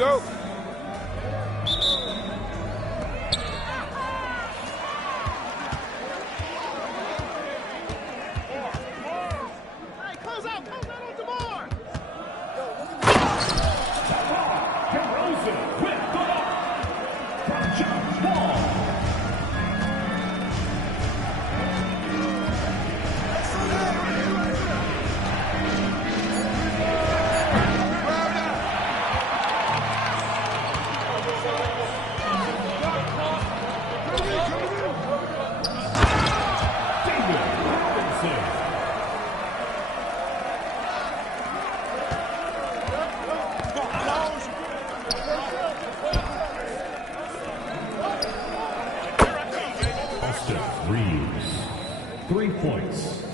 go. Reeves, 3 points.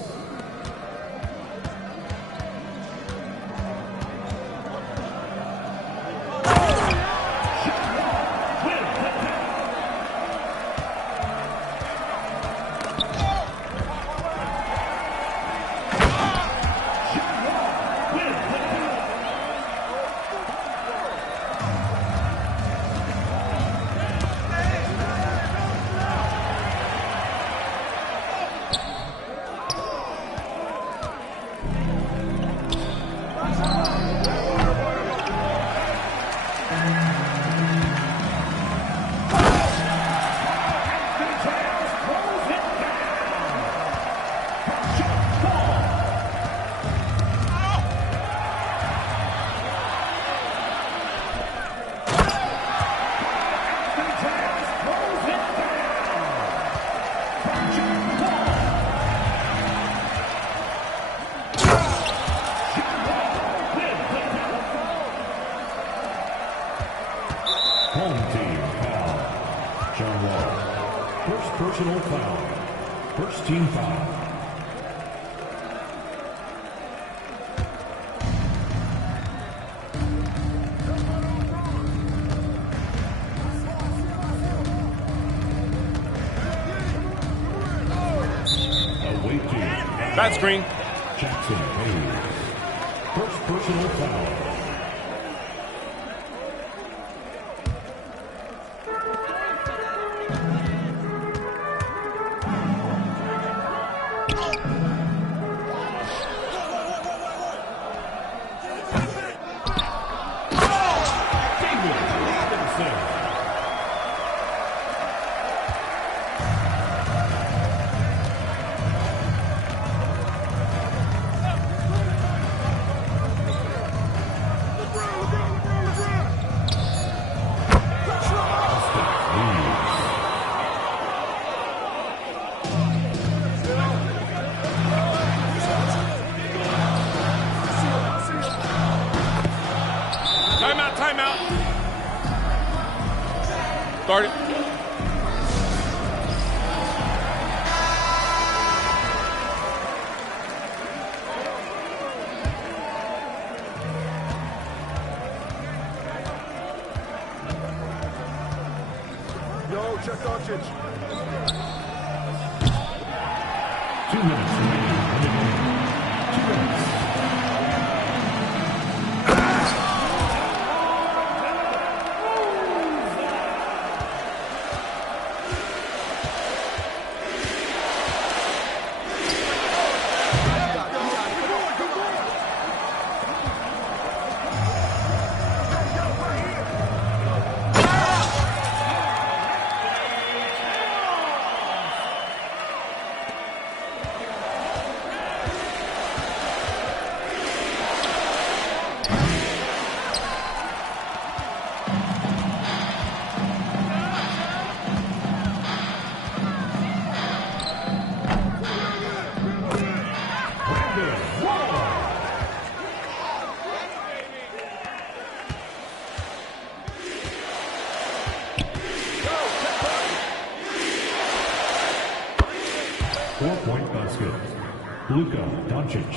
call. First personal foul. First team foul. Away team. Bad screen. Jackson Hayes. First personal foul. Timeout. Start it. Yo, check Doncic. 2 minutes remaining in the game. 2 minutes. Four-point basket. Luka Doncic.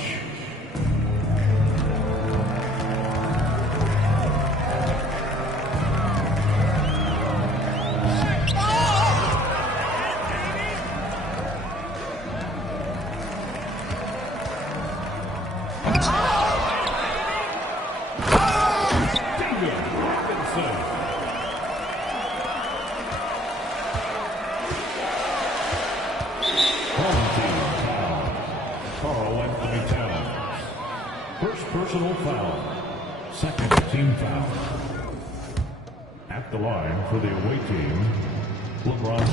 Personal foul. Second team foul. At the line for the away team, LeBron.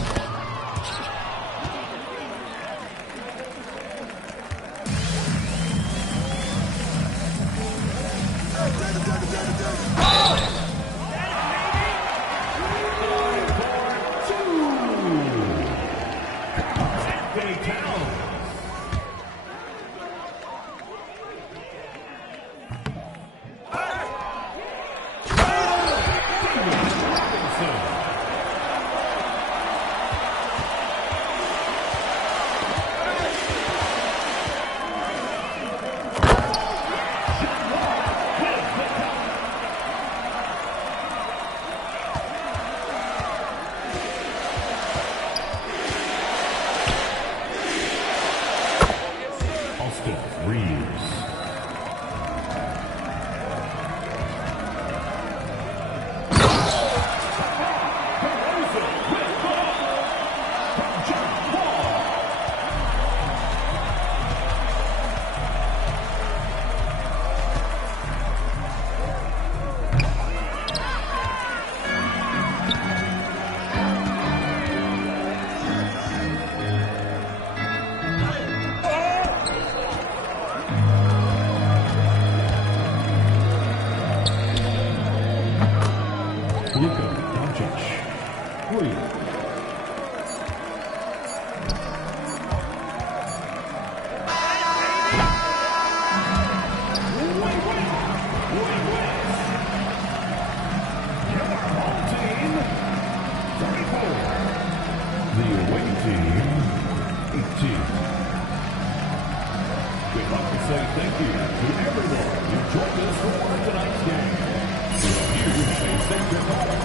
say thank you to everyone who joined us for one of tonight's games. Here's a Central College.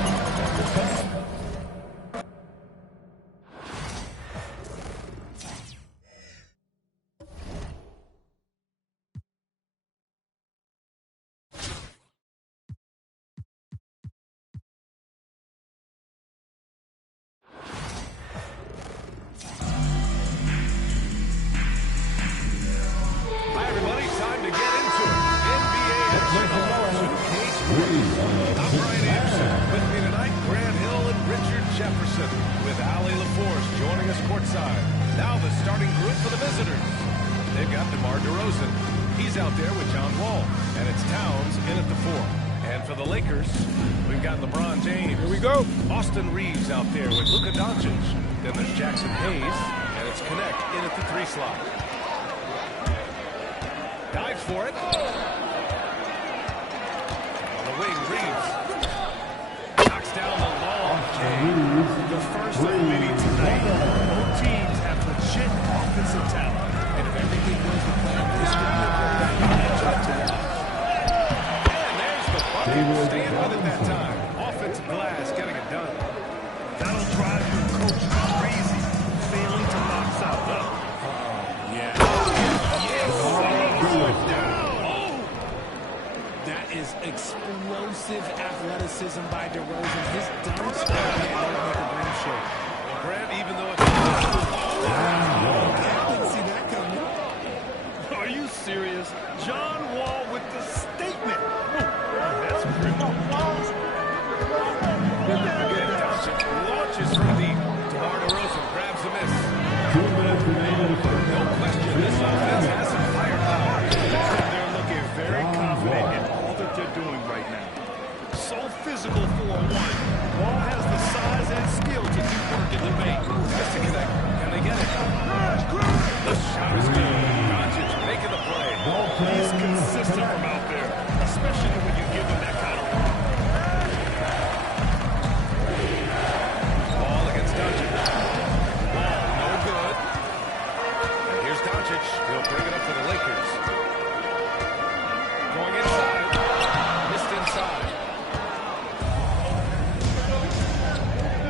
With Ali LaForce joining us courtside. Now the starting group for the visitors. They've got DeMar DeRozan. He's out there with John Wall. And it's Towns in at the 4. And for the Lakers, we've got LeBron James. Here we go. Austin Reeves out there with Luka Doncic. Then there's Jackson Hayes. And it's Connect in at the 3 slot. Dives for it. On the wing, Reeves. Knocks down the long James. The first of many tonight. Both teams have legit offensive talent. And if everything goes to plan, this could be a very good matchup to watch. And there's the bucket. Staying with it that time. Offensive glass getting it done. That'll drive your coach crazy. Failing to knock out. Yeah. That is explosive athleticism by DeRozan. His dunks make a brain shake. Grant, even though it's... I didn't see that coming. Are you serious? John Wall with the statement. That's criminal. Launches from deep. DeMar DeRozan grabs the miss. 2 minutes remaining in the first. No question, this offense has some firepower. They're looking very confident in all that they're doing right now. So physical for a 1. Wall has the size and skill to do work in the paint. Has to connect. Can they get it? The shot is good. Doncic making the play. He's consistent from out there, especially when you give him that kind of work. Ball against Doncic. Ball, no good. And here's Doncic. He'll bring it up to the Lakers. Going inside. Missed inside.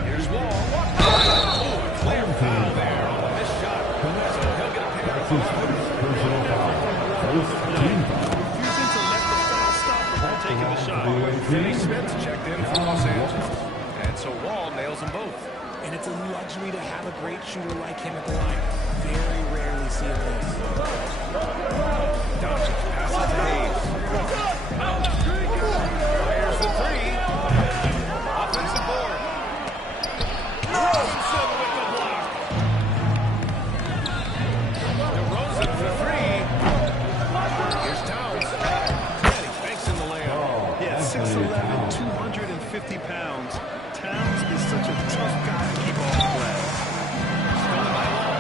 Here's Wall. Oh, clear foul there on the missed shot. So he'll get a pick. That's his first personal foul. First team foul. Refusing to let the foul stop him from taking the shot. Finney Smith checked in for Los Angeles. And so Wall nails them both. And it's a luxury to have a great shooter like him at the line. Very rarely see it miss. Doncic passes to Hayes. Fires the 3. Offensive board. Robinson with the block. DeRozan for 3. Here's Towns. And he banks in the layup. Yeah, 6'11", 250 pounds. Towns is such a tough guy to keep off the glass. Stolen by Wall.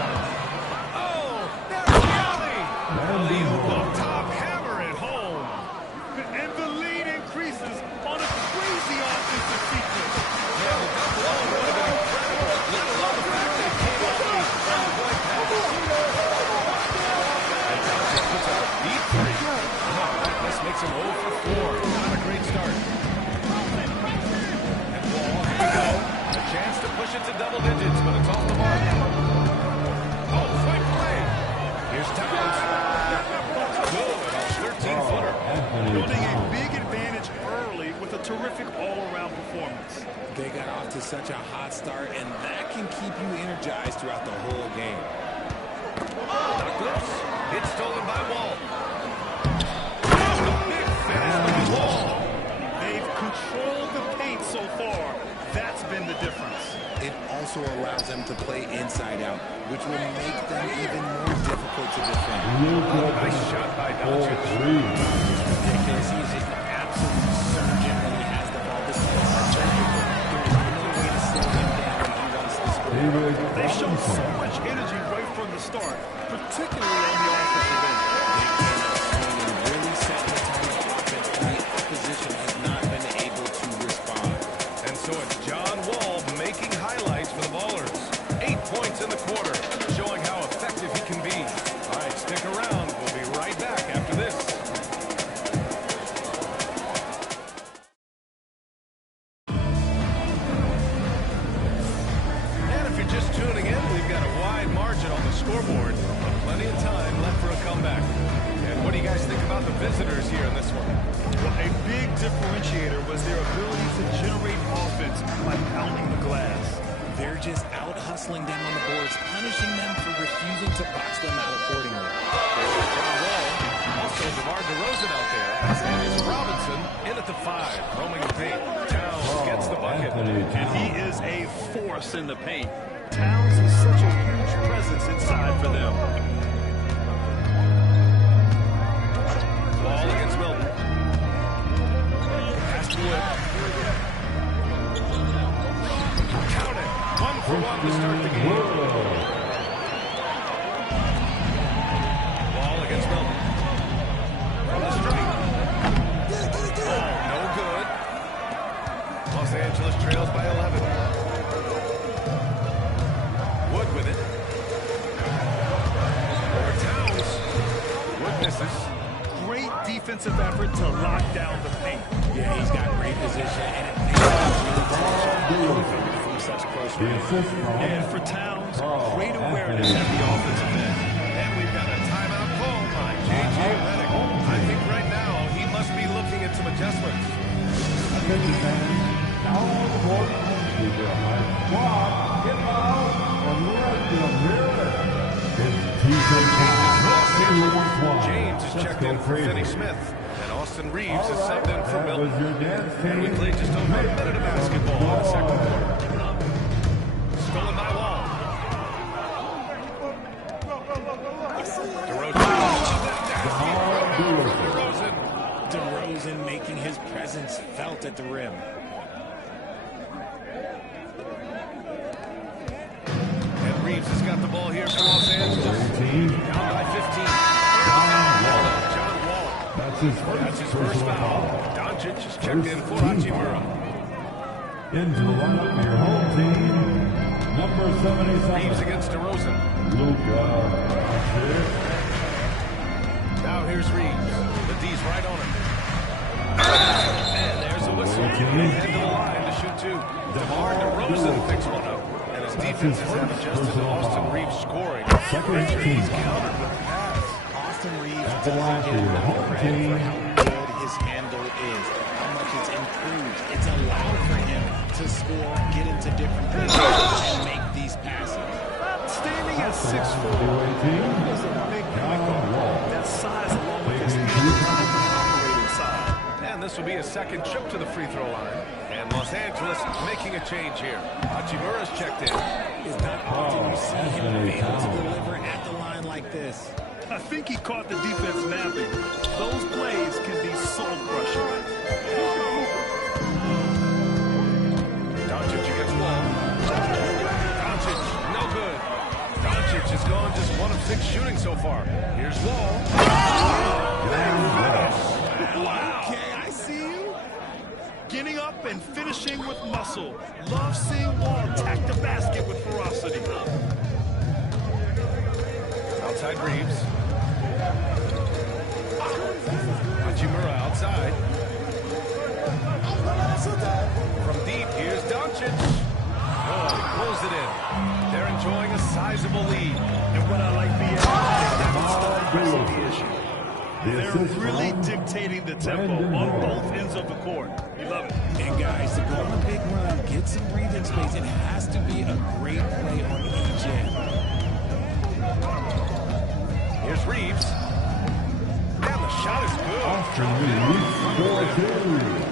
Oh, there's the alley. Alley-oop up top. Hammer it home. And the lead increases on a crazy offensive sequence. Yeah, the dunk alone would have been incredible, let alone the fact that it came off on the white pass. And Doncic puts up a deep 3. This makes him 0 for 4. Not a great start. And Wall, here we go. A chance to push it to double digits, but it's off the mark. Oh, quick play. Here's Towns. Good. 13-footer. Building a big advantage early with a terrific all-around performance. They got off to such a hot start, and that can keep you energized throughout the whole game. Not close. It's stolen by Wall. Big finish by Wall. They've controlled the paint so far. That's been the difference. It also allows them to play inside out, which will make them even more difficult to defend. Nice shot by Doncic. Ridiculous. He's just an absolute surgeon when he has the ball. This is there's no way to slow him down when he wants to score. They showed so much energy right from the start, particularly on the offensive end. They came out swinging, really setting the tone of offense, and the opposition has not been able to respond. And so it's John Wall making highlights for the Ballers. 8 points in the quarter, showing how effective he can be. All right, stick around. We'll be right back the scoreboard, but plenty of time left for a comeback. And what do you guys think about the visitors here in this one? Well, a big differentiator was their ability to generate offense by pounding the glass. They're just out hustling them on the boards, punishing them for refusing to box them out accordingly. John Wall, also DeMar DeRozan out there, and it's Robinson in at the 5, roaming the paint. Towns gets the bucket. And he is a force in the paint. Towns is such a huge presence inside for them. Wall against Milton. Pass to Wood. Count it. 1 for 1 to start the game. Wall against Milton. From the straight. No good. Los Angeles trails by 11. Wood with it. Over Towns. Wood misses. Great defensive effort to lock down the paint. Yeah, he's got great position, and it makes him from such close range. And for Towns, great awareness at the offensive end. And we've got a timeout call by J.J. Redick. I think right now he must be looking at some adjustments. James is checked in for Finney Smith, and Austin Reeves is subbed in for Milton. And we played just over a minute of basketball in the second quarter. Stolen by Wall. DeRozan making his presence felt at the rim. And Reeves has got the ball here for Los Angeles. Down by 15. John Wall. That's his first foul. Doncic is checked in for Hachimura. Into the lineup for your home team, number 77. Reeves against DeRozan. Luka. Now here's Reeves. The D's right on him. And there's a whistle. Head to the line to shoot two. DeMar DeRozan picks one up. And his defenses have adjusted to Austin Reeves scoring. He's countered with the pass. Austin Reeves doesn't get enough credit for how good his handle is, how much it's improved. It's allowed for him to score, get into different positions, and make these passes. Standing at 6'4", is a big point. That size along with his operating side. And this will be a second trip to the free throw line. And Los Angeles making a change here. Hachimura's checked in. It's not often you see him able to deliver at the line like this. I think he caught the defense napping. Those plays can be soul-crushing. Doncic against Wall. Doncic, no good. Doncic has gone just 1 of 6 shooting so far. Here's Wall. Wow. Okay, I see you. Getting up and finishing with muscle. Love seeing Wall attack the basket with ferocity. Outside Reeves. Hachimura outside. From deep, here's Doncic. Oh, he pulls it in. They're enjoying a sizable lead. And what I like the issue. They're really dictating the tempo on both ends of the court. You love it. And guys, to go on a big run, get some breathing space, it has to be a great play on each end. Here's Reeves. And the shot is good.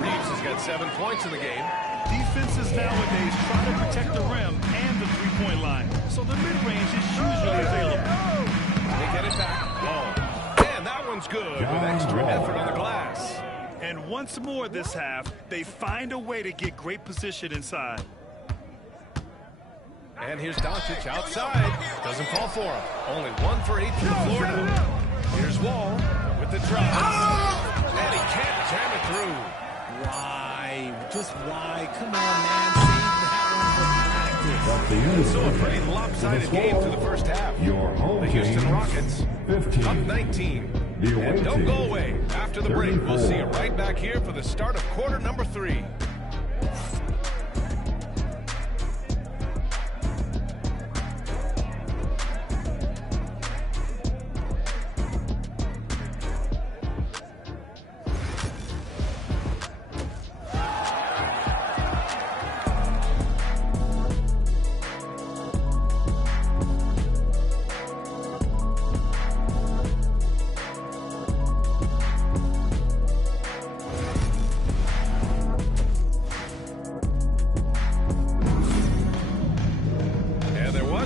Reeves has got 7 points in the game. Defenses nowadays try to protect the rim and the three-point line, so the mid-range is usually available. They get it back. Ball. And that one's good with extra effort on the glass. And once more this half, they find a way to get great position inside. And here's Doncic outside. Doesn't fall for him. Only 1 for 8 to the floor now. Here's Wall with the drive. And he can't jam it through. Why? Just why? Come on, man. Save that one for practice. So a pretty lopsided game for the first half. The Houston Rockets up 19. And don't go away. After the break, we'll see you right back here for the start of quarter number 3.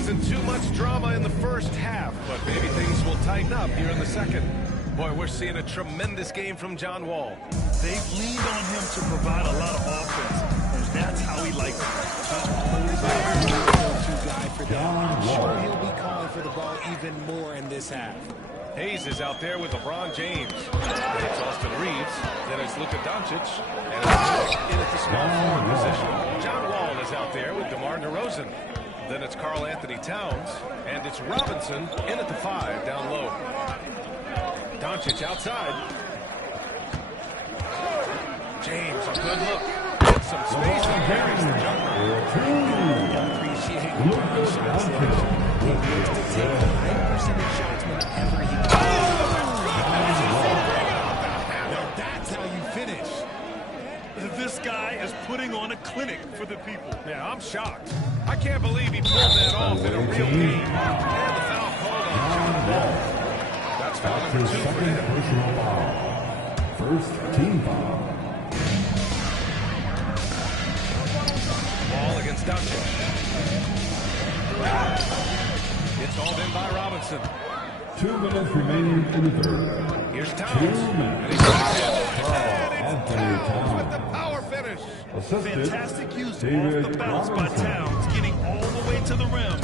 wasn't too much drama in the first half, but maybe things will tighten up here in the second. Boy, we're seeing a tremendous game from John Wall. They've leaned on him to provide a lot of offense, and that's how he likes it. Go-to guy for them. I'm sure he'll be calling for the ball even more in this half. Hayes is out there with LeBron James. It's Austin Reeves. Then it's Luka Doncic. And it's in at the small forward position. John Wall is out there with DeMar DeRozan. Then it's Karl Anthony Towns. And it's Robinson in at the 5 down low. Doncic outside. James, a good look. Gets some space and carries the jumper. Appreciate LeBron's shot selection. He needs to take the high percentage shots whenever he can. Now that's how you finish. This guy is putting on a clinic for the people. Yeah, I'm shocked. I can't believe he pulled that off in a real game. And the foul called on John Wall. That's foul number 2 for him. Personal foul. First team foul. Ball against Doncic. It's hauled in by Robinson. 2 minutes remaining in the third. Here's Towns. 2 And minutes. he puts it. Anthony With the Towns. power finish. Assisted Fantastic use David off the bounce by Robinson. Towns, getting all the way to the rim.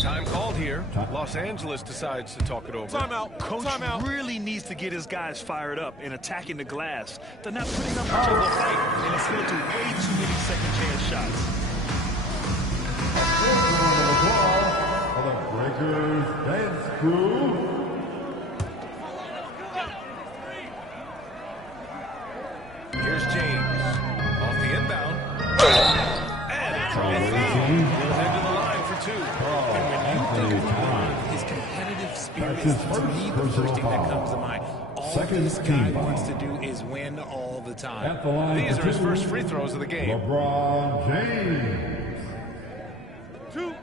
Time called here. Los Angeles decides to talk it over. Timeout. Coach Timeout. really needs to get his guys fired up and attacking the glass. They're not putting up much of a fight, and it's led to way too many second chance shots. For the Breakers dance crew. Here's James. Off the inbound. And it's goes into the line for 2. Anthony Towns. His competitive spirit That's is, his to first me, the personal first thing that foul. comes to mind. All Second this guy team wants foul. to do is win all the time. At the line These for are his 2, first free throws of the game. LeBron James. 2.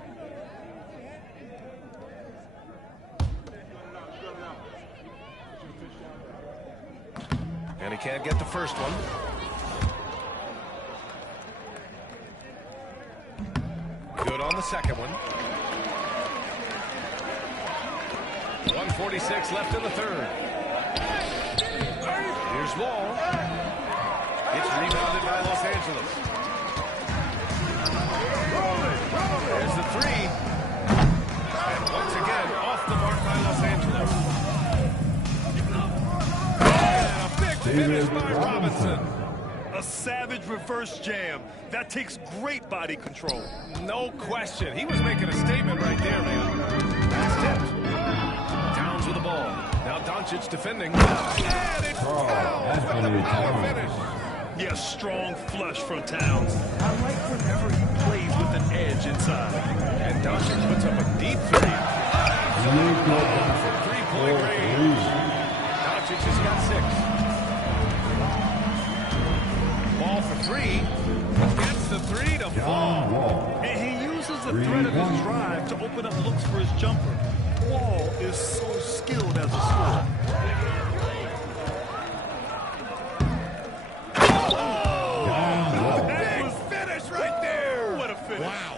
And he can't get the first one. Good on the second one. 1:46 left in the third. Here's Wall. It's rebounded by Los Angeles. There's the 3. And once again, off the mark by Los Angeles. And a big finish by Robinson. A savage reverse jam. That takes great body control. No question. He was making a statement right there, man. That's tipped. Towns with the ball. Now Doncic defending. And it's Towns with the power finish. Yes, strong flush from Towns. I like whenever he plays with an edge inside. And Doncic puts up a deep 3. For 3-point range. Doncic has got 6. Ball for 3. Gets the 3 to fall. And he uses the threat of his drive to open up looks for his jumper. Wall is so skilled as a scorer. Big finish right there. What a finish. Wow.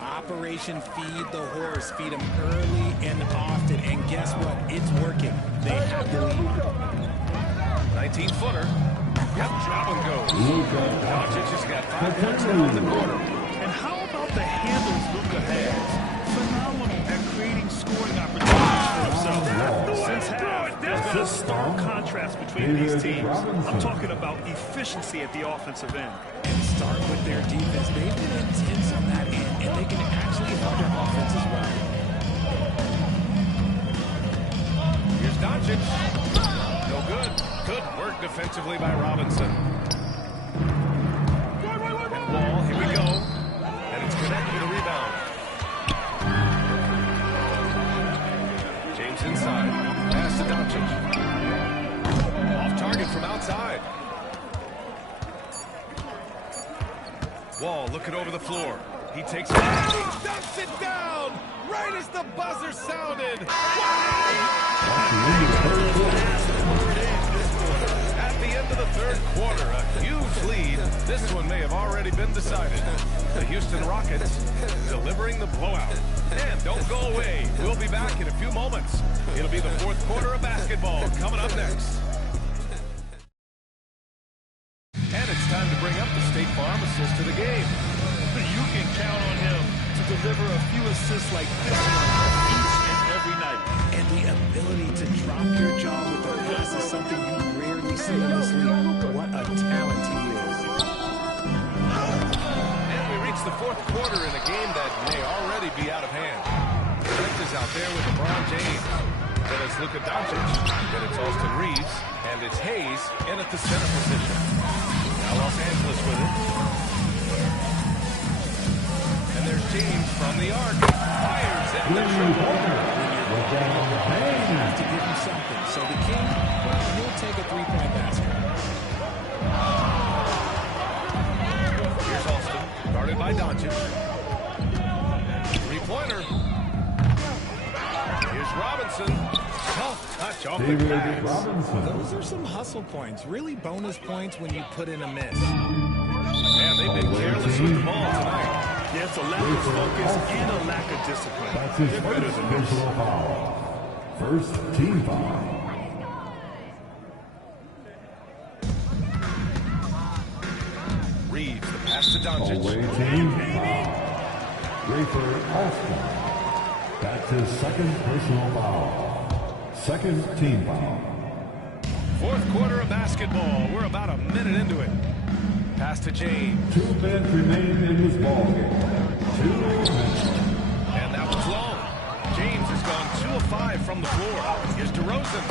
Operation Feed the Horse. Feed him early and often. And guess what? It's working. They have the lead. 19-footer. Yep, drop and go. Doncic has got 5 points now in the quarter. And how about the handles Luka has? Phenomenal at creating scoring opportunities for himself. Since half, there's been a stark contrast between these teams. I'm talking about efficiency at the offensive end. And start with their defense. They've been intense on that end, and they can actually help their offense as well. Here's Doncic. No good. Good work defensively by Robinson. And Wall, here we go. And it's connected with a rebound. James inside. Pass to Doncic. Off target from outside. Wall looking over the floor. He takes it. He dumps it down right as the buzzer sounded. At the into the third quarter. A huge lead. This one may have already been decided. The Houston Rockets delivering the blowout. And don't go away. We'll be back in a few moments. It'll be the fourth quarter of basketball coming up next. And it's time to bring up the State Farm assist of the game. You can count on him to deliver a few assists like this one each and every night. And the ability to drop your jaw with a pass is something you rarely see in this league. What a talent he is. And we reach the fourth quarter in a game that may already be out of hand. Smith is out there with LeBron James. Then it's Luka Doncic. Then it's Austin Reeves. And it's Hayes in at the center position. Now Los Angeles with it. And there's James from the arc. Fires at the triple. You have to give him something. So the King, he'll take a three-point basket. Here's Austin, guarded by Doncic. Three-pointer. Here's Robinson. Touch off the glass. Those are some hustle points. Really bonus points when you put in a miss. And they've been careless with the ball tonight. Yeah, it's a lack of focus and a lack of discipline. That's his They're better first than this. personal foul. First team foul. Reeves, the pass to Doncic. Away team foul. Rayford Austin. That's his second personal foul. Second team foul. Fourth quarter of basketball. We're about a minute into it. Pass to James. 2 minutes remain in this ball game. 2 minutes. And that was long. James has gone 2 of 5 from the floor. Here's DeRozan.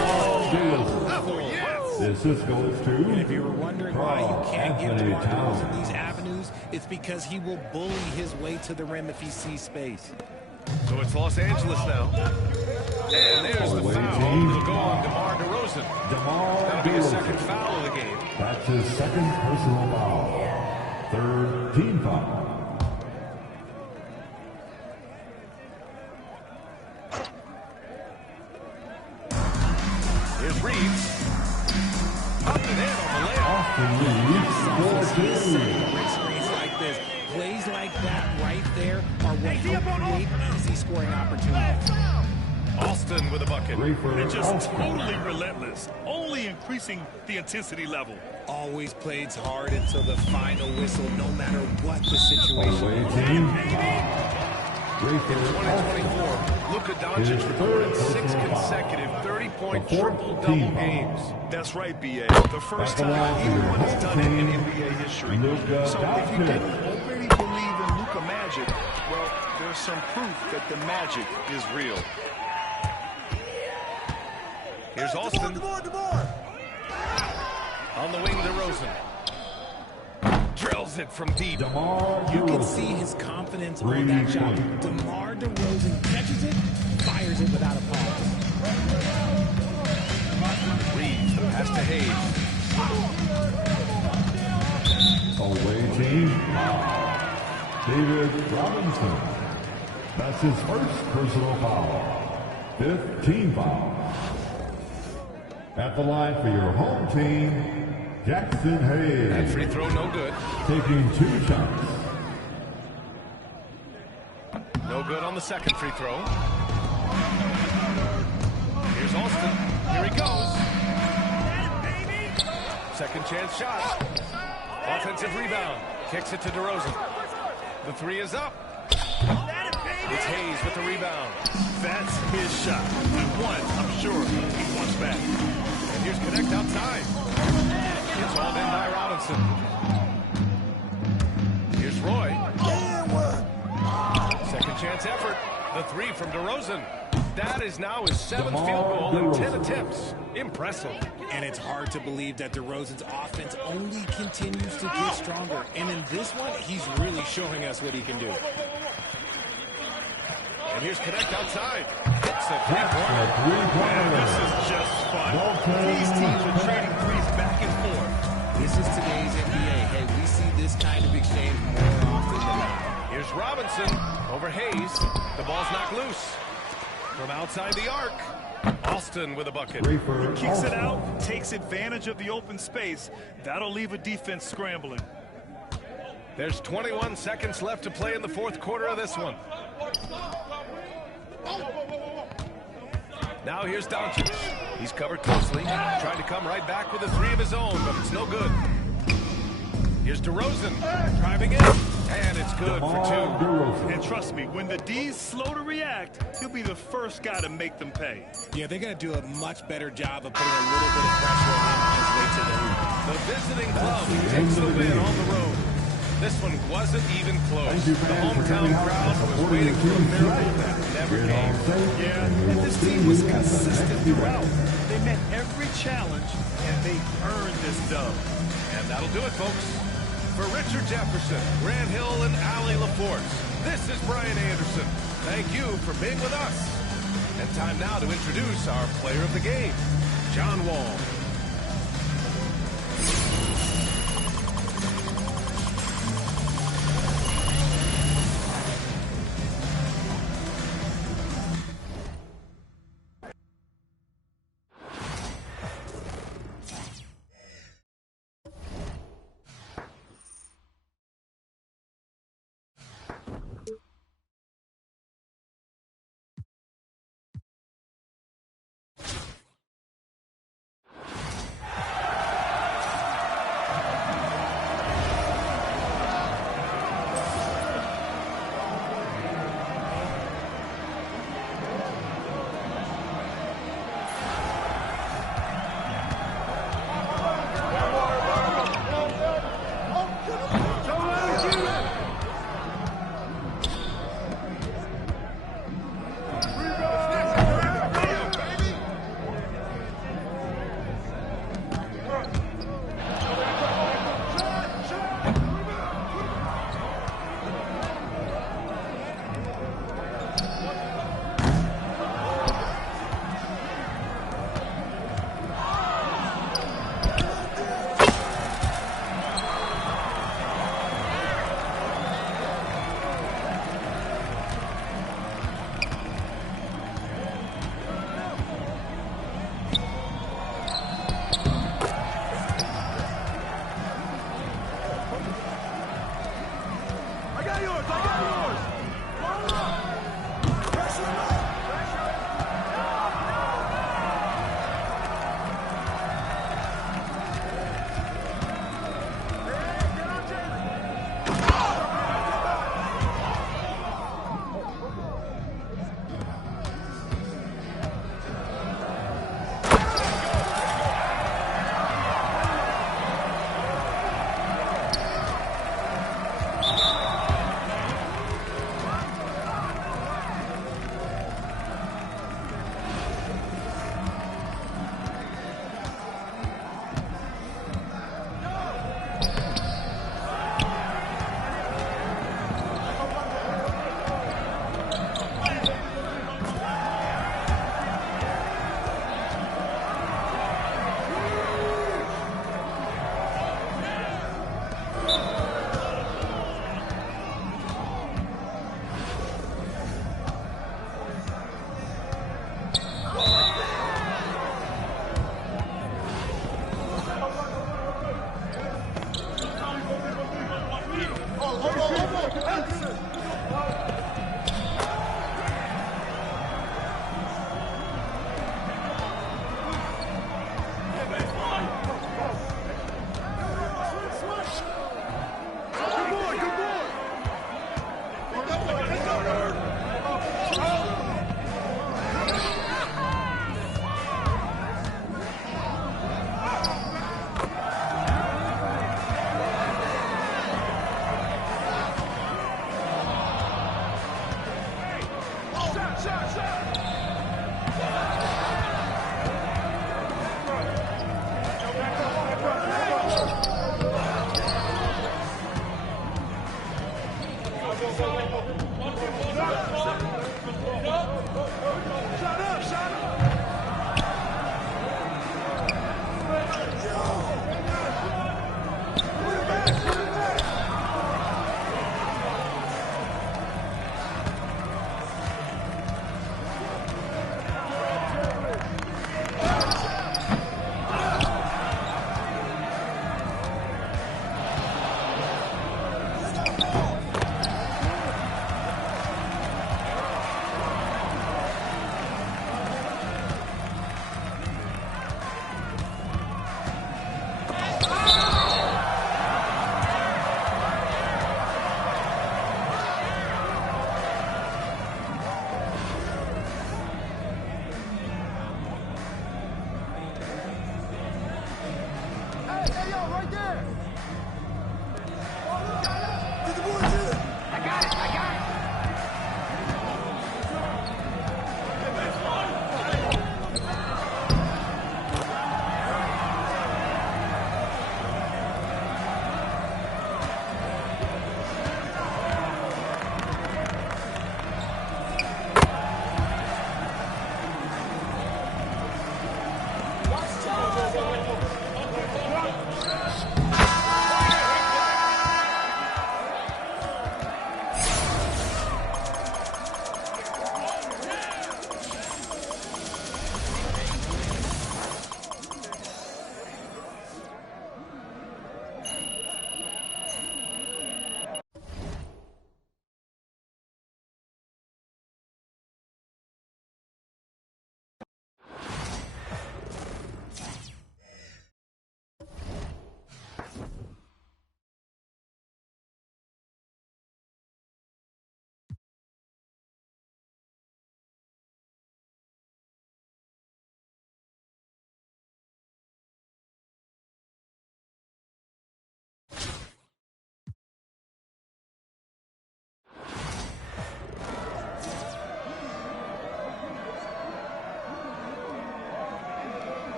Oh, yes. The assist goes to And if you were wondering why you can't give Anthony DeMar DeRozan Towns. these avenues, it's because he will bully his way to the rim if he sees space. So it's Los Angeles now. And there's the Away foul. team. It'll go on DeMar DeRozan. That'll be his second foul of the game. That's his second personal foul. Third team foul. Here's Reeves. Up and in on the layup. Austin Reeves, 4-2. Great screens like this, plays like that right there are what help create easy scoring opportunities. Austin with a bucket. Rayford And just Austin. totally relentless, only increasing the intensity level. Always plays hard until the final whistle, no matter what the situation. Away team. In Rayford Austin. 2024, Luka Doncic recorded 6 consecutive 30-point triple-double games. That's right, B.A. The first time That's anyone has done it in team. NBA history. Luka So if you Doncic. didn't already believe in Luka magic, well, there's some proof that the magic is real. Here's Austin. On the wing, DeRozan. Drills it from deep. DeMar You can DeRozan. see his confidence on that shot. DeMar DeRozan catches it, fires it without a pause. Reeves, the pass to Hayes. Away team. David Robinson. That's his first personal foul. Fifth team foul. At the line for your home team, Jackson That Hayes. free throw no good. Taking 2 shots. No good on the second free throw. Here's Austin. Here he goes. Second chance shot. Offensive rebound. Kicks it to DeRozan. The three is up. It's Hayes with the rebound. That's his shot. He won. I'm sure he wants back. And here's Connect outside. It's all in by Robinson. Here's Roy. Second chance effort. The three from DeRozan. That is now his 7th field goal in 10 attempts. Impressive. And it's hard to believe that DeRozan's offense only continues to get stronger. And in this one, he's really showing us what he can do. And here's Connect outside. Hits a three-pointer. This is just fun. These teams are trading threes back and forth. This is today's NBA. Hey, we see this kind of exchange more often than not. Here's Robinson over Hayes. The ball's knocked loose. From outside the arc. Austin with a bucket. Kicks it out, takes advantage of the open space. That'll leave a defense scrambling. There's 21 seconds left to play in the fourth quarter of this one. Now here's Doncic. He's covered closely, trying to come right back with a three of his own, but it's no good. Here's DeRozan, driving in, and it's good for two. And trust me, when the D's slow to react, he'll be the first guy to make them pay. Yeah, they're going to do a much better job of putting a little bit of pressure on him on his way to the hoop. The visiting club takes the win on the road. This one wasn't even close. The hometown crowd was waiting for a miracle that never came. Yeah, and this team was consistent throughout. They met every challenge, and they earned this dub. And that'll do it, folks. For Richard Jefferson, Grant Hill, and Allie LaForce, this is Brian Anderson. Thank you for being with us. And time now to introduce our player of the game, John Wall.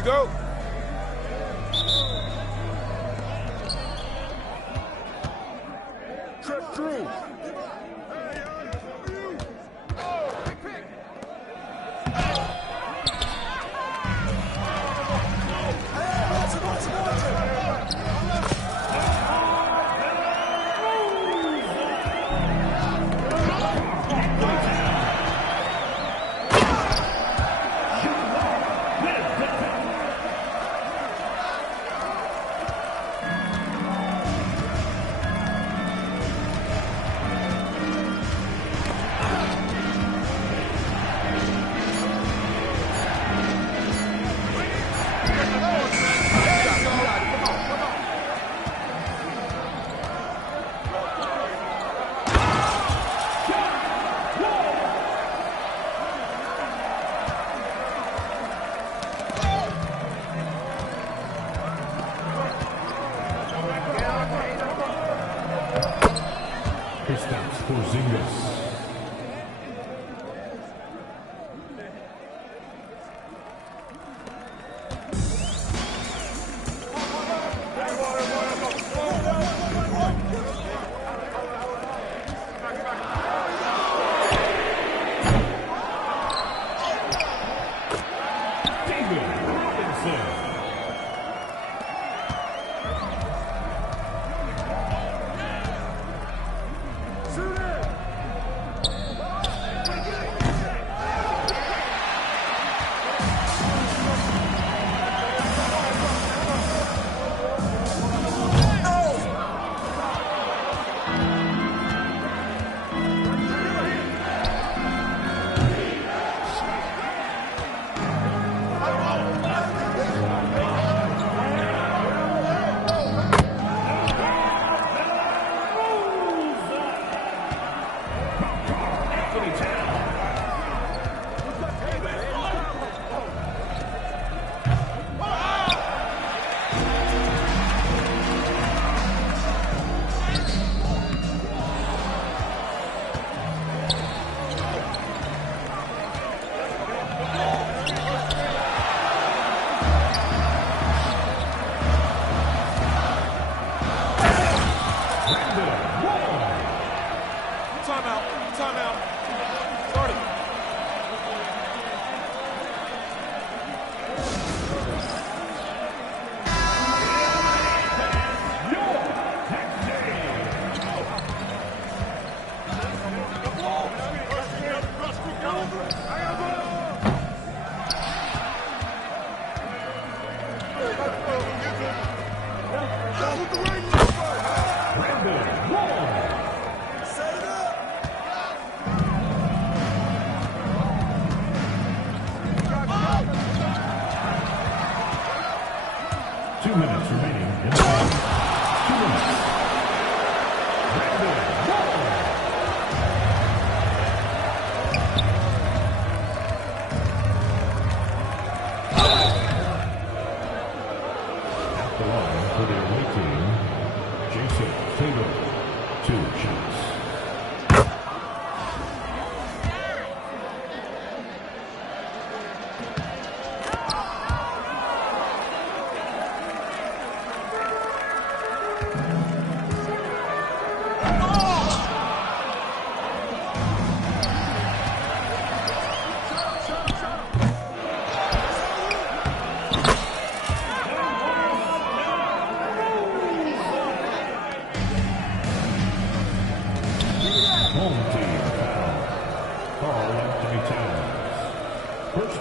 we go. Trip through.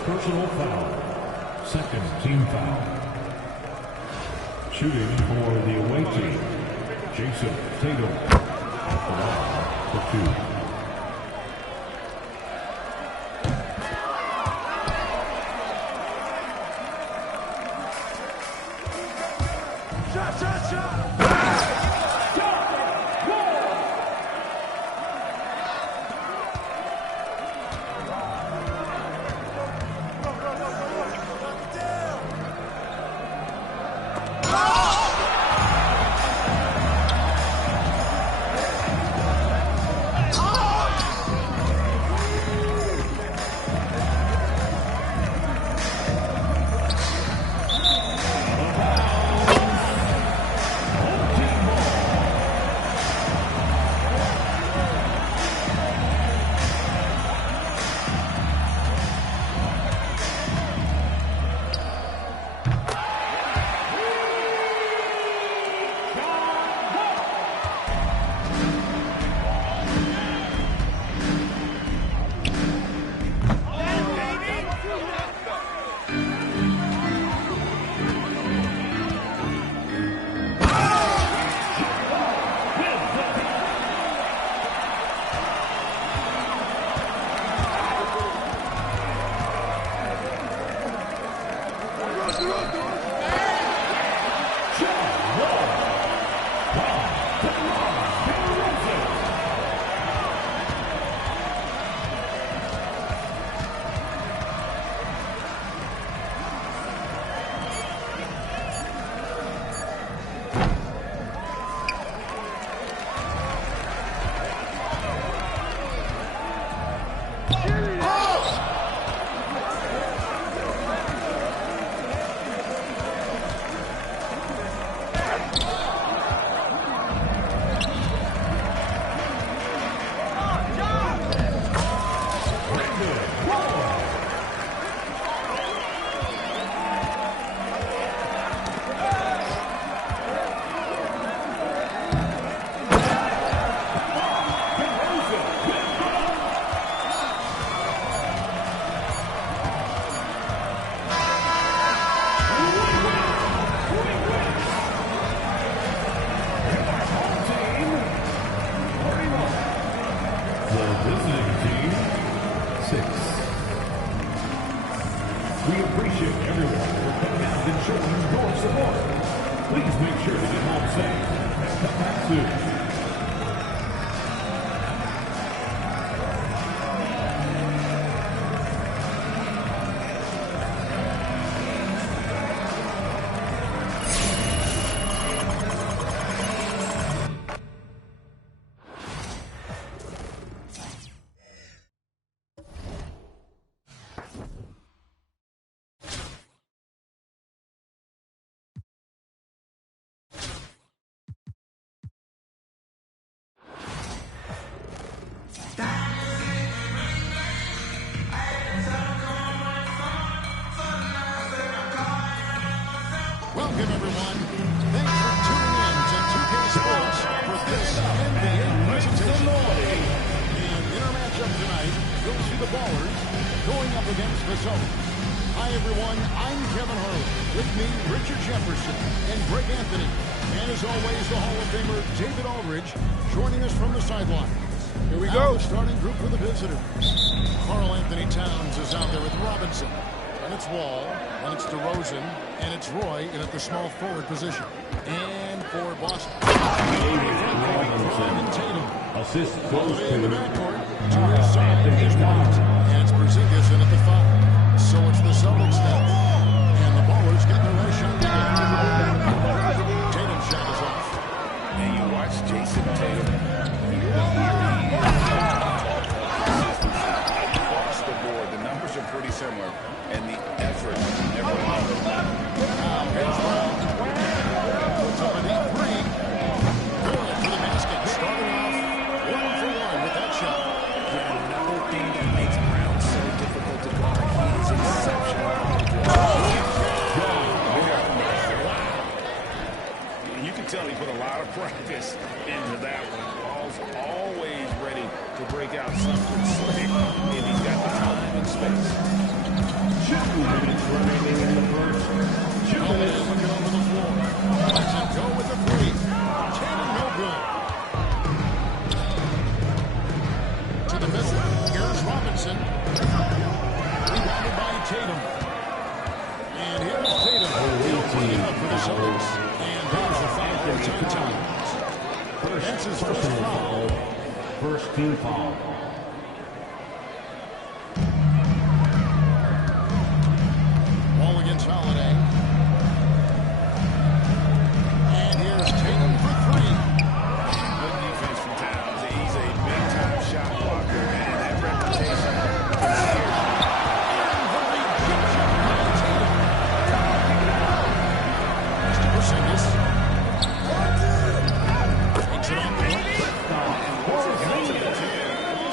Personal foul. Second team foul. Shooting for the away team, Jason Tatum at the line for two. Please make sure to get home safe and come back soon. Welcome, everyone. Thanks for tuning in to 2K Sports for this NBA presentation. In our matchup tonight, you'll see the Ballers going up against the Celtics. Hi, everyone. I'm Kevin Harlan. With me, Richard Jefferson and Greg Anthony. And as always, the Hall of Famer David Aldridge joining us from the sideline. Here we Now go. the starting group for the visitors. Karl Anthony Towns is out there with Robinson. And it's Wall, and it's DeRozan, and it's Roy in at the small forward position. And for Boston, and Tatum. Assist goes to In the backcourt, to his side is White, and it's Porzingis in at the 5. So it's the Celtics now. And the Ballers get their last shot again. Tatum's shot is off. And you watch Jason Tatum. Across the board, the numbers are pretty similar, and the effort never lost. Here's Brown. Puts up a deep three. Good for the basket. Starting off 1-for-1 with that shot. Yeah, another thing that makes Brown so difficult to guard. He is exceptional. You can tell he put a lot of practice into that one. Ball's always ready to break out something slick, and he's got the time and space. 2 minutes remaining in the first. 2 minutes. Looking over the floor. Lets it go with the three. Tatum no good. To the middle. Here's Robinson. Rebounded by Tatum. And here's Tatum. He'll bring it up for the Celtics. And there's a foul for Towns. That's his first foul. First team foul. Ball against Holiday. And here's Tatum for three. Good defense from Towns. He's a big-time shot blocker, and that reputation. Mr. Porzingis. Takes it on the run.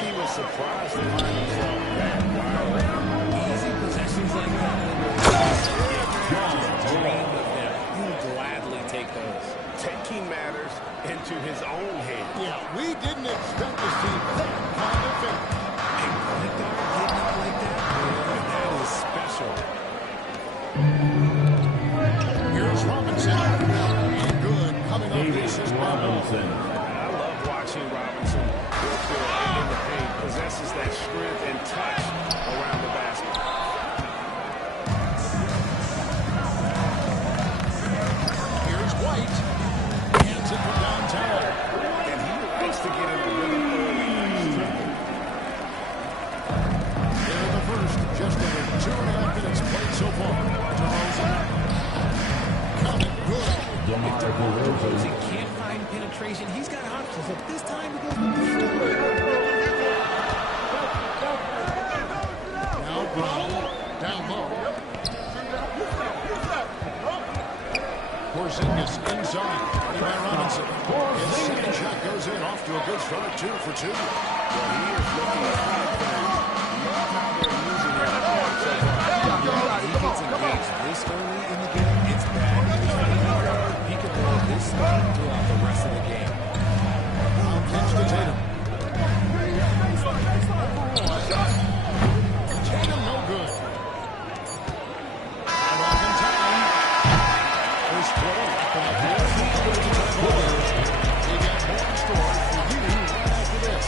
He was surprised to find himself back wide. Easy possessions like that. Dreamed of them. He'll gladly take those. Taking matters into his own hands. Yeah, we didn't expect to see that kind of thing. A point guard hitting up like that, boy, that is special. Here's Robinson. And good. Coming off the David assist by Wall. Robinson. I love watching Robinson work there in the paint. Possesses that strength and touch around the basket. Here's White. Hands it from downtown. And he likes to get in the rhythm early. Here in the first, just over 2.5 minutes played so far. DeRozan. Coming good. DeMar He DeRozan. can't find penetration. He's got options. But this time he goes with the shoulder. Now Brown. Down low. Porzingis inside. By Robinson. His second shot goes in. Off to a good start. 2 for 2. Well, he is looking at confident. Love how they're using him so far. He gets engaged this early in the game. It's bad news for the guard. He could roll this spot throughout the rest of the game. Now kicks to Tatum. Tatum no good. And off in time. First quarter. From the floor. We got more in store for you right after this.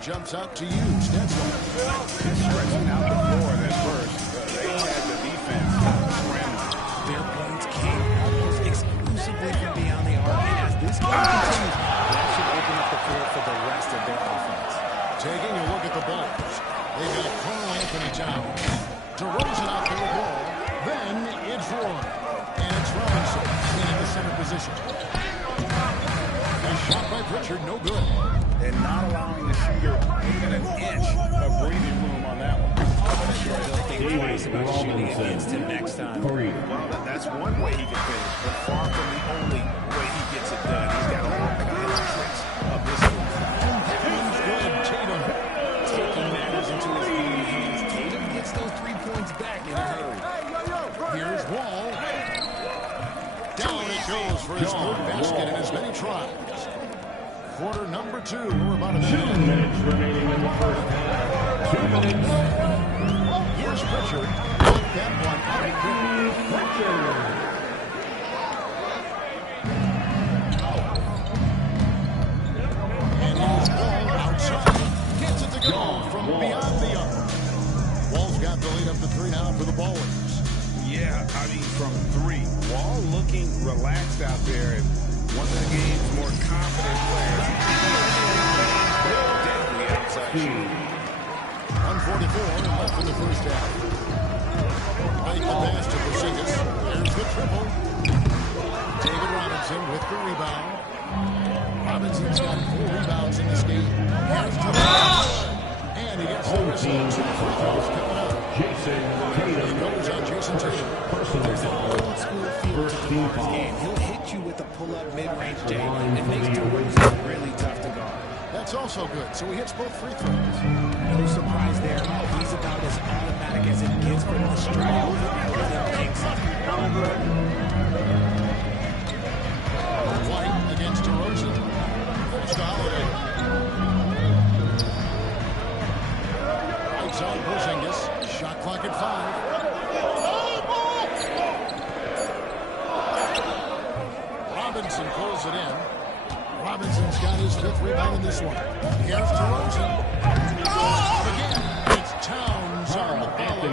jumps out to you, Stetson. Stretching out the floor in that first. They had the defense scrambling. Their points came almost exclusively from beyond the arc. And as this game continues, that should open up the floor for the rest of their offense. Taking a look at the Bulls. They've got Carl Anthony Towns. DeRozan out there with ball. Then it's Roy. And it's Robinson in the center position. A shot by Pritchard, no good. And not allowing the shooter even an inch of breathing room on that one. I'm sure he'll think twice about shooting against him next time. Well, that's one way he can finish, but far from the only way he gets it done. He's got a lot of tricks of this one. Tatum. Taking matters into his own hands. Tatum gets those 3 points back in a hurry. Here's Wall. Down it goes for his third basket in as many tries. Quarter number 2. We're about a minute. 2 minutes remaining in the first half. 2 minutes. Here's Pritchard. Look that one out quickly. Pritchard. And here's Wall outside. Gets it to go from beyond the arc. Wall's got the lead up to 3 now for the Ballers. Yeah, I mean, from 3. Wall looking relaxed out there, and one of the game's more confident players. Definitely outside shooting. 1:44 left in the first half. Right the pass to Porzingis. There's the triple. David Robinson with the rebound. Robinson's got 4 rebounds in this game. Here's and he gets the results. Free throws coming up. Jason Tatum. Goes on Jason Tatum. Personal foul. Old school feel First to team DeMar's foul. game. He'll hit you with a pull-up mid-range jam. It makes DeRozan really tough to guard. That's also good. So he hits both free throws. No surprise there. He's about as automatic as it gets from the strike within kicks. White against DeRozan. There's to Holiday. White's on Porzingis. Shot clock at 5. Robinson pulls it in. Robinson's got his 5th rebound in this one. Here's DeRozan. Again, it's Towns on the follow.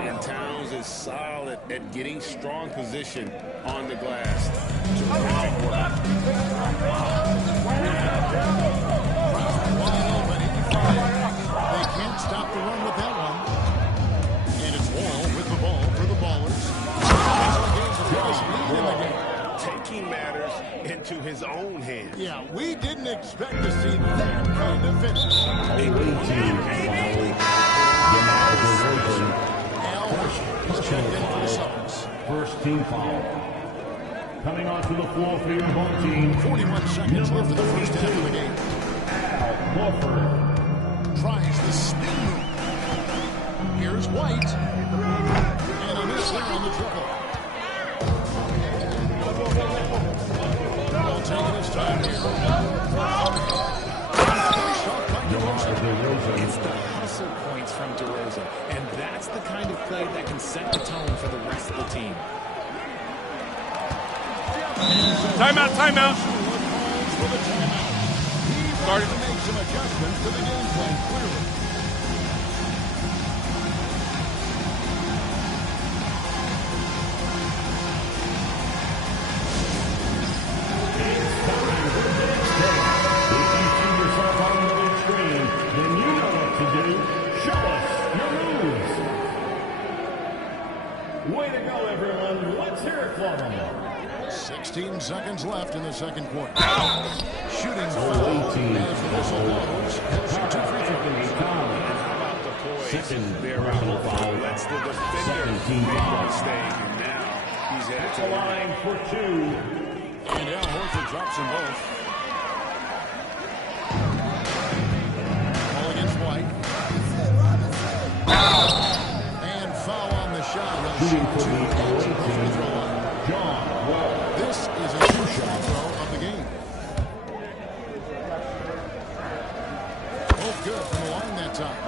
And Towns is solid at getting strong position on the glass. Terrific work. Wide open inside. They can't stop the run with that one. And it's Wall with the ball for the Ballers. Lead in the game. Taking matters into his own hands. Yeah, we didn't expect to see that kind of finish. First team foul. Coming onto the floor for your home team. 41 seconds left in the first half of the game. Al Horford. Tries the spin move. Here's White. And a miss there on the triple. Ball taking his time here. It's the hustle points from DeRozan, and that's the kind of play that can set the tone for the rest of the team. Timeout, timeout. Starting to make some adjustments to the game plan, clearly. Then you know what to do. Show us your moves. Way to go, everyone. Let's hear it for them. 16 seconds left in the second quarter. Shooting foul as the whistle blows. He'll shoot 2 free throws. How about the poise? Second there personal out foul. lets the defender Second team make foul. a mistake, and now he's headed to The the line. line for 2. And Al Horford drops them both. Ball against White. And foul on the shot. He'll Shooting shoot for 2 the points away from the free throw team, line. John Wall. This is a 2-shot throw of the game. Both good from the line that time.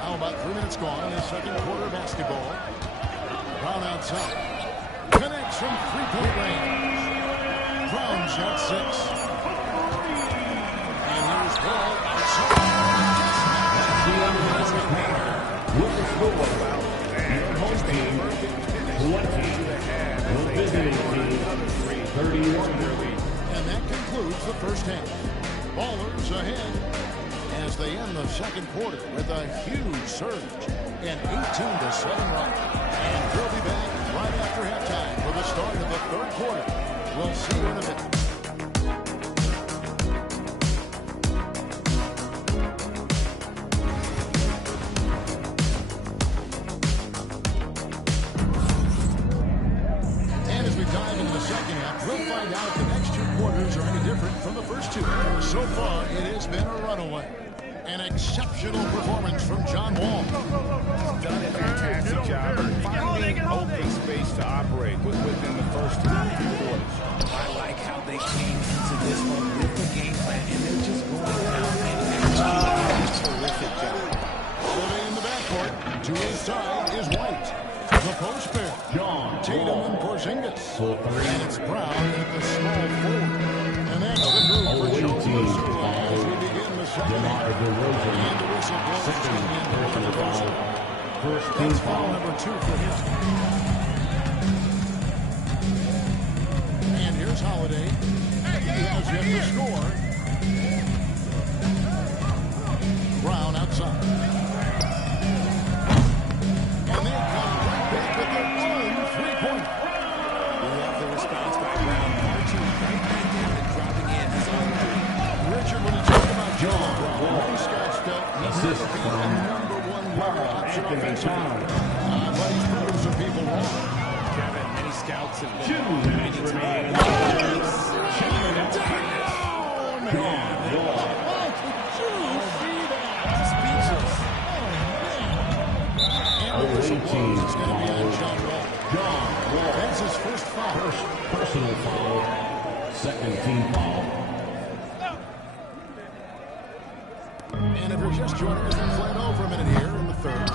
How about 3 minutes gone in the second quarter of basketball? Brown outside. Connects from 3-point range. Brown's got 6. ball outside. With the score, your home team 20, the visiting team 31. And that concludes the first half. Ballers ahead as they end the second quarter with a huge surge, an 18-7 run. And we'll be back right after halftime for the start of the third quarter. We'll see you in a minute. We'll find out if the next two quarters are any different from the first two. So far, it has been a runaway. An exceptional performance from John Wall. He's done a fantastic job of finding open space to operate within the first two quarters. I like how they came into this one with the game plan, and they're just going out and executing a terrific job. Holding in the backcourt. To his side is White. The post pair. Tatum and Porzingis. And it's Brown at the small forward. And that's the group for Joe Mazzulla as we begin the second half. And the whistle blows to the end of the first. That's foul number 2 for him. And here's Holiday. He has yet to score. Brown outside. And they come right back with their own three-point. We love the response by Brown, marching right back down and dropping in his own three. Richard, when you talk about John Brown, Scott felt he'd never be the number one level option offensively. But he's proven some people wrong. Kevin, many scouts have been 2 minutes remaining. It's going to be on John Wall. That's his first foul. First personal foul. Second team foul. And if you're just joining us, we've played over a minute here in the third.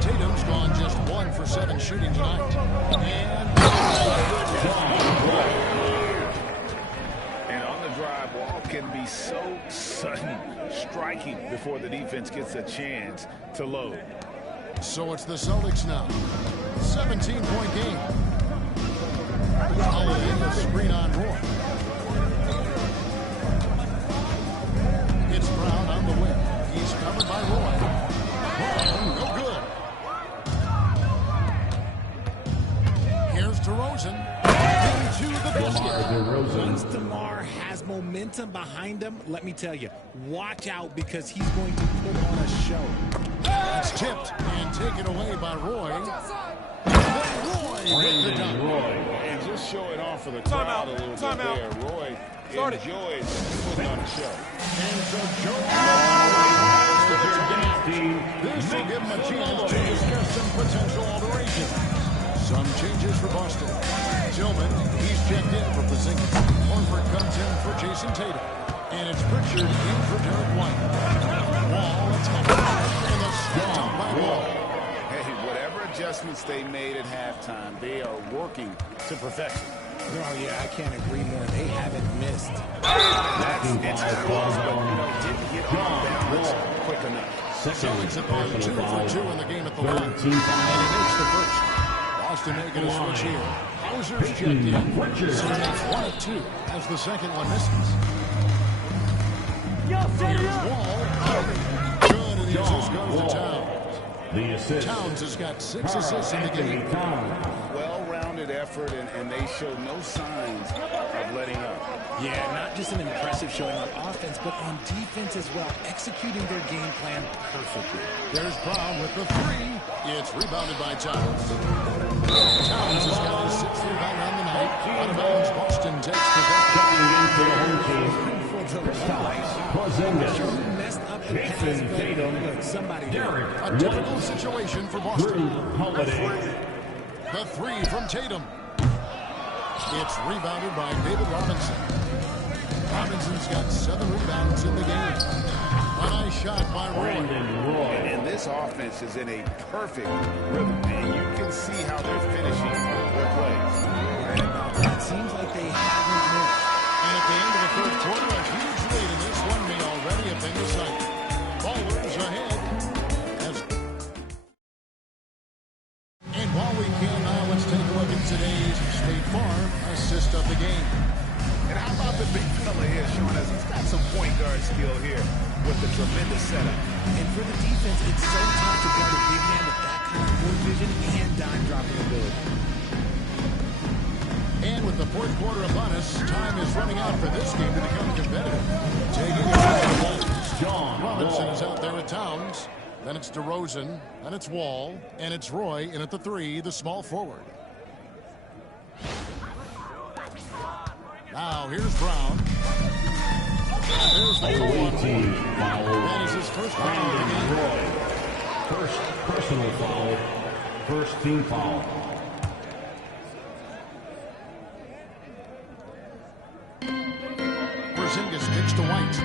Tatum's gone just 1 for 7 shooting tonight. And on the drive, Wall can be so sudden, striking before the defense gets a chance to load. So it's the Celtics now. 17-point game. Holiday, a screen on Roy. It's Brown on the wing. He's covered by Roy. Brown, no good. Here's DeRozan. Into the basket. Once DeMar has momentum behind him, let me tell you, watch out because he's going to put on a show. It's tipped and taken away by Roy. Roy with the dunk. And just showing off for the crowd a little bit there. Roy enjoys putting on a show. And so Joe this will give him a chance to discuss some potential alterations. Some changes for Boston. Tillman, he's checked in for Porzingis. Horford comes in for Jason Tatum. And it's Pritchard in for Derek White. Wall attack. And the stop by Wall. Hey, whatever adjustments they made at halftime, they are working to perfection. Oh, yeah, I can't agree more. They haven't missed. It's close, but didn't get on balance quick enough. Celtics have gone 2 for 2 in the game at the line. And he makes the first. Boston making a switch here. Hauser's checked in. So that's 1 of 2 as the second one misses. Here's Wall. Good, and the assist goes to Towns. The assist. Towns has got 6 assists in the game. Well-rounded effort, and they show no signs of letting up. Yeah, not just an impressive showing on offense, but on defense as well, executing their game plan perfectly. There's Brown with the 3. It's rebounded by Towns. Towns has got his 6th rebound on the night. Out of bounds, Boston takes possession. Checking into the home team. Porzingis. Messed up the Jason pass, Tatum. but somebody Derek A difficult situation for Boston. Holiday. The 3 from Tatum. It's rebounded by David Robinson. Robinson's got 7 rebounds in the game. A nice shot by Roy. And this offense is in a perfect rhythm, and you can see how they're finishing their plays. It seems like they haven't moved. And at the end of the third quarter, a huge lead in this one may already have been decided. Ballers ahead. And while we can now, let's take a look at today's State Farm assist of the game. And how about the big fella here, Sean, as he's got some point guard skill here with the tremendous setup. And for the defense, it's so tough to guard a big man with that kind of court vision and dime dropping ability. And with the fourth quarter upon us, time is running out for this game to become competitive. Taking it out, John Robinson is out there at Towns. Then it's DeRozan. Then it's Wall. And it's Roy in at the 3, the small forward. Now here's Brown. There's the team foul. That is his first foul of the game. Roy. First personal foul. First team foul. Porzingis kicks to White.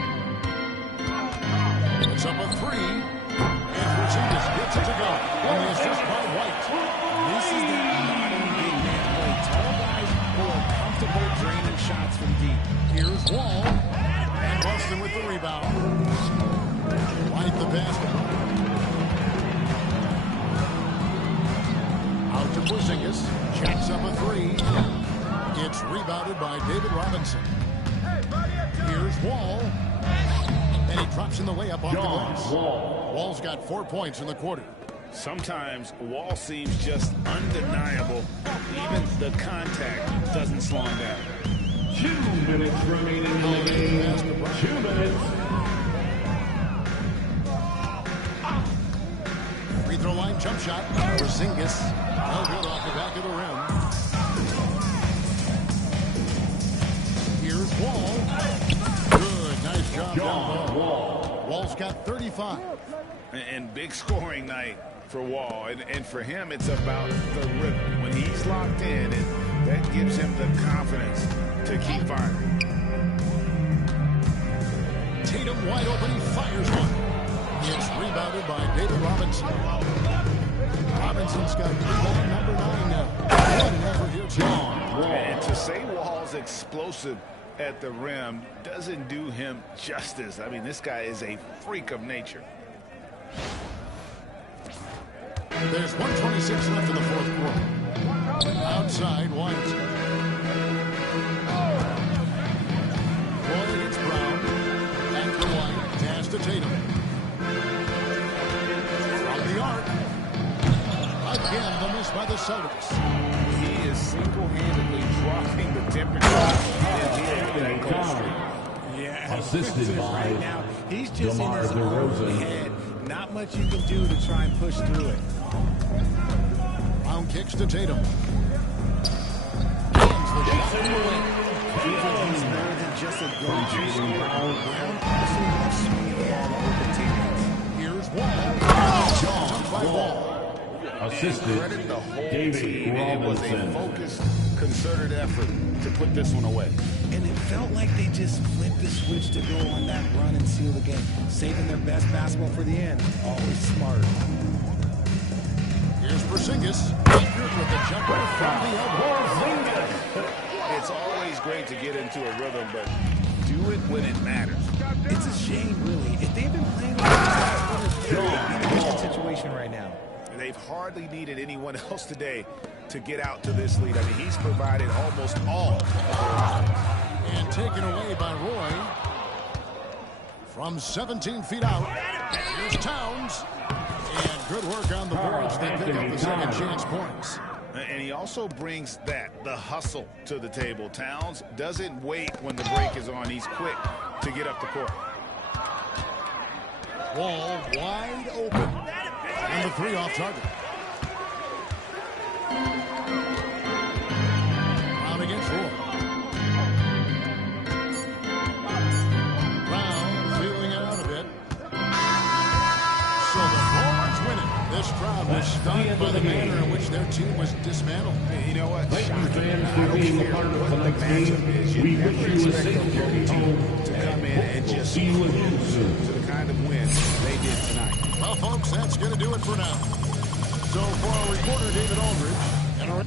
It's up a 3. And Porzingis gets it to go. And the assist by White. This is that modern big man play. Tall guys who are comfortable draining shots from deep. Here's Wall. And Boston with the rebound. White the basketball. Out to Porzingis. Jacks up a 3. It's rebounded by David Robinson. Here's Wall. And he drops in the layup off the glass. Wall's got 4 points in the quarter. Sometimes Wall seems just undeniable. Even the contact doesn't slow him down. 2 minutes remaining in the game. 2 minutes. Free throw line jump shot. Porzingis. No good off the back of the rim. Here's Wall. Good. Nice job down low. Wall's got 35. And big scoring night for Wall. And for him, it's about the rhythm. When he's locked in, that gives him the confidence to keep firing. Tatum wide open. He fires one. It's rebounded by David Robinson. Robinson's got rebound number 9 now. Good effort here, John. And to say Wall's explosive at the rim doesn't do him justice. I mean, this guy is a freak of nature. There's 1:26 left in the fourth quarter. Outside, White. Roy against Brown. Back to White. Pass to Tatum. From the arc. Again, the miss by the Celtics. He is single-handedly dropping the temperature in here with that cold streak. Yeah, Assisted by right now, he's just in his own DeRozan. head. Not much you can do to try and push through it. Brown kicks to Tatum. Hands the shot. He's more than just a go-to scorer. Brown also loves swinging the ball to open teammates. Here's Wall. Jumped by Wall. Assisted Credit the whole David team. It was a Robinson. focused, concerted effort to put this one away. And it felt like they just flipped the switch to go on that run and seal the game. Saving their best basketball for the end. Always smart. Here's Porzingis. Anchored with the jumper from the elbow. It's always great to get into a rhythm, but do it when it matters. It's a shame, really. If they've been playing like this last quarter, they'd be in a different situation right now. They've hardly needed anyone else today to get out to this lead. I mean, he's provided almost all of their offense. And taken away by Roy. From 17 feet out. Here's Towns. And good work on the boards. They pick up the second chance points. And he also brings the hustle to the table. Towns doesn't wait when the break is on. He's quick to get up the court. Wall wide open. And the 3 off target. Brown against Roy. Brown feeling it out a bit. So the forwards win it. This crowd was stunned by the manner in which their team was dismantled. You know what? Thank you, fans, for being a part of tonight's game. We wish you a safe journey home. To come in and just see you again soon. to the kind of win they did tonight. Well, folks, that's going to do it for now. So for our reporter, David Aldridge, and our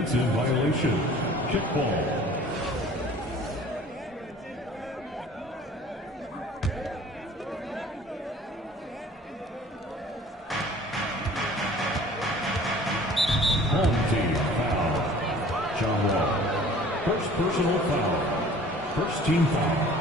defensive violation. Kickball. John Wall. First personal foul. First team foul.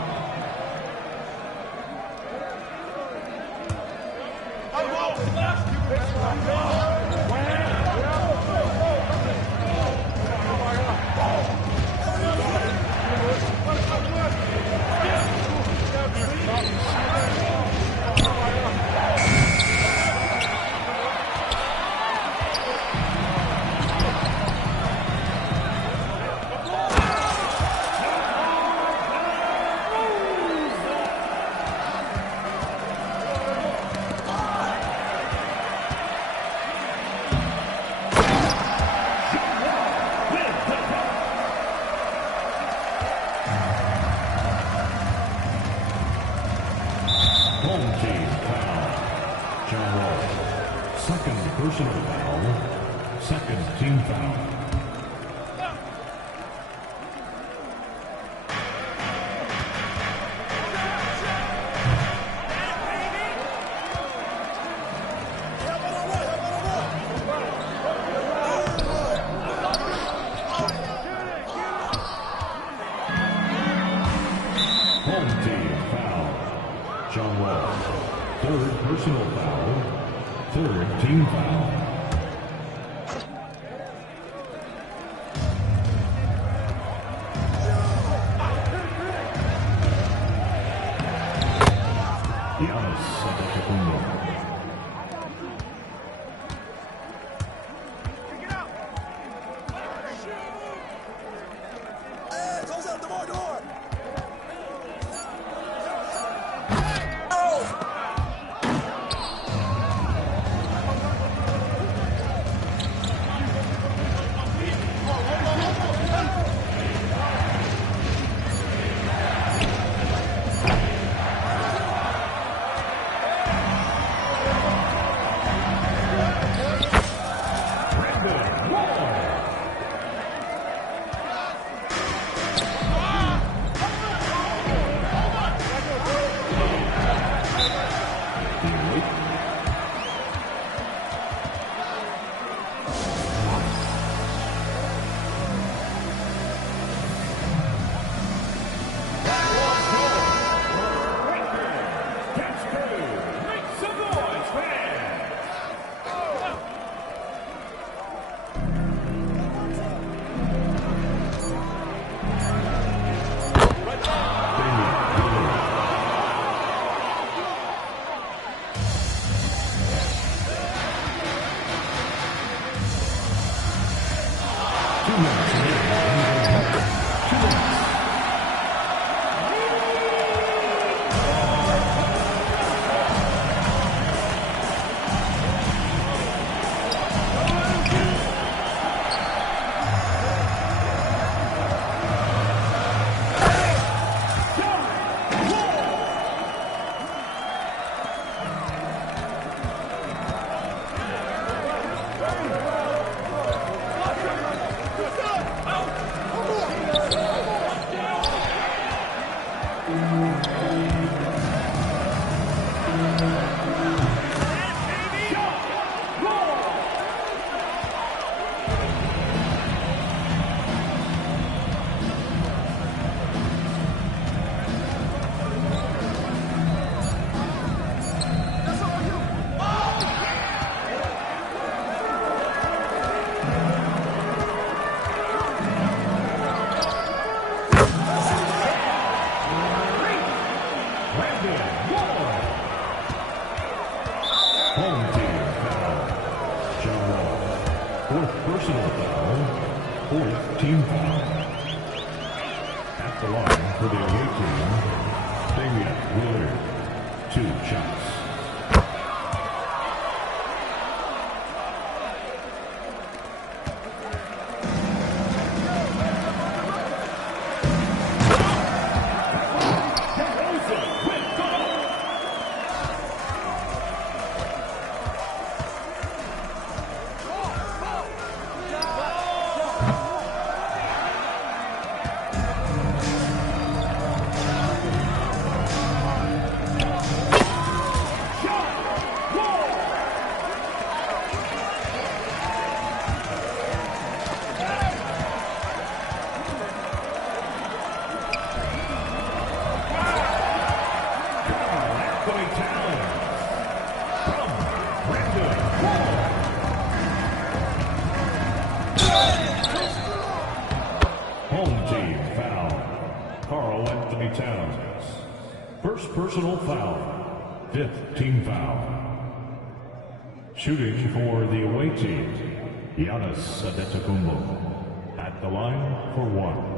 Personal foul, second team foul. Home team foul, John Wall. Third personal foul, third team foul. personal foul. 5th team foul. Shooting for the away team, Giannis Antetokounmpo at the line for 1.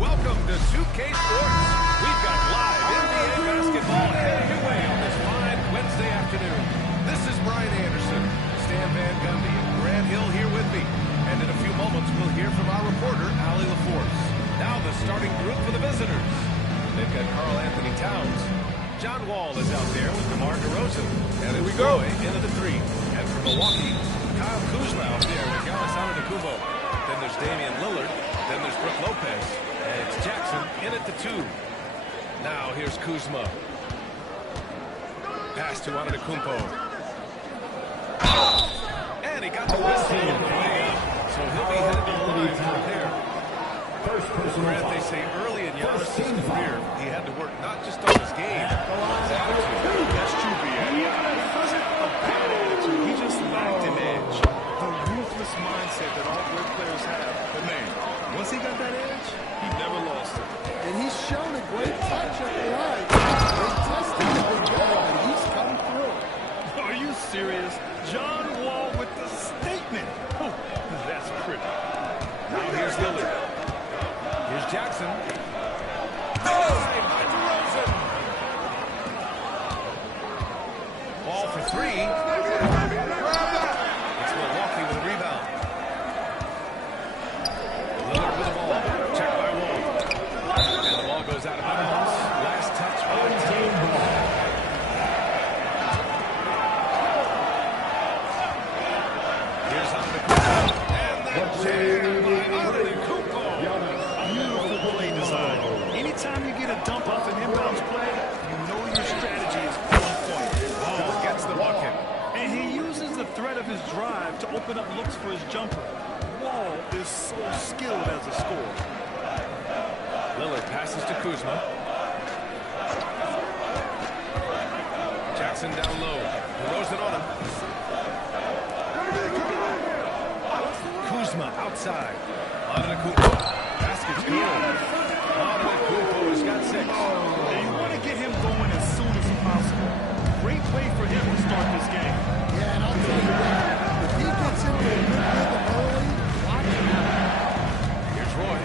Welcome to 2K Sports. We've got live NBA basketball heading your way on this fine Wednesday afternoon. This is Brian Anderson, Stan Van Gundy, and Grant Hill here with me. And in a few moments, we'll hear from our reporter, Allie LaForce. Now the starting group for the visitors. They've got Karl Anthony Towns. John Wall is out there with DeMar DeRozan. And here we go into the 3. And from Milwaukee, Kyle Kuzma out there with Giannis Antetokounmpo. Then there's Damian Lillard. Then there's Brook Lopez. And it's Jackson in at the 2. Now here's Kuzma. Pass to Antetokounmpo. And he got the whistle on the way up. So he'll be headed to the line to repair. Grant, they say early in Giannis' career, he had to work not just on his game, but on his attitude. That's true, BA. It wasn't a bad attitude. He just lacked an edge. The ruthless mindset that all great players have. But man, once he got that edge, he never lost it. And he's shown a great touch at the line. They tested him big game, and he's come through. Are you serious? John Wall with the statement. Oh, that's pretty. Now here's Lillard. Here's Jackson. By DeRozan. Ball for 3. It's Milwaukee with a rebound. Lillard with the ball. Checked by Wall. And the ball goes out of bounds. Last touch by Team Ball. Here's Antetokounmpo. And the jam by Antetokounmpo. Beautiful play design. Anytime you get a dump off an inbounds play, you know your strategy is on point. Wall gets the bucket. And he uses the threat of his drive to open up looks for his jumper. Wall is so skilled as a scorer. Lillard passes to Kuzma. Jackson down low. DeRozan on him. Kuzma outside. Antetokounmpo. Basket's good. Antetokounmpo has got 6. And you want to get him going as soon as possible. Great play for him to start this game. Yeah, and I'll tell you what, if he gets into a good rhythm early, watch him. Here's Roy.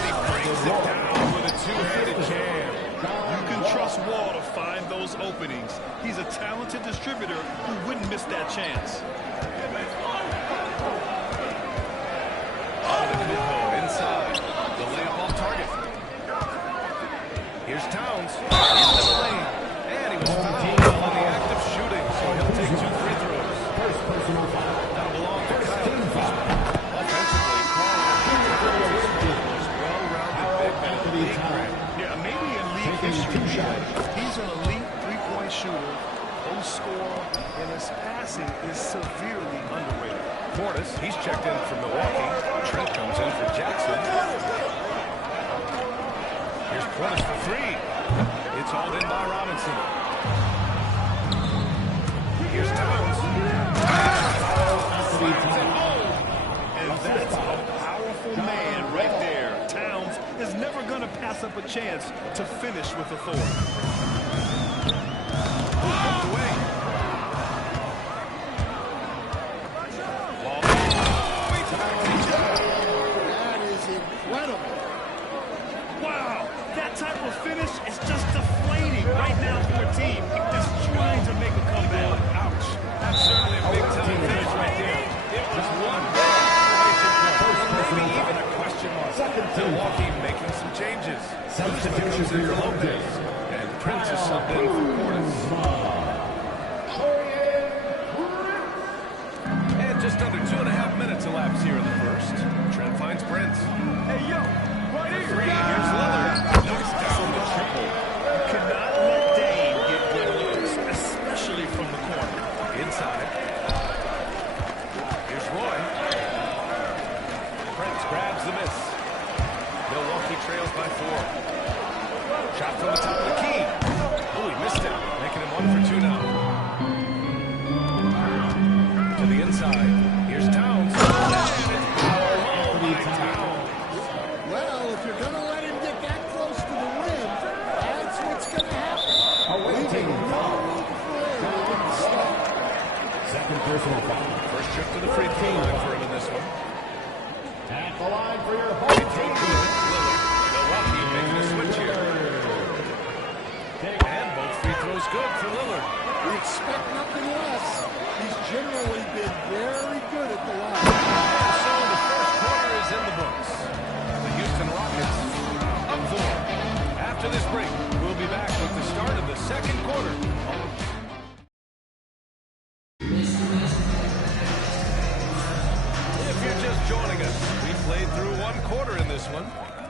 He brings it down with a two-handed jam. You can trust Wall to find those openings. He's a talented distributor who wouldn't miss that chance. Antetokounmpo inside. The layup off target. Here's Towns. Into the lane. And he was fouled on the act of shooting, so he'll take 2 free throws. That'll belong to Kyle Kuzma. Offensively, Karl history. He's an elite three-point shooter, post scorer, and his passing is severely underrated. Portis, he's checked in from Milwaukee. Trent comes in for Jackson. Here's Portis for three. It's hauled in by Robinson. Here's Towns. And that's a powerful man right there. Towns is never going to pass up a chance to finish with authority. Poked away. That is incredible. Wow, that type of finish is just deflating right now for a team that's trying to make a comeback. Ouch. That's certainly a big-time finish right there. It was one maybe even a question mark. Milwaukee making some changes. Substitution for Lopez. And Prince is subbed in for Portis. And just under 2.5 minutes elapsed here in the first. Trent finds Prince. Hey, yo, right here. Three, here's Lillard. Knocks down the triple. You cannot let Dame get good looks, especially from the corner. Inside. Here's Roy. Prince grabs the miss. Milwaukee trails by 4. Shot from the top of the key. Oh, he missed it. Making him 1 for 2 now. To the inside. Here's Towns. And it's power home by Towns. Well, if you're going to let him get that close to the rim, that's what's going to happen. Leaving no room for error in the start. Second personal foul. First trip to the free throw line for him in this one. At the line for your home team. Milwaukee making a switch here. And both free throws good for Lillard. We expect nothing less. He's generally been very good at the line. So the first quarter is in the books. The Houston Rockets up 4. After this break, we'll be back with the start of the second quarter. If you're just joining us, we played through 1 quarter in this one.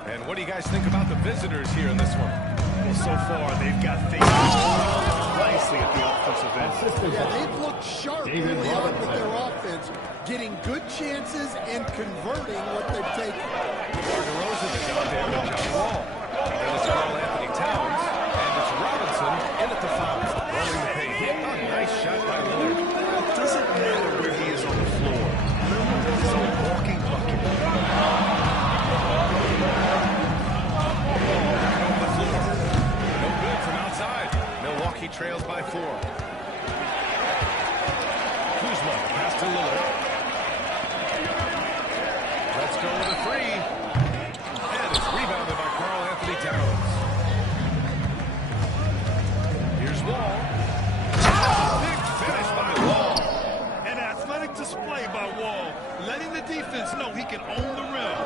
And what do you guys think about the visitors here in this one? Well, so far, they've got things nicely at the offensive end. Yeah, they've looked sharp early on with their offense, getting good chances and converting what they've taken. DeRozan is out there with John Wall. And then it's Carl Anthony Towns. And it's Robinson in at the foul. Rolling the paint. A nice shot by Lillard. It doesn't matter where he is on the floor. Lillard is a walking bucket. The floor. No good from outside. Milwaukee trails by 4. Kuzma pass to Lillard. Let's go with a 3. And it's rebounded by Carl Anthony Towns. Here's Wall. Big finish by Wall. An athletic display by Wall, letting the defense know he can own the rim.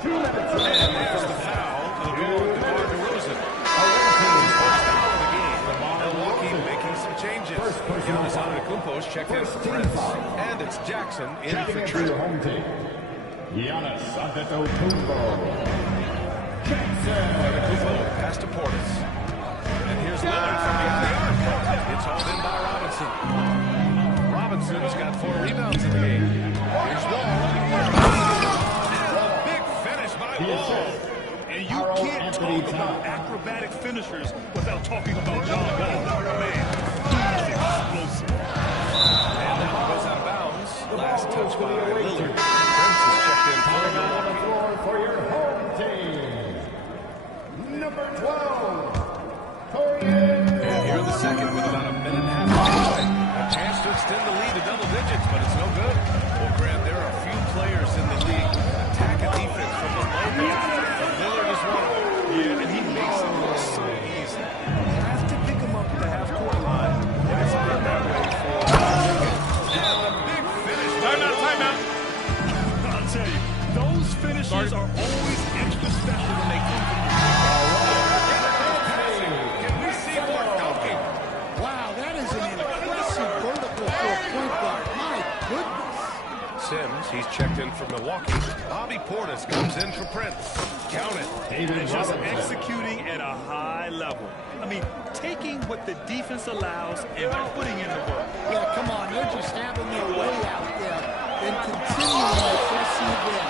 And there's the foul. DeMar DeRozan. First foul of the game. Milwaukee making some changes. Giannis Antetokounmpo's checked in for Prince. And it's Jackson in for Trent. home team. Giannis Antetokounmpo. Jackson. Antetokounmpo pass to Portis. And here's Lillard from beyond the arc. It's hauled in by Robinson. Robinson's got 4 rebounds in the game. Here's Wall. And a big finish by Wall. And you can't talk about acrobatic finishers without talking about John Wall. Man, he's explosive. And that one goes out of bounds. Last touch by Lillard. Prince is checked in for Milwaukee. For your home team. Number 12. And here in the second with about a minute and a half to play. A chance to extend the lead to double digits, but it's no good. Well, Grant, there are a few players in the league who can attack a defense from the low block. Lillard is one of them. Yeah, and he makes it look so easy. You have to pick him up at the half-court line, and it's been that way for a while. And a big finish. Timeout, timeout. I'll tell you, those finishes are always extra special when they come from the Can we see more dunking? Wow, that is an impressive vertical for a point guard. My goodness. Sims, he's checked in for Milwaukee. Bobby Portis comes in for Prince. Count it. and just executing at a high level. I mean, taking what the defense allows and putting in the work. Yeah, come on. They're just having their way out there and continuing to press you again.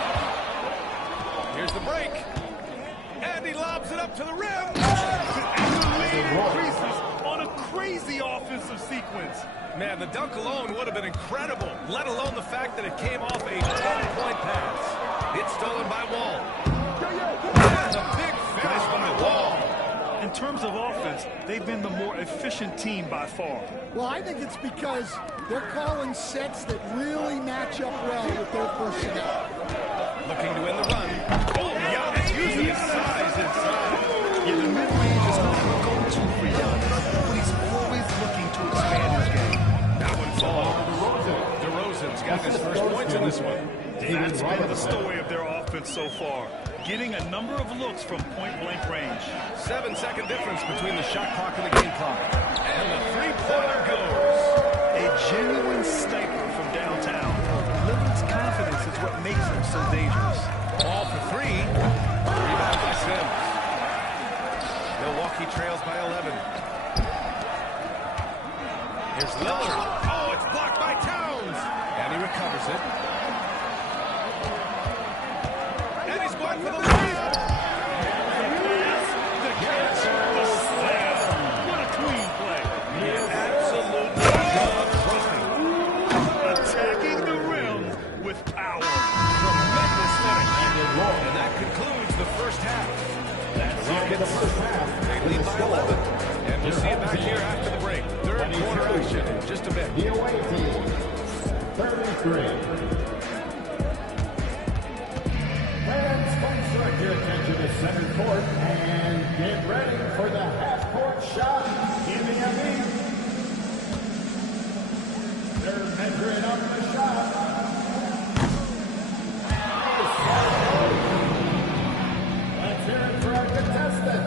Here's the break. And he lobs it up to the rim. And the lead increases on a crazy offensive sequence. Man, the dunk alone would have been incredible, let alone the fact that it came off a 10-point pass. It's stolen by Wall. And a big finish by Wall. In terms of offense, they've been the more efficient team by far. Well, I think it's because they're calling sets that really match up well with their personnel. Looking to win the run. Oh, yeah, it's using his size inside. Yeah, the mid-range is not a go-to for Giannis, but he's always looking to expand his game. That one falls. DeRozan's got his first points in this one. That's been the story of their offense so far, getting a number of looks from point-blank range. 7-second difference between the shot clock and the game clock. And the three-pointer goes. A genuine sniper from downtown. Lillard's confidence is what makes him so dangerous. Ball for three. Rebound by Sims. Milwaukee trails by 11. Here's Lillard. Oh, it's blocked by Towns. And he recovers it. And he's going for the layup. The catch, the slam. What a clean play. Yeah, absolutely good. Attacking the rim with power. Tremendous finish. And that concludes the first half. That's it. They lead by 11. And we'll see you back here after the break. Third quarter action in just a bit. The away team, 33. Fans, please direct your attention to center court and get ready for the half-court shot in the ME. They're measuring up the shot. Let's hear it for our contestant.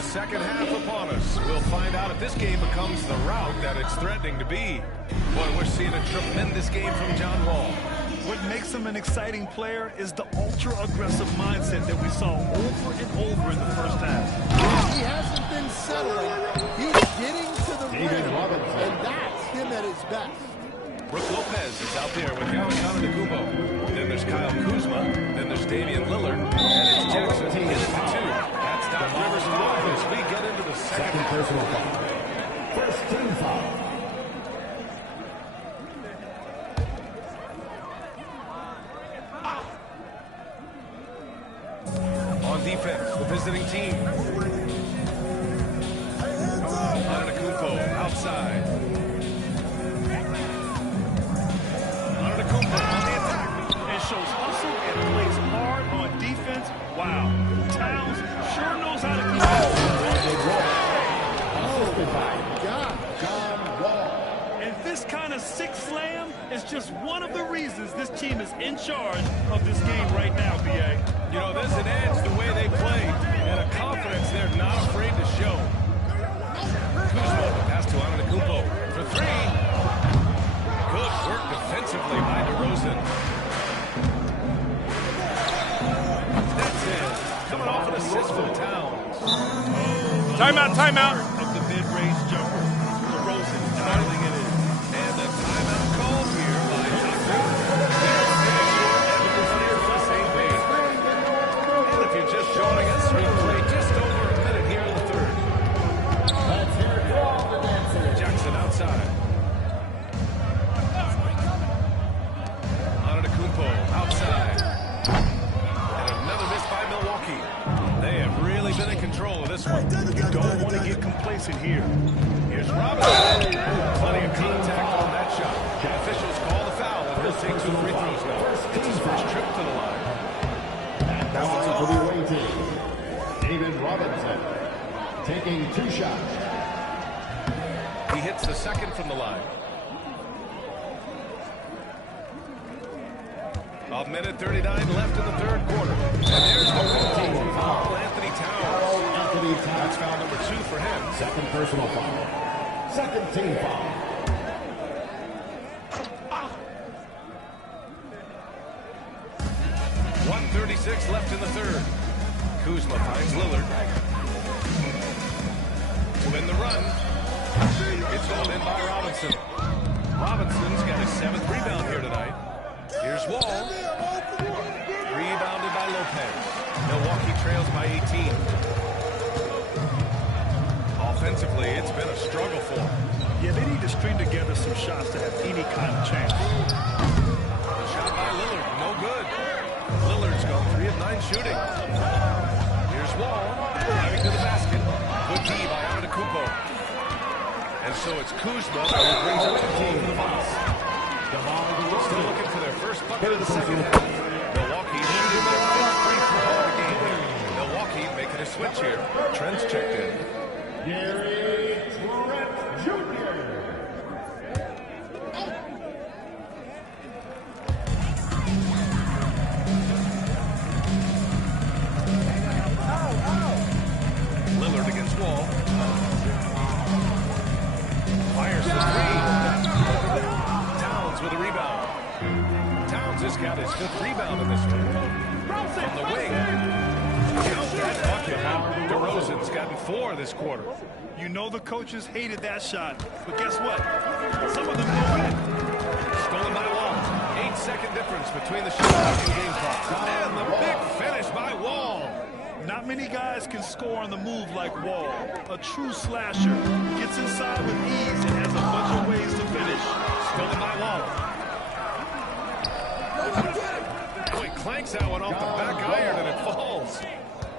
Second half upon us. We'll find out if this game becomes the route that it's threatening to be. Boy, we're seeing a tremendous game from John Wall. What makes him an exciting player is the ultra-aggressive mindset that we saw over and over in the first half. He hasn't been settling. He's getting to the rim, and that's him at his best. Brook Lopez is out there with Giannis Antetokounmpo. Then there's Kyle Kuzma. Then there's Damian Lillard. And it's Jackson in at the two. That's Doc Rivers' five as we get into the second personal foul. First team foul. On defense, the visiting team. Antetokounmpo outside. Antetokounmpo on the attack. And shows hustle and plays hard on defense. Wow. Towns sure knows how to keep Oh, my God, John Wall. And this kind of sick slam is just one of the reasons this team is in charge of this game right now, B.A. You know, there's an edge the way they play, and a confidence they're not afraid to show. Kuzma, pass to Antetokounmpo for three. Good work defensively by DeRozan. That's it. Coming off an assist from Towns. Timeout, timeout. Of the mid-range jumper. DeRozan dialing it in. And the timeout called here by Doctor. And if you're just joining us, we play just over a minute here in the third. Let's hear it for all the dancers. Jackson outside. Antetokounmpo outside. situation here. Here's Robinson. Plenty of contact on that shot. The officials call the foul, and he'll take 2 free throws now. It's his first trip to the line. At the line for the away team, David Robinson taking 2 shots. He hits the second from the line. A minute 39 left in the third quarter. And there's the team foul. Anthony Towns. That's foul number 2 for him. Second personal foul. Second team foul. .136 left in the third. Kuzma finds Lillard. To win the run. It's hauled in by Robinson. Robinson's got his 7th rebound here tonight. Here's Wall. Rebounded by Lopez. Milwaukee trails by 18. Offensively, it's been a struggle for them. Yeah, they need to string together some shots to have any kind of chance. The shot by Lillard, no good. Lillard's gone 3 of 9 shooting. Here's Wall, driving to the basket. Good D by Antetokounmpo. And so it's Kuzma who brings up the team for the Bucks. Still looking for their first bucket of the second half. Milwaukee shooting their 5th free throw of the game here. Milwaukee making a switch here. Trent's checked in. Gary Trent Jr. Lillard against Wall. Fires the 3. Towns with a rebound. Towns has got his 5th rebound in this one. From the wing. Count that bucket. DeRozan's gotten 4 this quarter. You know the coaches hated that shot, but guess what? Some of them know it. Stolen by Wall. 8-second difference between the shot and game clock. And the big finish by Wall. Not many guys can score on the move like Wall. A true slasher. Gets inside with ease and has a bunch of ways to finish. Stolen by Wall. Oh, he clanks that one off the back iron and it falls.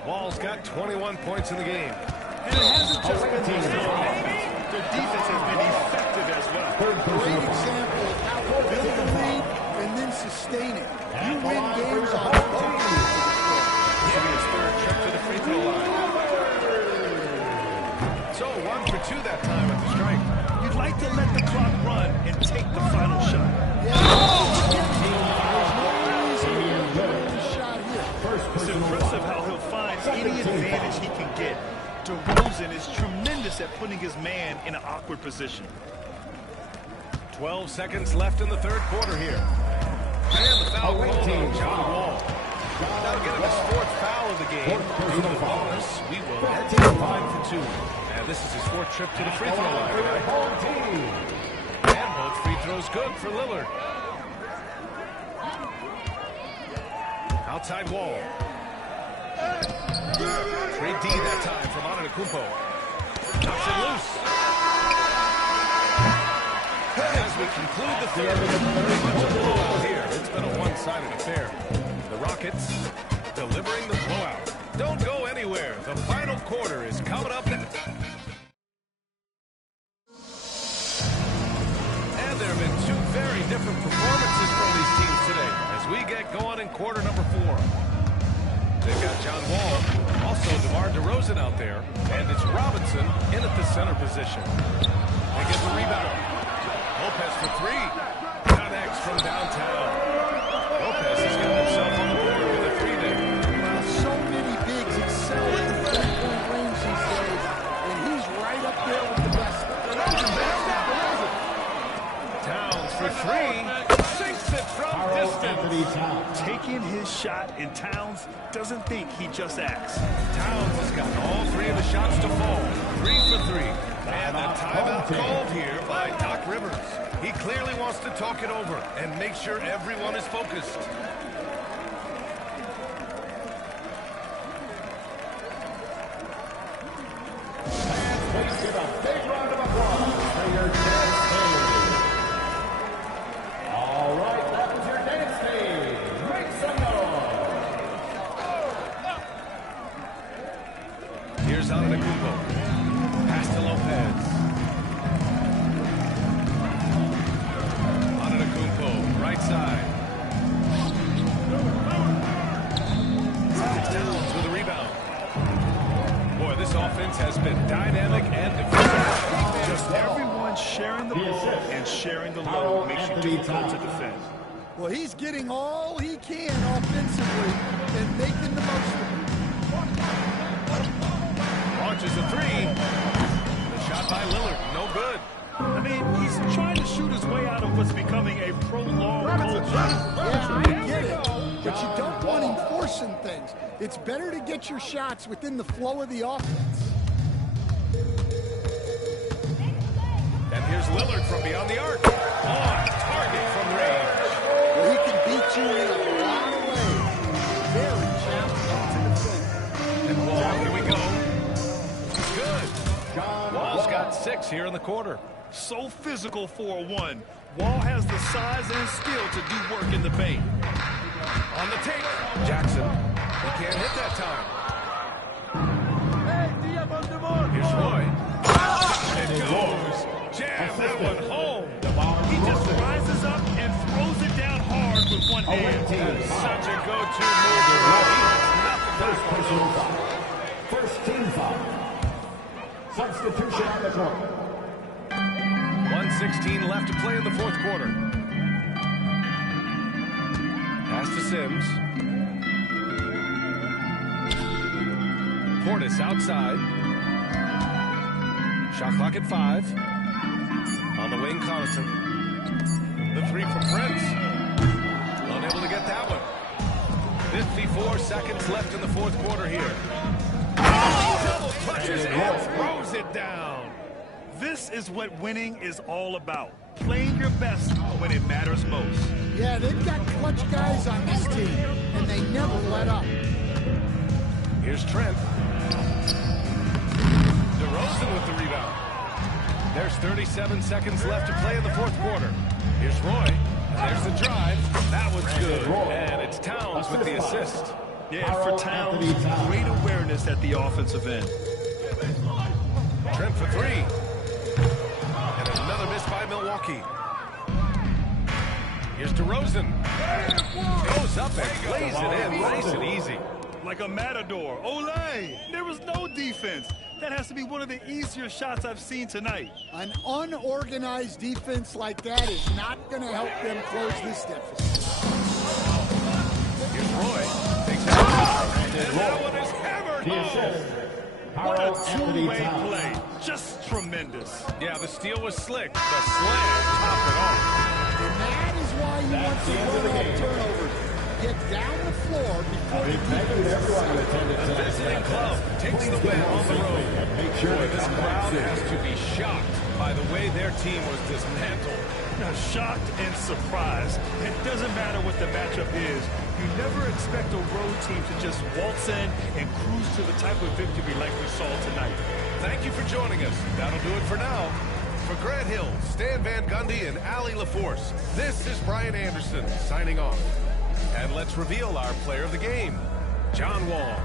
Wall's got 21 points in the game. And it hasn't just been their offense. Their defense has been effective as well. Great example of how to build a lead and then sustain it. You win games on both ends. This will be his 3rd trip to the free throw line. So 1 for 2 that time at the strike. You'd like to let the clock run and take the final shot. It's impressive how he'll find any advantage he can get. DeRozan is tremendous at putting his man in an awkward position. 12 seconds left in the third quarter here. And the foul called on John Wall. That'll get him his 4th foul of the game. Due to the bonus, we will net 5 for 2. And this is his 4th trip to the free throw line tonight. And both free throws good for Lillard. Outside Wall. Great D that time from Antetokounmpo. Knocks it loose. As we conclude the third, very much a blowout here. It's been a one-sided affair. The Rockets delivering the blowout. Don't go anywhere. The final quarter is coming up. And there have been 2 very different performances from these teams today as we get going in quarter number 4. They've got John Wall, also DeMar DeRozan out there, and it's Robinson in at the center position. They get the rebound. Lopez for 3. Connects from downtown. Lopez has got himself on the board with a 3 there. Well, so many bigs excel at the 3-point range these days, and he's right up there with the best. Towns for 3. Sinks it from distance. Taking his shot, and Towns doesn't think, he just acts. Towns has gotten all 3 of the shots to fall. 3 for 3. And the timeout called here by Doc Rivers. He clearly wants to talk it over and make sure everyone is focused. Let's give a big round of applause for your dance team. All right, that was your dance team. Make some noise. Here's Antetokounmpo. Pass to Lopez. sharing the load makes you difficult to defend. Well, he's getting all he can offensively and making the most of it. Launches a three. The shot by Lillard, no good. I mean, he's trying to shoot his way out of what's becoming a prolonged cold shot. Yeah, I get it. But you don't want him forcing things. It's better to get your shots within the flow of the offense. And here's Lillard from beyond the arc. On target from range. Well, he can beat you in a lot of ways. Very challenging to defend. And Wall, here we go. Good. Wall's got 6 here in the quarter. So physical for a 1. Wall has the size and skill to do work in the paint. On the take, Jackson. He can't hit that time. Here's Roy. It goes. Jam that one home. He just rises up and throws it down hard with one hand. Such a go-to move. First team foul. Substitution on the court. 1:16 left to play in the fourth quarter. Pass to Sims. Portis outside. Shot clock at 5. On the wing, Connaughton. The 3 from Prince. Unable to get that one. 54 seconds left in the fourth quarter here. Double clutches and throws it down. This is what winning is all about. Playing your best when it matters most. Yeah, they've got clutch guys on this team, and they never let up. Here's Trent. DeRozan with the rebound. There's 37 seconds left to play in the fourth quarter. Here's Roy. There's the drive. That one's good. And it's Towns with the assist. Yeah, for Towns, great awareness at the offensive end. Trent for 3. And another miss by Milwaukee. Here's DeRozan. Goes up and plays it in. Nice and easy. Like a matador. Olay! There was no defense. That has to be one of the easier shots I've seen tonight. An unorganized defense like that is not going to help them close this deficit. Here's Roy. Takes that. And that one is hammered home. What a two-way play. Just tremendous. Yeah, the steal was slick. The slam topped it off. And that is why you want to run off turnovers. Get down the floor before you The visiting club takes the win on the road. Boy, this crowd has to be shocked by the way their team was dismantled. Now, shocked and surprised. It doesn't matter what the matchup is. You never expect a road team to just waltz in and cruise to the type of victory like we saw tonight. Thank you for joining us. That'll do it for now. For Grant Hill, Stan Van Gundy, and Ali LaForce, this is Brian Anderson signing off. And let's reveal our player of the game, John Wall.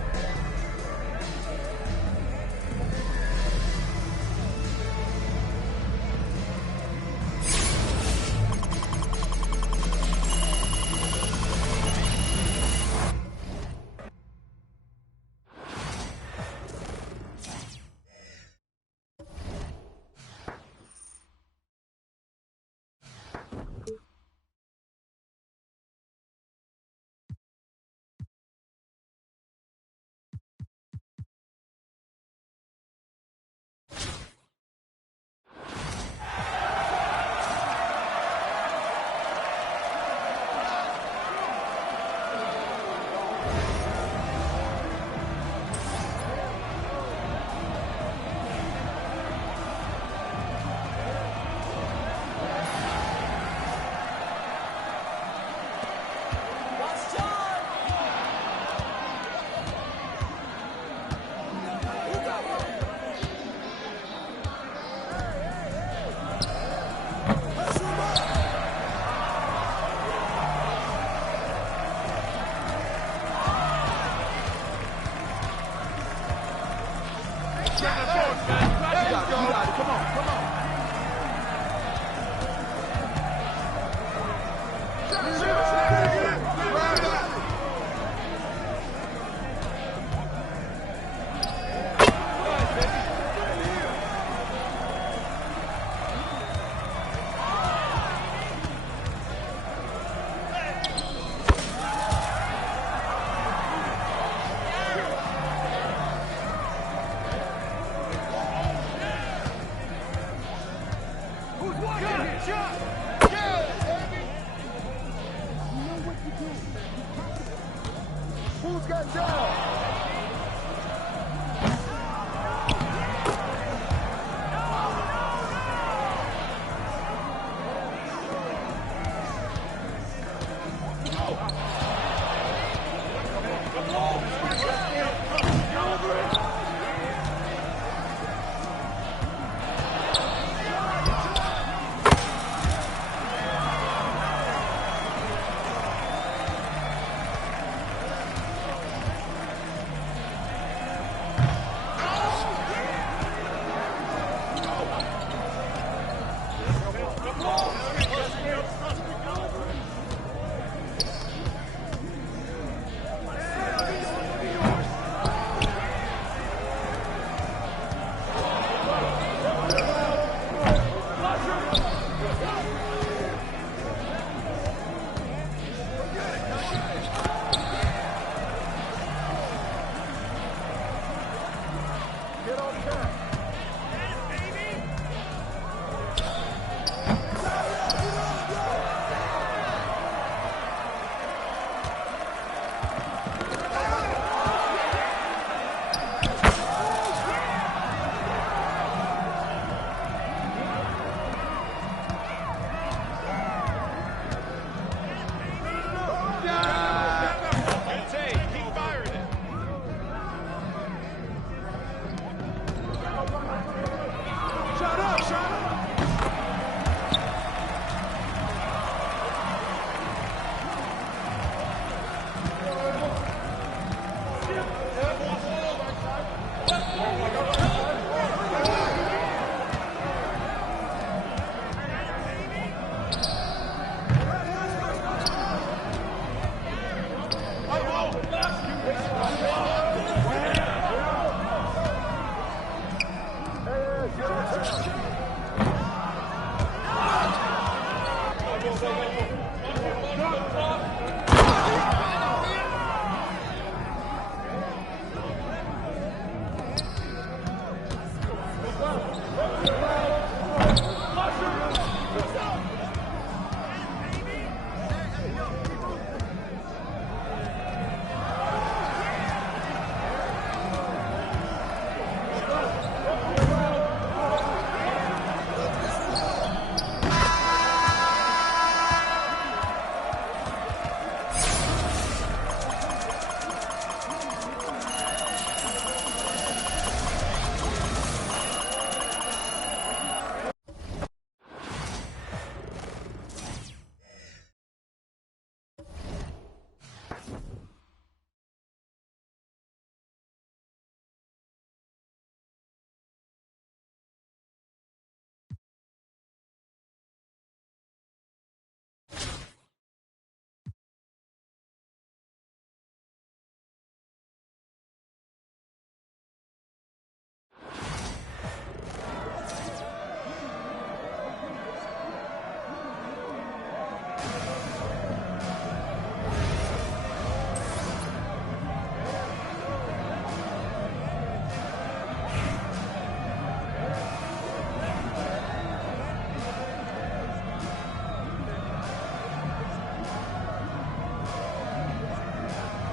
Who's got down?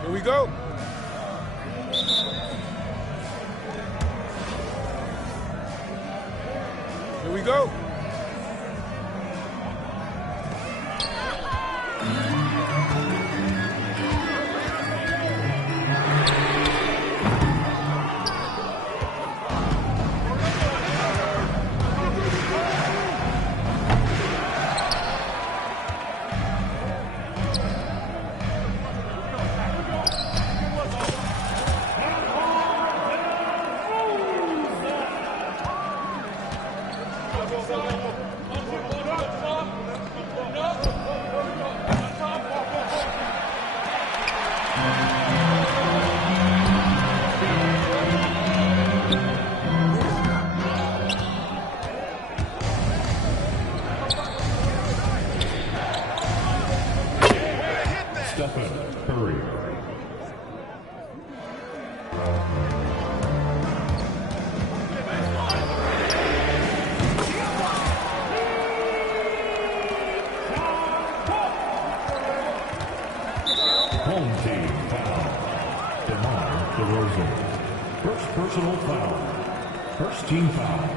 Here we go. Here we go. Home team foul. DeRozan. First personal foul. First team foul.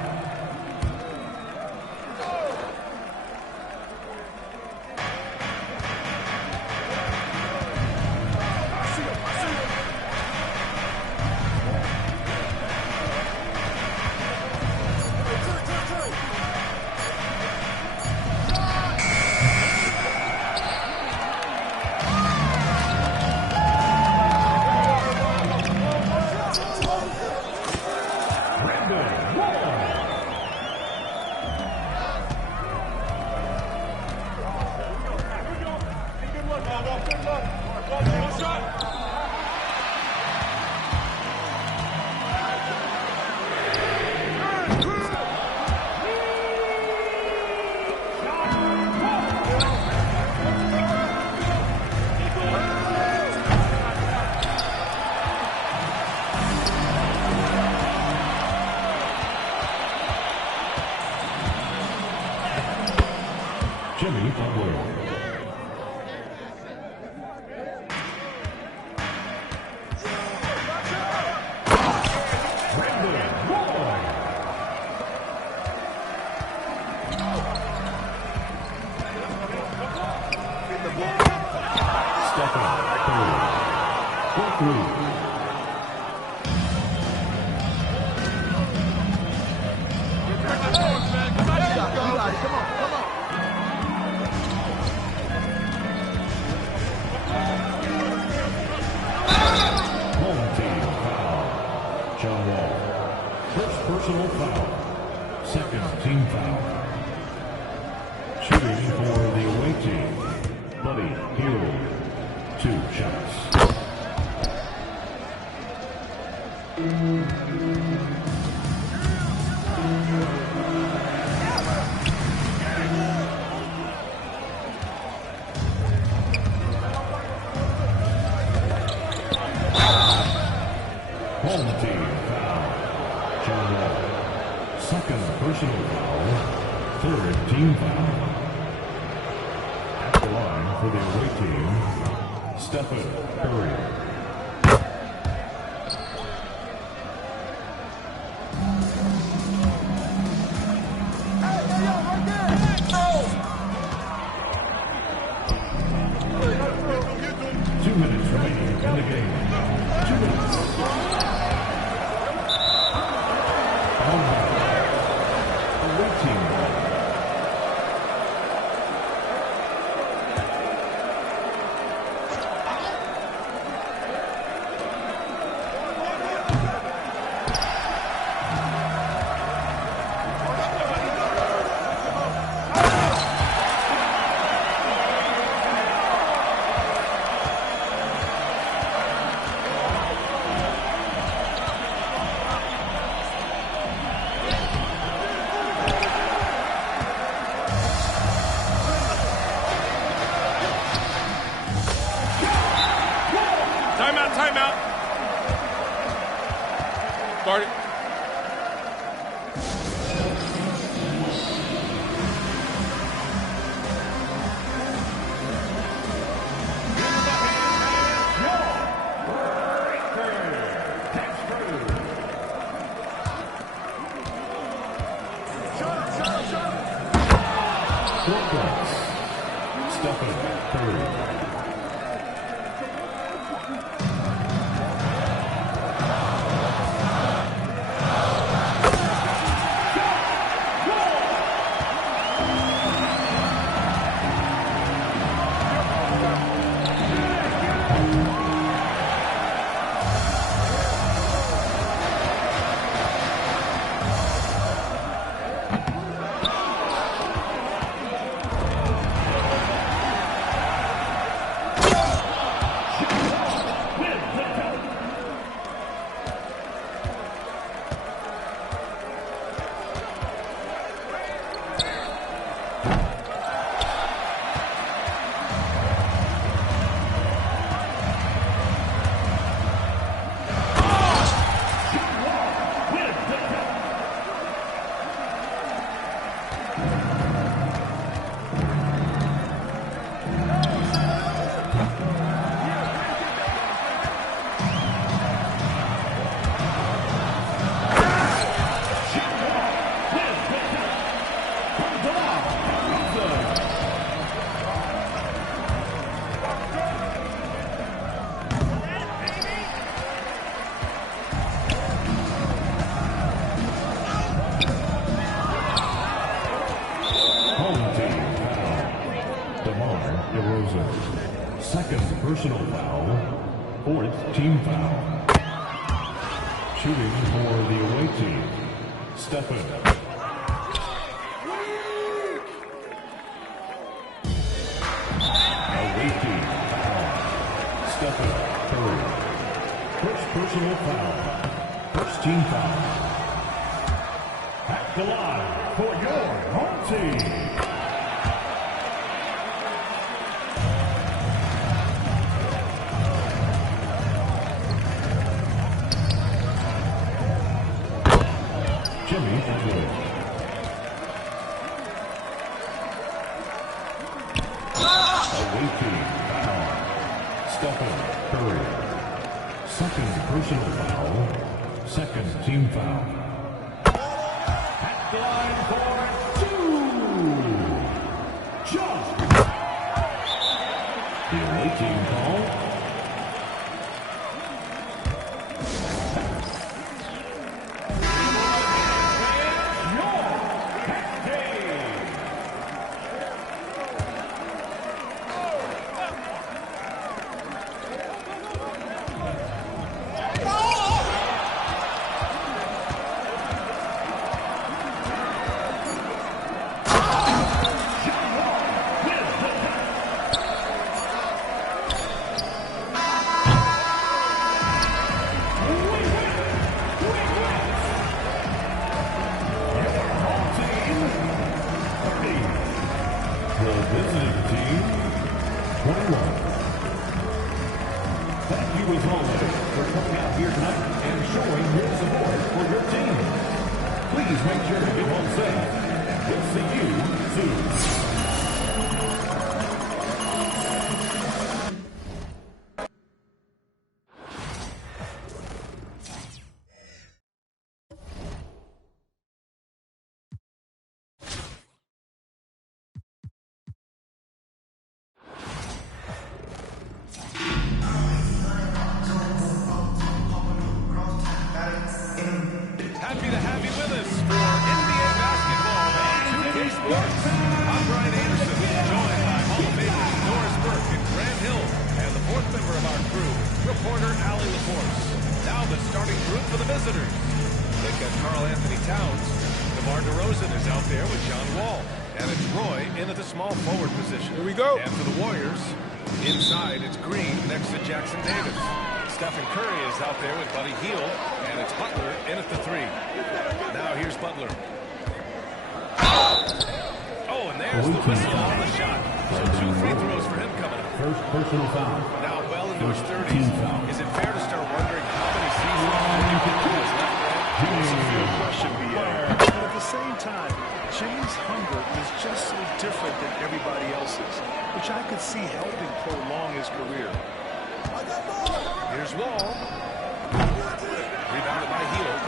Jimmy Butler. Personal foul. Second team foul. Shooting for the away team. Buddy Hield. 2 shots. Home team foul. John Wall. Second personal foul. Third team foul. At the line for the away team, Stephen Curry. Timeout. Start it. 4th team foul. Shooting for the away team, Stephen. Away team foul, Stephen Curry. First personal foul, first team foul. At the line for your home team. Jimmy Butler. Away team foul, Stephen Curry. Second personal foul, second team foul. At the line for 2. Just. The away team call. Happy to have you with us for NBA basketball on 2K Sports. I'm Brian Anderson, joined by Hall of Famers Doris Burke and Grant Hill, and the fourth member of our crew, reporter Allie LaForce. Now the starting group for the visitors. They've got Karl Anthony Towns. DeMar DeRozan is out there with John Wall. And it's Roy in at the small forward position. Here we go. And for the Warriors, inside it's Green next to Jackson Davis. Stephen Curry is out there with Buddy Hield, and it's Butler in at the 3. Now here's Butler. Oh, and there's the whistle on the shot. So 2 free throws for him coming up. First personal foul. Now well into his 30s. Is it fair to start wondering how many seasons he has left? It's a fair question, B.A. But at the same time, Jimmy's hunger is just so different than everybody else's, which I could see helping prolong his career. Here's Wall. Rebounded by Hield.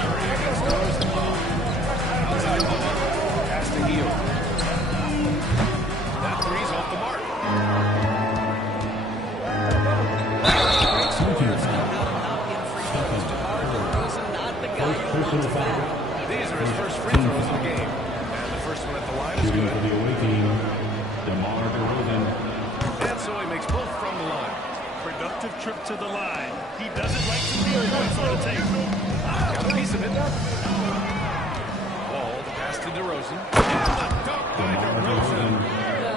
Curry against DeRozan. Outside Wall. Pass to Hield. That three's off the mark. These are his first free throws of the game. And the first one at the line is good. For the away team, DeMar DeRozan. And so he makes both from the line. Productive trip to the line. He doesn't like to leave points on the table. Got a piece of it. Wall, the pass to DeRozan. And the dunk by DeRozan.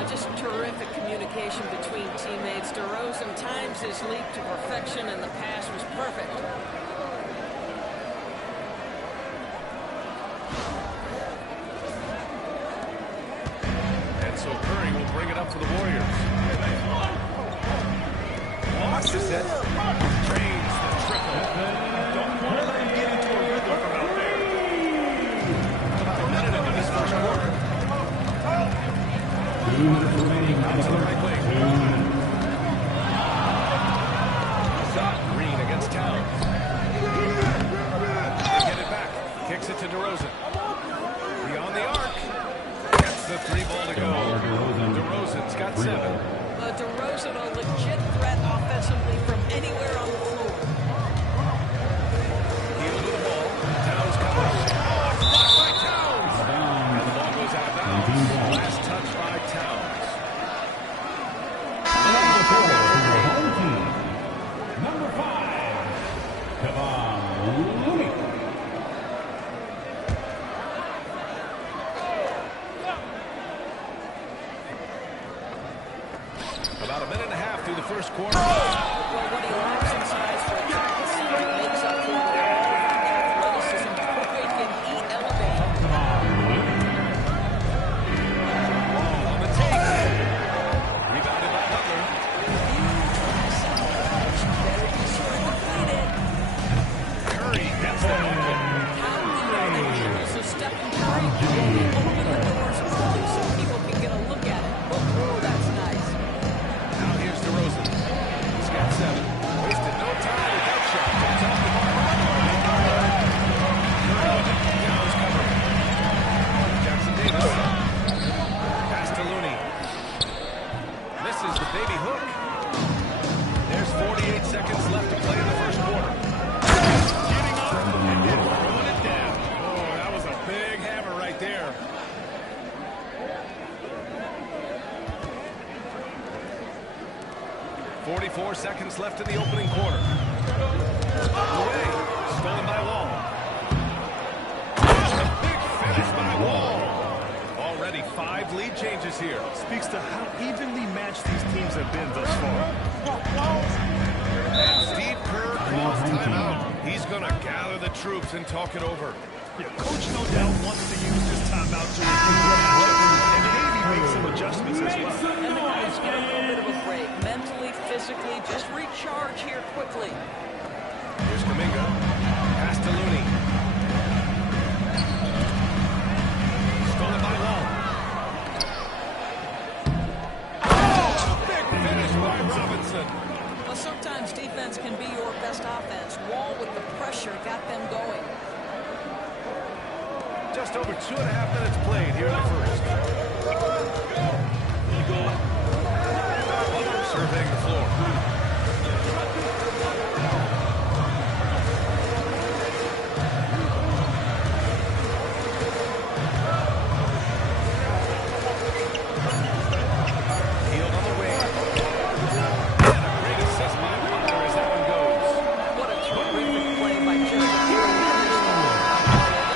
Just terrific communication between teammates. DeRozan times his leap to perfection, and the pass was perfect. And so Curry will bring it up for the Warriors. Watch this set. Trains the triple. Don't want to let him get into a rhythm from out there. About a minute into this first quarter. 2 minutes remaining. Comes the right wing. Shot Green against Towns. They get it back. Kicks it to DeRozan. Beyond the arc. Gets the 3 ball to go. DeRozan's got 7. DeRozan, a legit threat offensively from anywhere on the floor. Hield with the ball. Towns covers. Blocked by Towns. And the ball goes out of bounds. Last touch by Towns. About a minute and a half through the first quarter. Well, what he lacks in size for a tackle center makes up for it with all of that athleticism. Boy, can he elevate. Ball on the take. Rebounded by Butler. Better be sure to feed it. Curry gets the open. How do we know that Julius is Stephen Curry? Well, he opened the doors early so people can get a look at it. Oh, that's nice. Now here's DeRozan. He's got 7. Wasted no time with that shot. It's off the mark. Curry with it. Now he's covered. Jackson Davis. Pass to Looney. Misses the baby hook. There's 48 seconds left to play in the first quarter. Getting up and then throwing it down. Oh, that was a big hammer right there. .44 seconds left in the opening quarter. Away. Stolen by Wall. A big finish by Wall. Already 5 lead changes here. Speaks to how evenly matched these teams have been thus far. And Steve Kerr calls timeout. He's going to gather the troops and talk it over. Yeah, Coach no doubt wants to use this timeout to review the matchup and maybe make some adjustments as well. And the guys get a little bit of a break. Mentally, physically, just recharge here quickly. Here's Kuminga. Pass to Looney. Stolen by Wall. Oh, big finish by Robinson. Well, sometimes defense can be your best offense. Wall with the pressure got them going. Just over 2.5 minutes played here in the first. Butler surveying the floor. Healed on the wing. And a great assist by Butler as that one goes. What a terrific play by Jason Terry.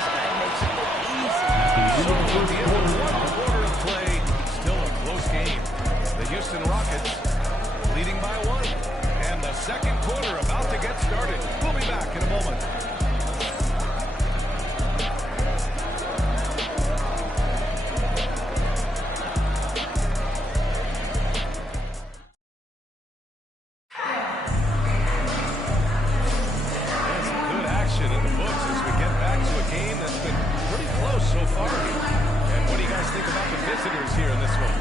This guy makes it look easy. So at the end of one quarter of play, still a close game. The Houston Rockets leading by 1. And the second quarter about to get started. We'll be back in a moment. There's some good action in the books as we get back to a game that's been pretty close so far here. And what do you guys think about the visitors here in this one?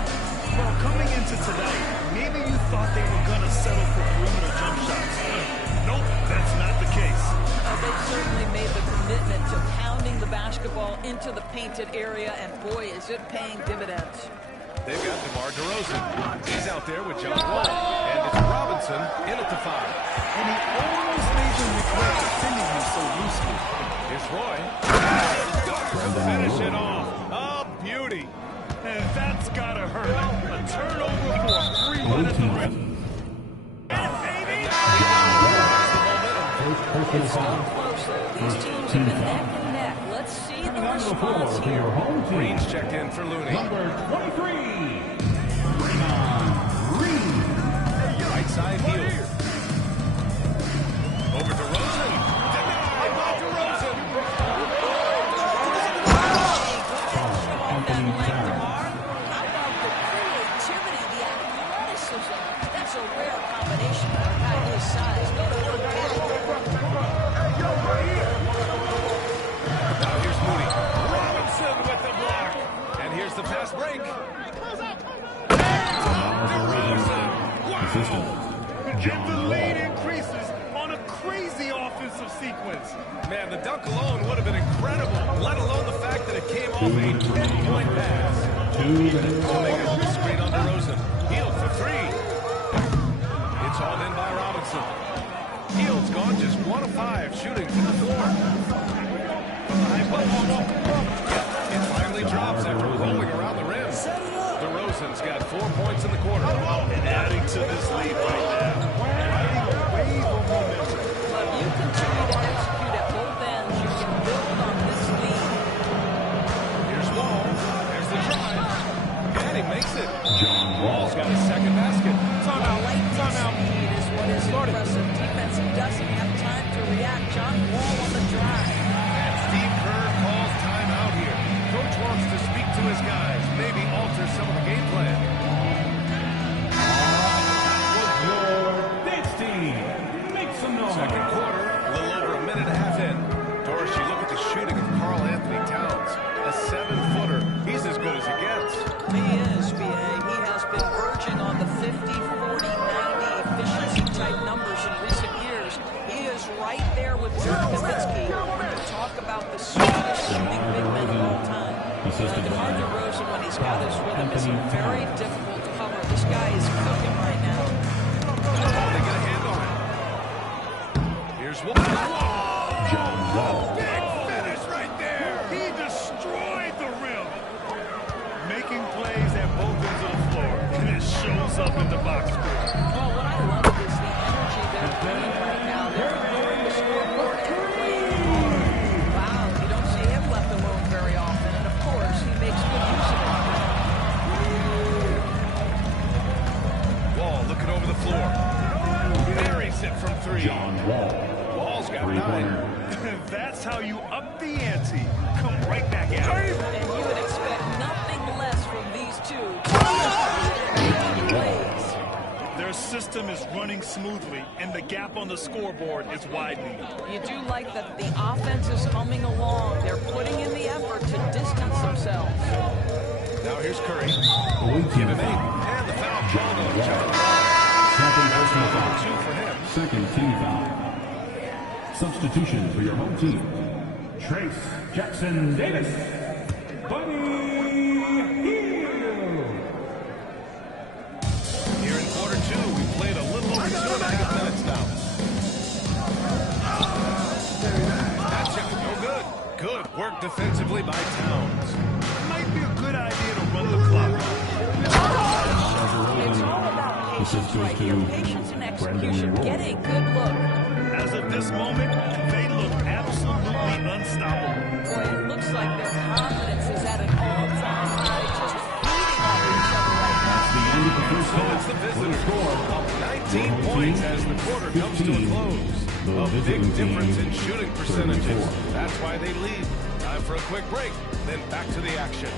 Well, coming into tonight, maybe you thought they were going to settle for perimeter jump shots. Nope, that's not the case. They've certainly made the commitment to pounding the basketball into the painted area, and boy, is it paying dividends. They've got DeMar DeRozan. He's out there with John Wall. And it's Robinson in at the 5. And he almost made them regret defending him so loosely. Here's Roy. To finish it off. A beauty. And that's got to hurt. A turnover for a free run at the rim. And baby! It's still close, though. These teams have been neck and neck. Let's see the response here. Green's checked in for Looney. Number 23, Green. Right side heel. Over to Rosen. Denied by DeRozan. Showing that length, DeMar. How about the creativity, the athleticism? That's a rare combination for a guy his size. Go to work, kid. Now here's Moody. Robinson with the block. And here's the fast break. DeRozan. Wow. And the lead increases on a crazy offensive sequence. Man, the dunk alone would have been incredible, let alone the fact that it came off a 10-point pass. Kuminga, screen on DeRozan. Healed for 3. It's hauled in by Robinson. Heald's gone just 1 of 5 shooting from the floor. From the high post. It finally drops after rolling around the rim. DeRozan's got 4 points in the quarter. And adding to this lead right now. Riding a wave of momentum. Well, if you continue to execute at both ends, you can build on this lead. Here's Wall. There's the drive. And he makes it. Wall's got his second basket. to the floor. Buries it from three. John Wall. Wall's got 9. That's how you up the ante. Come right back at it. And you would expect nothing less from these two. Their system is running smoothly, and the gap on the scoreboard is widening. You do like that the offense is humming along. They're putting in the effort to distance themselves. Now here's Curry. Give him 8. And the foul called on John. Second personal foul. 2 for him. Second team foul. Substitution for your home team. Trace Jackson Davis. Buddy Hield. Here in quarter 2, we've played a little over 2.5 minutes now. That shot, no good. Good work defensively by Towns. Might be a good idea to run the clock. It's all about patience right here. Patience and execution. Get a good look. As of this moment, they look absolutely unstoppable. Boy, it looks like their confidence is at an all-time high, just feeding off each other right now. The end of the first So it's the visitors up 19 points as the quarter comes to a close. A big difference in shooting percentages. That's why they lead. Time for a quick break, then back to the action.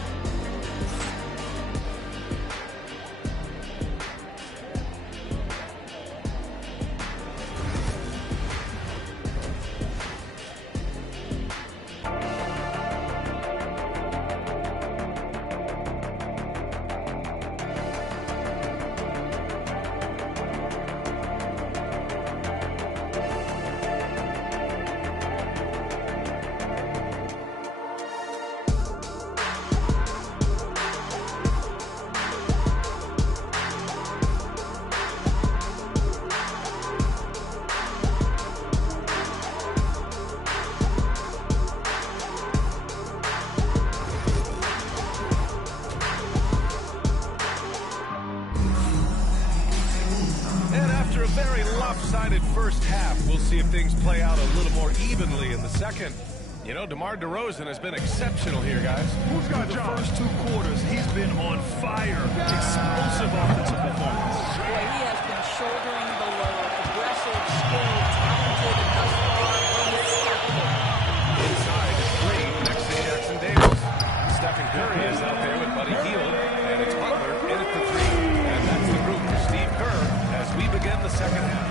After a very lopsided first half, we'll see if things play out a little more evenly in the second. You know, DeMar DeRozan has been exceptional here, guys. Who's got the first 2 quarters? He's been on fire. Explosive offensive performance. Boy, he has been shouldering the load. Aggressive, skilled, talented, and thus far unstoppable. Inside is Green next to Jackson Davis. Stephen Curry is out there with Buddy Hield, and it's Butler in at the 3. And that's the group for Steve Kerr as we begin the second half.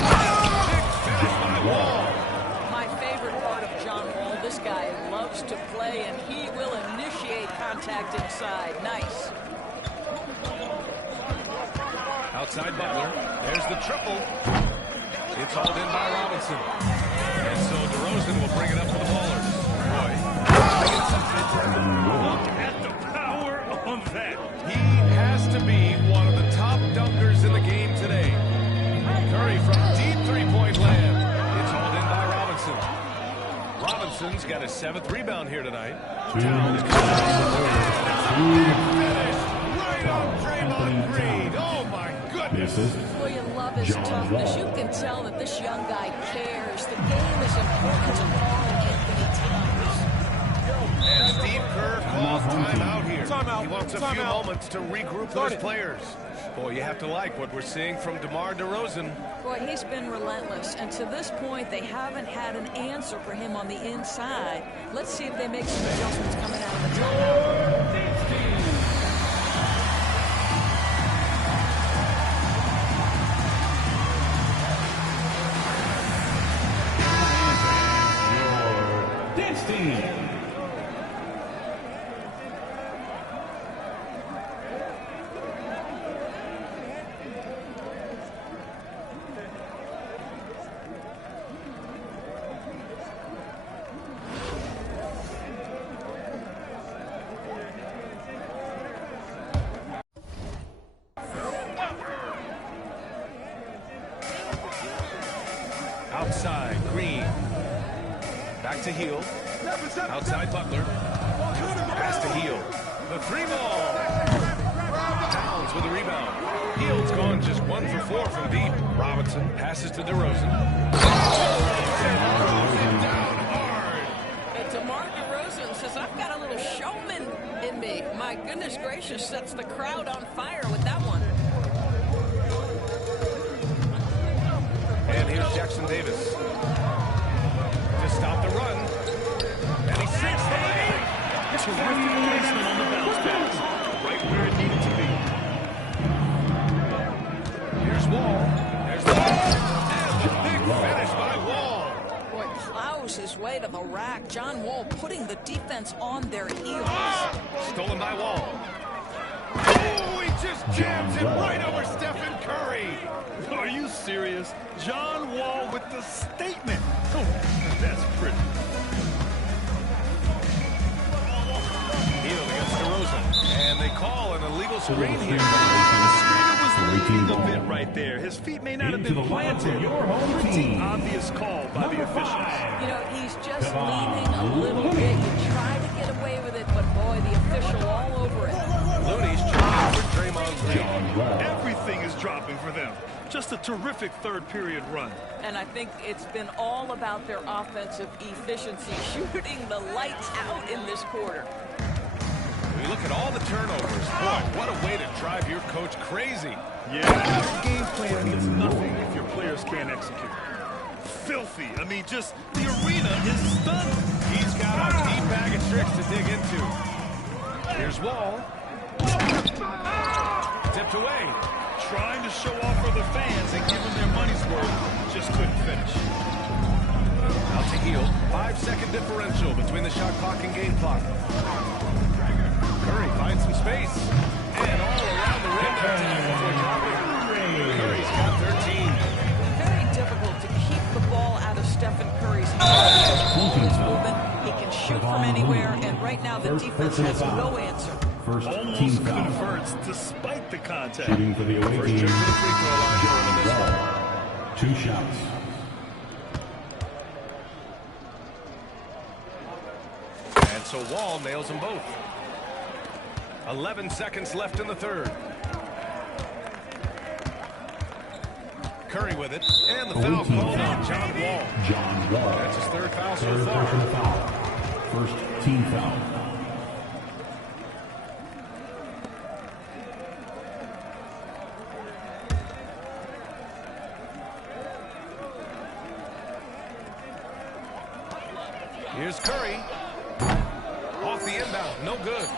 Big finish by Wall. My favorite part of John Wall, this guy loves to play, and he will initiate contact inside. Nice. Outside Butler. There's the triple. It's hauled in by Robinson. And so DeRozan will bring it up for the Ballers. Roy. Look at the power on that. He has to be one of the top dunkers in the game today. Curry from deep three-point land. It's hauled in by Robinson. Robinson's got his 7th rebound here tonight. Towns right on Draymond Green. Oh, my goodness. Well, you love his toughness. You can tell that this young guy cares. The game is important to Carl Anthony Towns. And Steve Kerr calls timeout here. Timeout. He wants a few moments to regroup those players. Boy, you have to like what we're seeing from DeMar DeRozan. Boy, he's been relentless, and to this point, they haven't had an answer for him on the inside. Let's see if they make some adjustments coming out of the timeout. Dance team. Outside, Green. Back to Hield. Outside Butler. Pass to Hield. The 3-ball. Towns with a rebound. Hield's gone just 1 for 4 from deep. Robinson passes to DeRozan. Down hard. And DeMar DeRozan says, I've got a little showman in me. My goodness gracious, sets the crowd on fire with that one. Jackson Davis. To stop the run. And he sinks the lead. Terrific placement on the bounce pass. Right where it needed to be. Here's Wall. There's the and the big finish by Wall. Boy, plows his way to the rack. John Wall putting the defense on their heels. Stolen by Wall. Oh, he just jams it right over Stephen Curry. Are you serious? John Wall with the statement. Oh, that's pretty. Hield against DeRozan. And they call an illegal screen here. The screener was leading a bit right there. His feet may not have been planted. Your home Pretty team. obvious call by the officials. You know, he's just leaning a little bit. He tried to get away with it, but boy, the official all over it. Looney's trying for Draymond's lead. Everything is dropping for them. Just a terrific third period run. And I think it's been all about their offensive efficiency, shooting the lights out in this quarter. We look at all the turnovers. Boy, what a way to drive your coach crazy. Yeah, your game plan means nothing if your players can't execute. Filthy. I mean, just the arena is stunned. He's got a deep bag of tricks to dig into. Here's Wall. Tipped away. Trying to show off for the fans and give them their money's worth. Just couldn't finish. Out to Hield. 5-second differential between the shot clock and game clock. Curry finds some space. And all around the rim that time before dropping. Curry's got 13. Very difficult to keep the ball out of Stephen Curry's hands. He's moving. He can shoot from anywhere, and right now the defense has no answer. First team Almost foul. converts despite the contact. Shooting for the away First team. trip to the free throw line for him in this one. 2 shots. And so Wall nails them both. 11 seconds left in the third. Curry with it. And the foul called on John Wall. John Wall. That's his third foul so Third far. personal foul. First team foul. Here's Curry. Off the inbound. No good.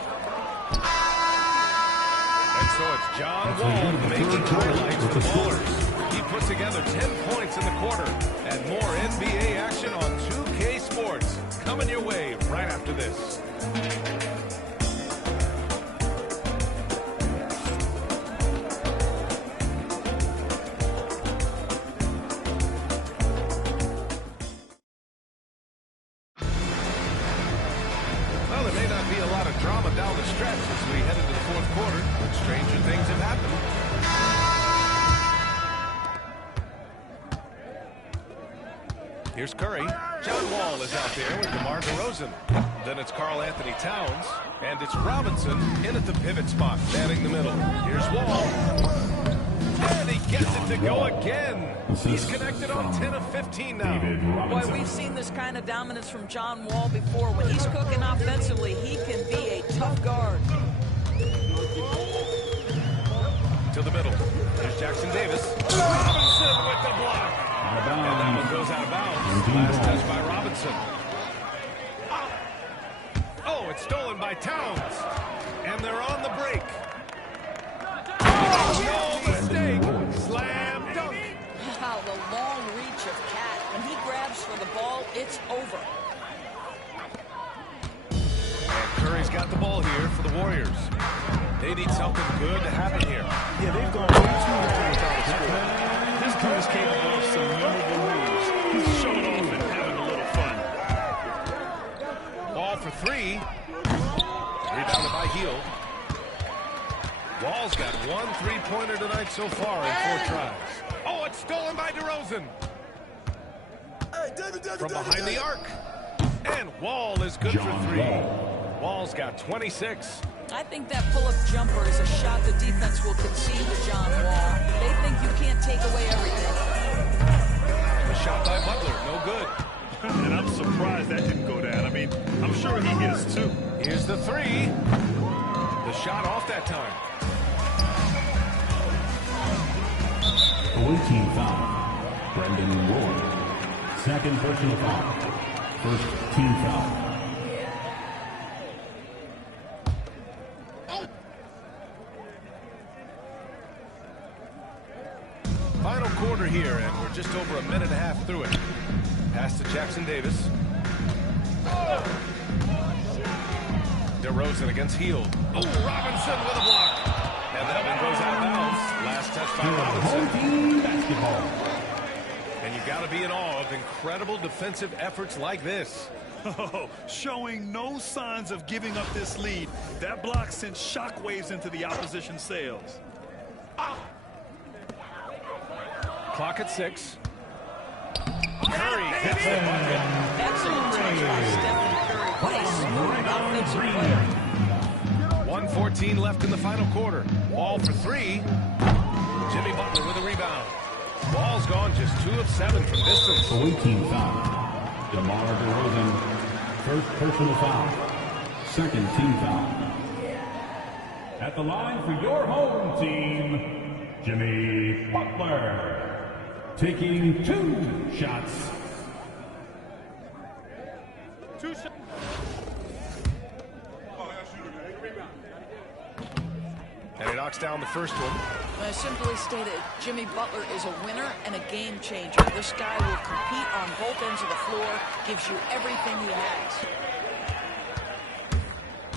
And so it's John Wall making highlights for the Ballers. He put together 10 points in the quarter. And more NBA action on 2K Sports. Coming your way right after this. Well, there may not be a lot of drama down the stretch as we head into the fourth quarter, but stranger things have happened. Here's Curry. John Wall is out there with DeMar DeRozan. Then it's Karl Anthony Towns, and it's Robinson in at the pivot spot, manning the middle. Here's Wall. And he gets it to go again. He's connected on 10 of 15 now. Boy, we've seen this kind of dominance from John Wall before. When he's cooking offensively, he can be a tough guard. To the middle. There's Jackson Davis. Robinson with the block. And that one goes out of bounds. Last touch by Robinson. Oh, it's stolen by Towns. And they're on the break. No mistake. Slam dunk. Wow, the long reach of Cat. When he grabs for the ball, it's over. And Curry's got the ball here for the Warriors. They need something good to happen here. Yeah, they've gone way too long without a score. This dude is capable of some memorable moves. He's showing off and having a little fun. Ball for three. Rebounded by Hield. Wall's got 1 3-pointer tonight so far in 4 tries. Oh, it's stolen by DeRozan. From behind the arc. And Wall is good for 3. Wall's got 26. I think that pull-up jumper is a shot the defense will concede to John Wall. They think you can't take away everything. A shot by Butler, no good. And I'm surprised that didn't go down. I mean, I'm sure he is too. Here's the 3. The shot off that time. Away team foul. Brendan Ward. Second personal foul. First team foul. Final quarter here, and we're just over a minute and a half through it. Pass to Jackson Davis. DeRozan against Hield. Oh, Robinson with a block. And that one goes out of bounds. Last touch by Robinson. Home team basketball. And you've got to be in awe of incredible defensive efforts like this. Oh, showing no signs of giving up this lead. That block sent shockwaves into the opposition sails. Clock at 6. Curry hits the bucket. Excellent touch by Stephen Curry. What a smooth offensive player. 1:14 left in the final quarter. Ball for 3. Jimmy Butler with a rebound. Ball's gone just 2 of 7 from distance. Away team foul. DeMar DeRozan. First personal foul. Second team foul. At the line for your home team, Jimmy Butler. Taking 2 shots. 2 shots. And he knocks down the first one. Well, simply stated, Jimmy Butler is a winner and a game changer. This guy will compete on both ends of the floor, gives you everything he has.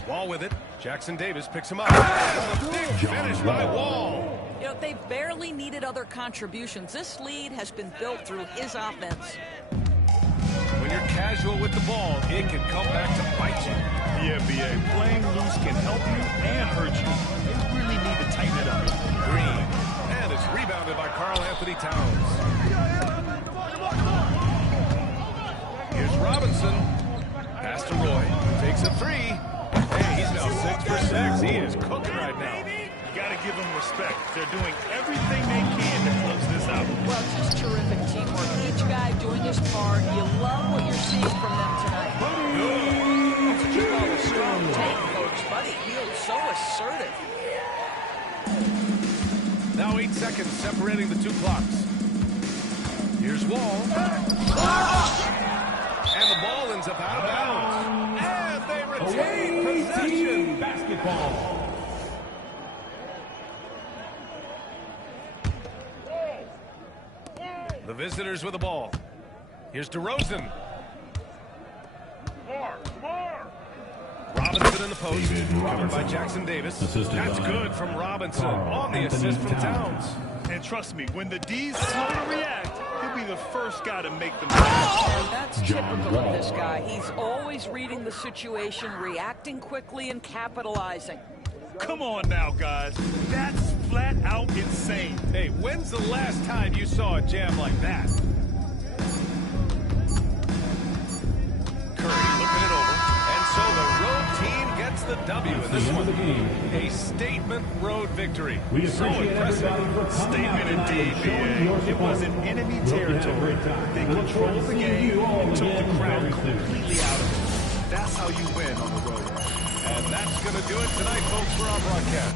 Wall with it. Jackson Davis picks him up. And a big finish by Wall. You know, they've barely needed other contributions. This lead has been built through his offense. When you're casual with the ball, it can come back to bite you. The NBA, playing loose can help you and hurt you. They really need to tighten it up. Green. And it's rebounded by Karl Anthony Towns. Here's Robinson. Pass to Roy. Takes a 3. Hey, he's now 6 for 6. He is cooking right now. You got to give them respect. They're doing everything they can to close this out. Well, just terrific teamwork. Each guy doing his part. You love what you're seeing from them tonight. That's what you call a strong take, folks. Buddy Hield so assertive. Now 8 seconds separating the 2 clocks. Here's Wall. And the ball ends up out of bounds. And they retain possession. Basketball. The visitors with the ball. Here's DeRozan. Robinson in the post. Covered by Jackson Davis. That's good from Robinson on the assist from Towns. And trust me, when the D's slow to react, he'll be the first guy to make them. And that's typical of this guy. He's always reading the situation, reacting quickly, and capitalizing. Come on now, guys. That's flat out insane. Hey, when's the last time you saw a jam like that? Curry looking it over. And so the road team gets the W in this one. A statement road victory. So impressive. Statement indeed, BA. It was in enemy territory. They controlled the game and took the crowd completely out of it. That's how you win on the road. And that's going to do it tonight, folks, for our broadcast.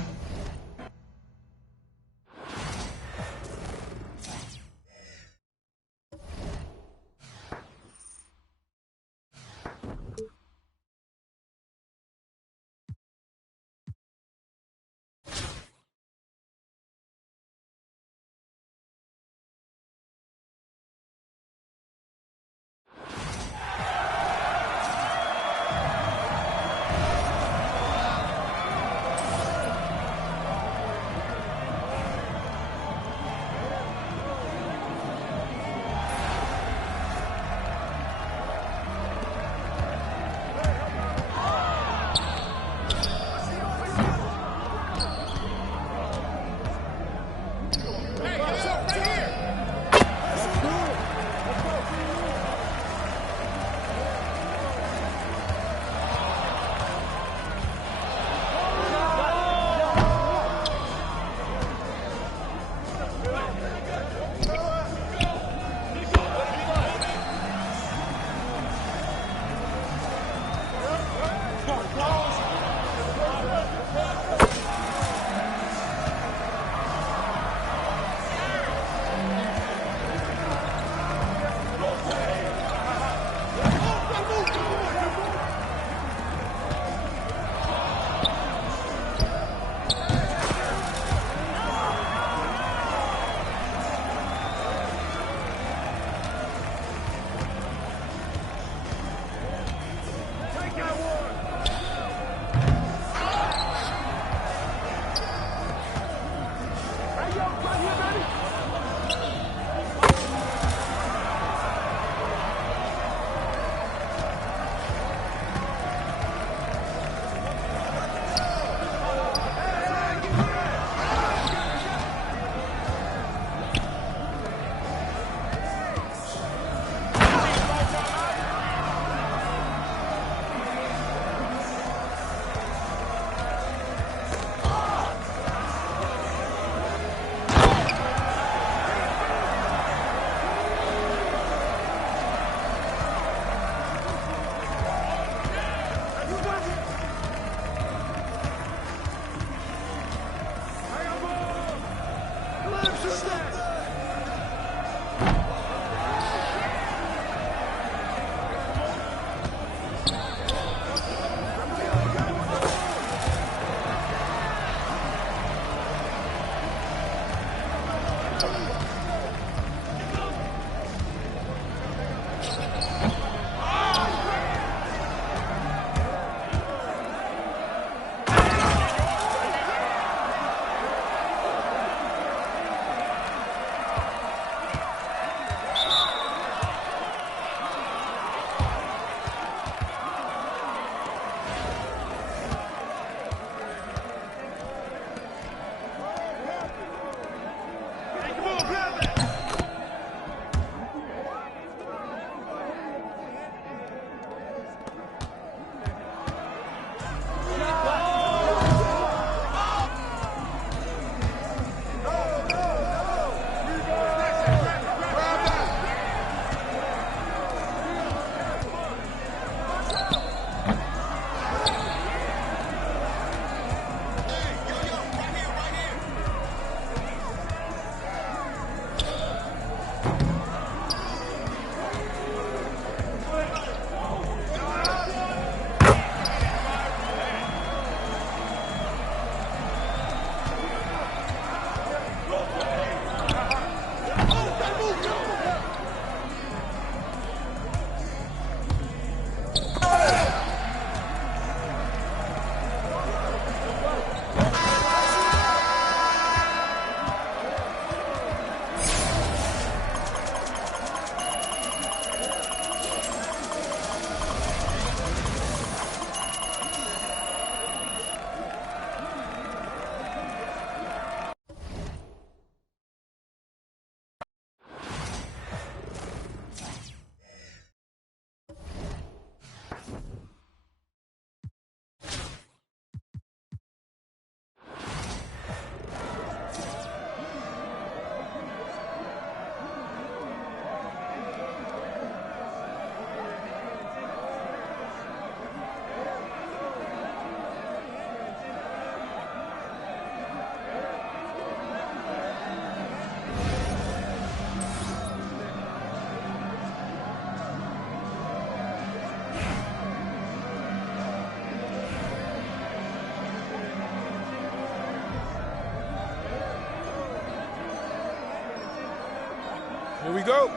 Here we go.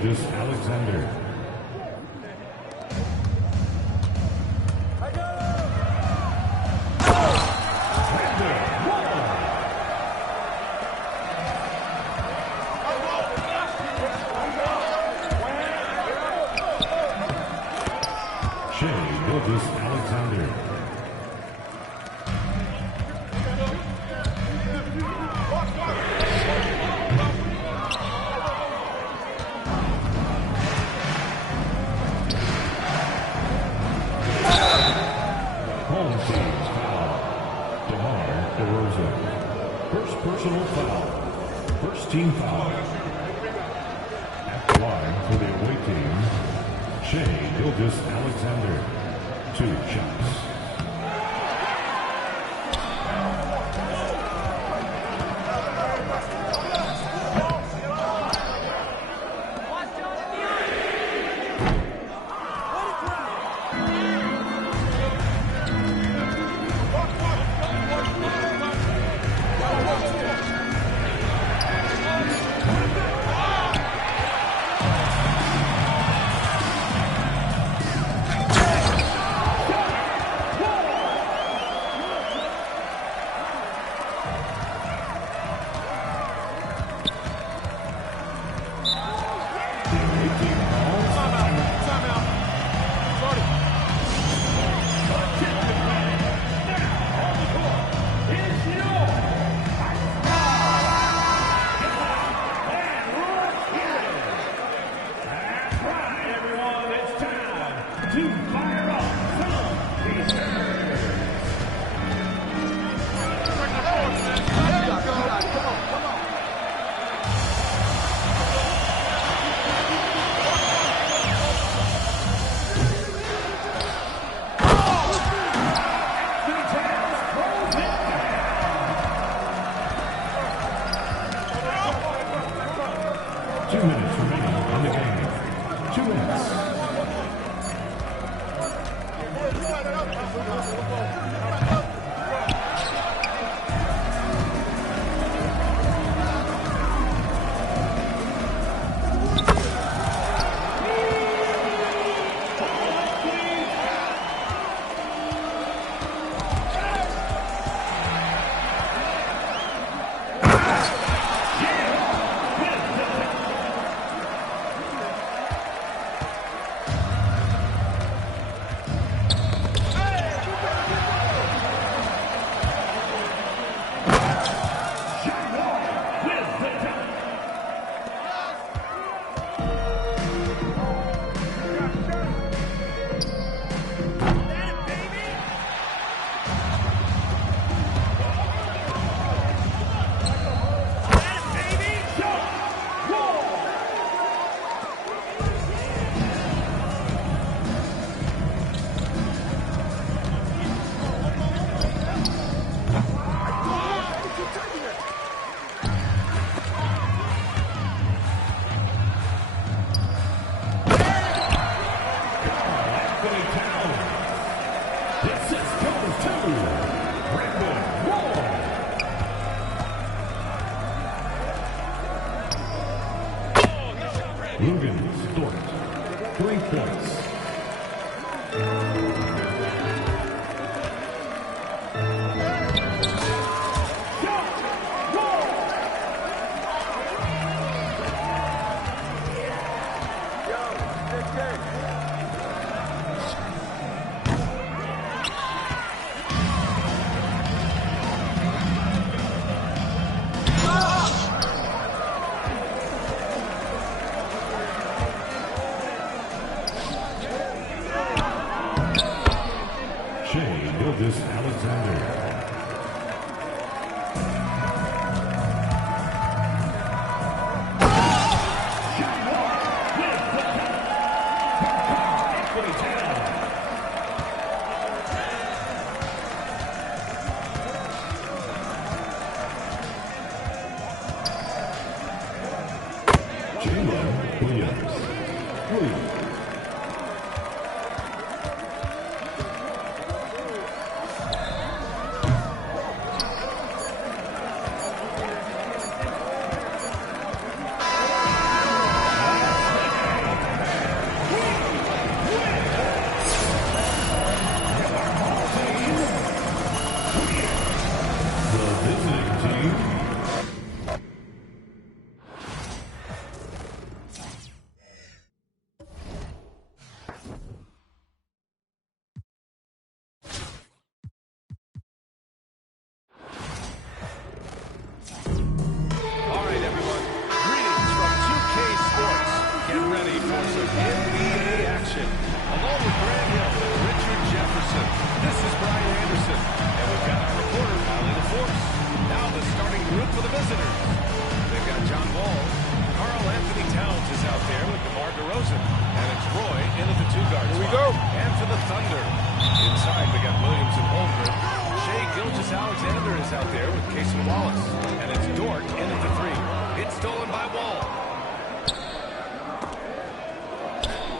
Alexander. Alexander. First personal foul. First team foul. At the line for the away team, Shea Gilgeous-Alexander, 2 shots. He's out there with Casey Wallace. And it's Dort in at the 3. It's stolen by Wall.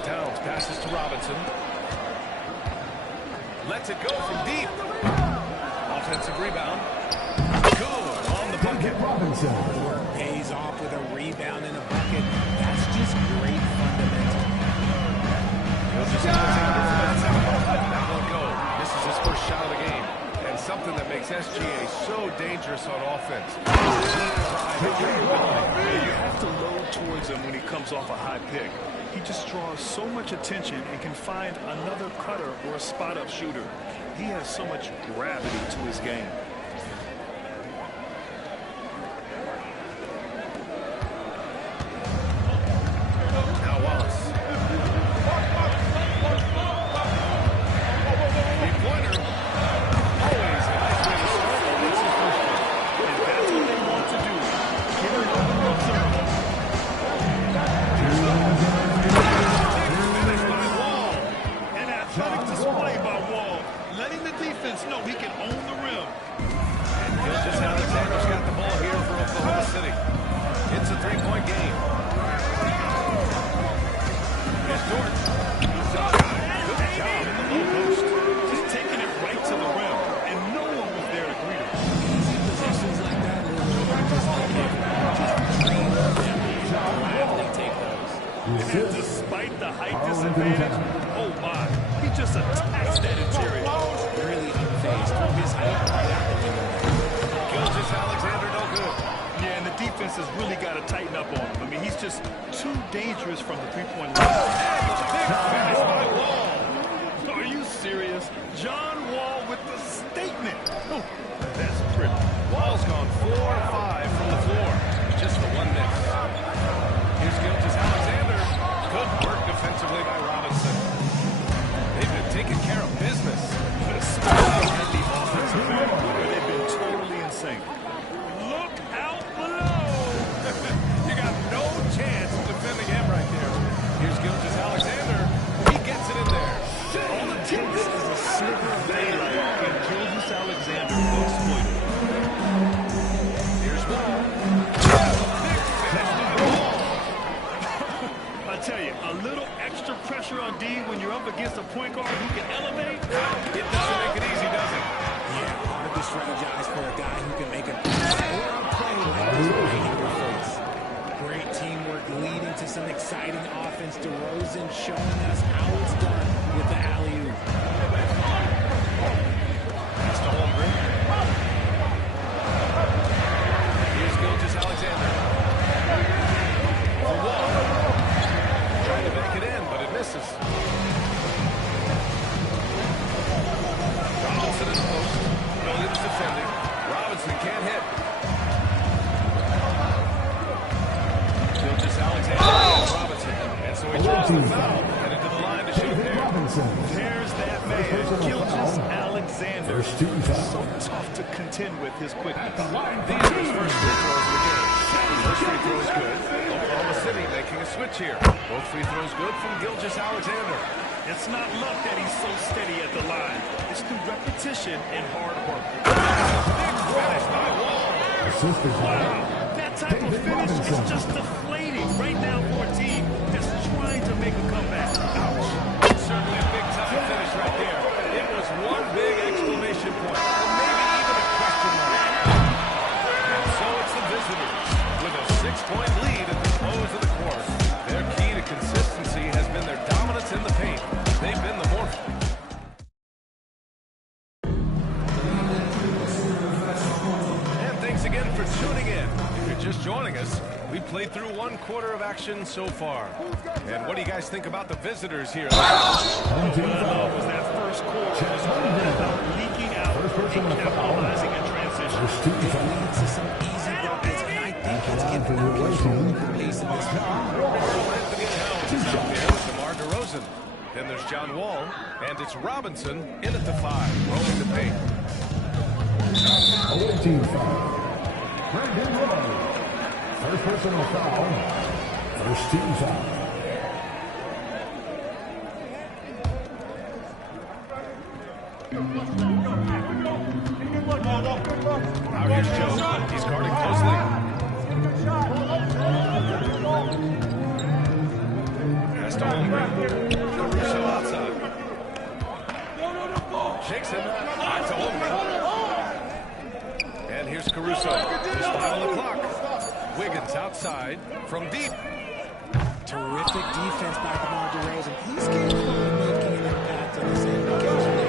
Towns passes to Robinson. Lets it go from deep. Offensive rebound. Good on the bucket. Robinson. Hard work pays off with a rebound and a bucket. That's just great fundamental. That won't go. This is his first shot of the game. And something that makes SGA so dangerous on offense. You have to load towards him when he comes off a high pick. He just draws so much attention and can find another cutter or a spot-up shooter. He has so much gravity to his game. Now Wallace. Three-pointer. Always a nice way to start. And that's what they want to do. Give him open looks early. Finished by Wall. An athletic display by Wall, letting the defense know he can own the rim. And Gilgeous Alexander's got the ball here for Oklahoma City. It's a three-point game. Here's Dort. Good job in the low post. Just taking it right to the rim, and no one was there to greet him. Easy possessions like that, just gladly take those. And despite the height disadvantage, oh my, he just attacks that interior. Really unfazed. Threw his height right out the window. Gilgeous Alexander no good. Yeah, and the defense has really got to tighten up on him. I mean, he's just too dangerous from the three-point line. Big finish by Wall. Are you serious? John Wall with the statement. Oh, that's pretty. Wall's gone 4 of 5 from the floor. Just the one miss. Here's Gilgeous Alexander. Good work defensively by Robinson. They've been taking care of business. Especially at the offensive end, where they've been totally insane. Look out below. You got no chance of defending him right there. Here's Gilgeous Alexander. He gets it in there. All it takes is a sliver of daylight, and Gilgeous Alexander will exploit it. Here's Wall. Big finish by Wall. I tell you, a little extra pressure on D when you're up against a point guard who can elevate. It doesn't make it easy, does it? Yeah, hard to strategize for a guy who can make a play like this right in your face. Great teamwork leading to some exciting offense. DeRozan showing us how it's done with the alley-oop. That's to Holmgren. Here's Gilgeous Alexander. For Wall. Trying to make it in, but it misses. Robinson in the post. Williams defending. Robinson can't hit. Gilgeous Alexander against Robinson. And so he draws the foul. Headed to the line to shoot there. There's that man, Gilgeous Alexander. So tough to contend with his quickness. These are his first free throws of the game. First free throw is good. Oklahoma City making a switch here. Both free throws good from Gilgeous Alexander. It's not luck that he's so steady at the line. It's through repetition and hard work. Big finish by Wall. Wow, that type of finish is just deflating right now for a team that's trying to make a comeback. Ouch. Certainly a big-time finish right there. It was one big exclamation point, or maybe even a question mark. And so it's the visitors with a 6-point lead at the close of the quarter. Their key to consistency has been their dominance in the paint. They've been the more... And thanks again for tuning in. If you're just joining us, we played through one quarter of action so far. And what do you guys think about the visitors here? What I love was that first quarter was all about leaking out and capitalizing in transition. Leads to some easy buckets, and I think it's given them control of the pace of this game. Anthony Towns is out there with DeMar DeRozan. Then there's John Wall, and it's Robinson in at the 5, rolling the paint. Team foul. Brandon Roy. First personal foul. First team foul. Now here's Joe. He's guarding closely. Pass to Holmgren. Caruso outside. Shakes him. Back to Holmgren. And here's Caruso. Just 5 on the clock. Wiggins outside from deep. Terrific defense by DeMar DeRozan. He's capable of making an impact on this end occasionally.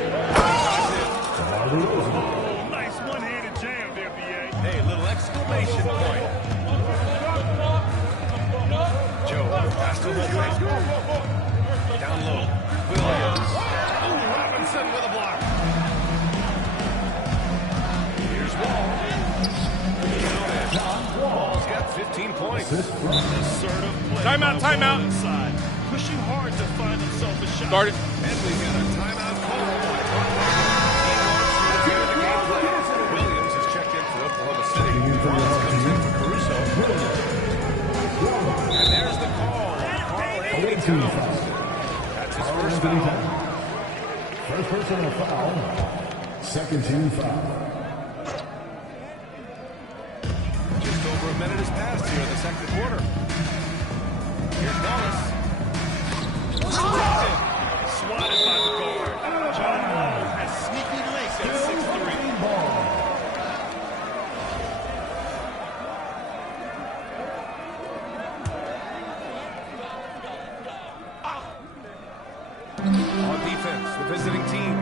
Nice one-handed jam there, B.A. Hey, little exclamation point. Joe, pass to Holmgren. Down low. Williams. Oh, Robinson with a block. Here's Wall. Wall's got 15 points. Assertive play. Timeout, timeout. Inside. Pushing hard to find himself a shot. Started. And we got a timeout call. Williams is checked in for Oklahoma City. Wallace comes in for Caruso. And there's the call. Karl-Anthony Towns. That's his first foul. First personal foul. Second team foul. Just over a minute has passed here in the second quarter. Here's Wallace. Swatted by the guard. John Wall has sneaky legs at 6'3". On defense, the visiting team.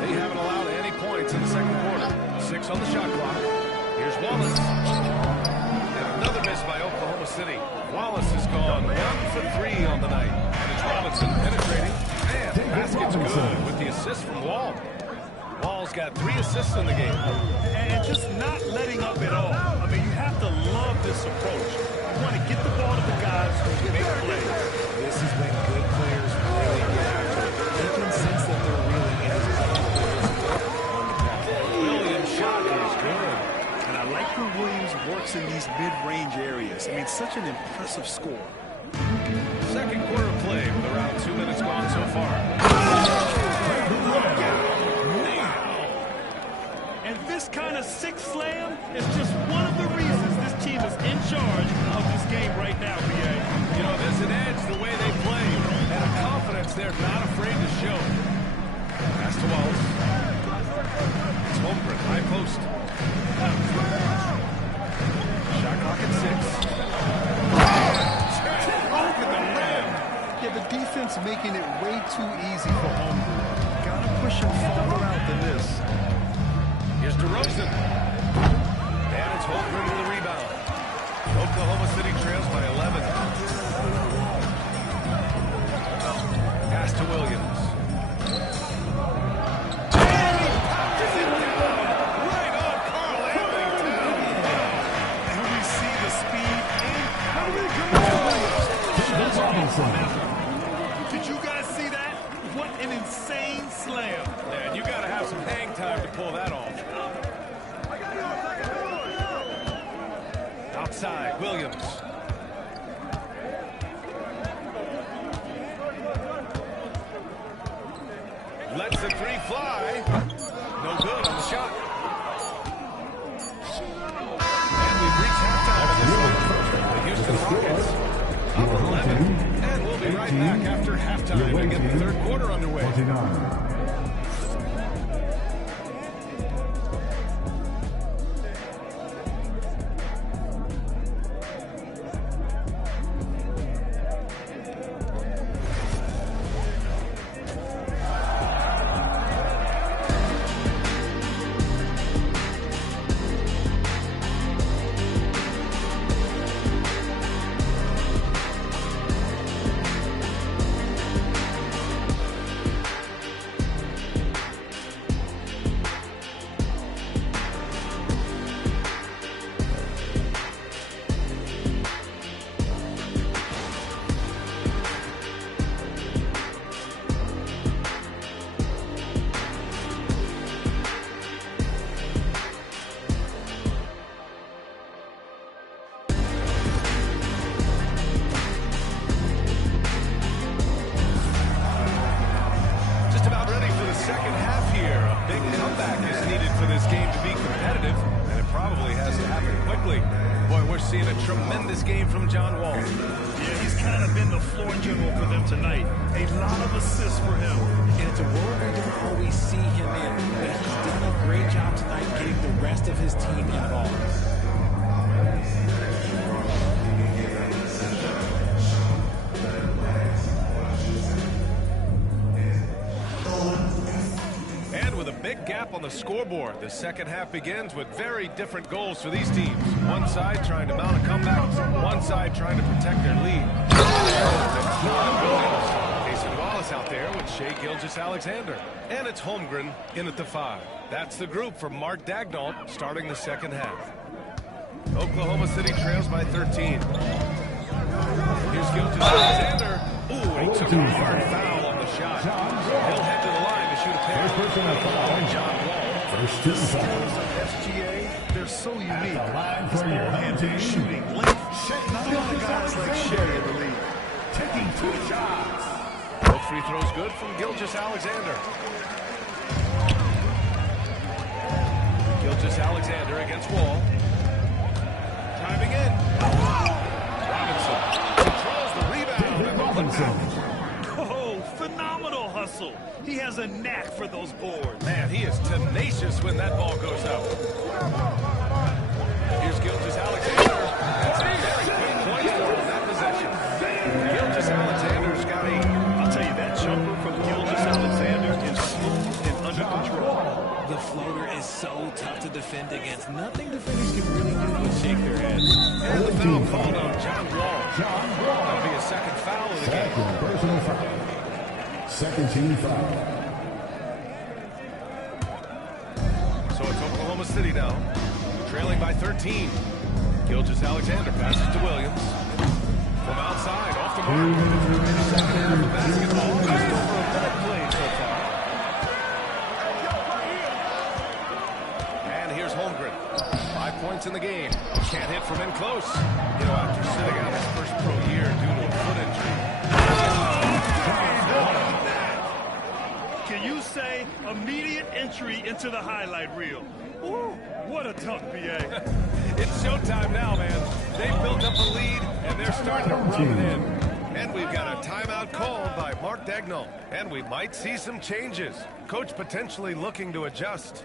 They haven't allowed any points in the second quarter. 6 on the shot clock. Here's Wallace. And another miss by Oklahoma City. Wallace has gone 1 for 3 on the night. And it's Robinson penetrating. And the basket's good with the assist from Wall. Wall's got 3 assists in the game. And just not letting up at all. I mean, you have to love this approach. You want to get the ball to the guys who make plays. This is when good players really get after it. They can sense that they're really in it. Williams' shot is good. And I like when Williams works in these mid-range areas. I mean, such an impressive score. Second quarter play with around 2 minutes gone so far. And this kind of six slam is just one of the reasons this team is in charge of this game right now, B.A. You know, there's an edge the way they play and a confidence they're not afraid to show. Pass to Wallace. It's Holmgren, high post. Shot clock at 6. Open the rim. Yeah, the defense making it way too easy for Holmgren. Gotta push him farther out than this. Here's DeRozan. And it's Holmgren with the rebound. Oklahoma City trails by 11. Pass to Williams. And he punches it down. Right on Karl-Anthony Towns. And we see the speed and power. Did you guys see that? What an insane slam. Man, you got to have some hang time to pull that off. Outside, Williams. Lets the 3 fly. No good on the shot. And we've reached halftime in this one. The Houston Rockets up 11. And we'll be right back after halftime to get the third quarter underway. 29. Just about ready for the second half here. big comeback is needed for this game to be competitive, and it probably has to happen quickly. Boy, we're seeing a tremendous game from John Wall. Yeah, he's kind of been the floor general for them tonight. A lot of assists for him. And it's a role we don't always see him in, but he's done a great job tonight getting the rest of his team involved. Big gap on the scoreboard. The second half begins with very different goals for these teams. One side trying to mount a comeback, one side trying to protect their lead. Jason Wallace out there with Shai Gilgeous-Alexander. And it's Holmgren in at the 5. That's the group for Mark Daigneault starting the second half. Oklahoma City trails by 13. Here's Gilgeous-Alexander. Ooh, he took a hard foul on the shot. He'll head to the line to shoot a pair. John Wall. First two Skills fouls. of SGA, they're so unique. Line His for your ball-handling, shooting, length. Not a lot of guys like Shai in the league. Taking 2 shots. Both free throws good from Gilgeous-Alexander. Gilgeous-Alexander against Wall. Driving in. Robinson controls the rebound. And Robinson. Oh, phenomenal hustle. He has a knack for those boards. Man, he is tenacious when that ball goes up. Here's Gilgeous-Alexander. That's a very quick point for him in that possession. Gilgeous-Alexander's got I'll tell you, that jumper from Gilgeous-Alexander is smooth and under control. The floater is so tough to defend against. Nothing defenders can really do but shake their heads. And the foul called on John Wall. That'll be a second foul of the game. Second personal foul. Second team foul. So it's Oklahoma City now, trailing by 13. Gilgeous-Alexander passes to Williams. From outside, off the mark. Second half of basketball, just over a minute played so far. And here's Holmgren. 5 points in the game. Can't hit from in close. You know, after sitting out his first pro year due to a foot injury. Can you say immediate entry into the highlight reel? Ooh, what a dunk, BA. It's showtime now, man. They've built up a lead, and they're starting to rub it in. And we've got a timeout called by Mark Daigneault. And we might see some changes. Coach potentially looking to adjust.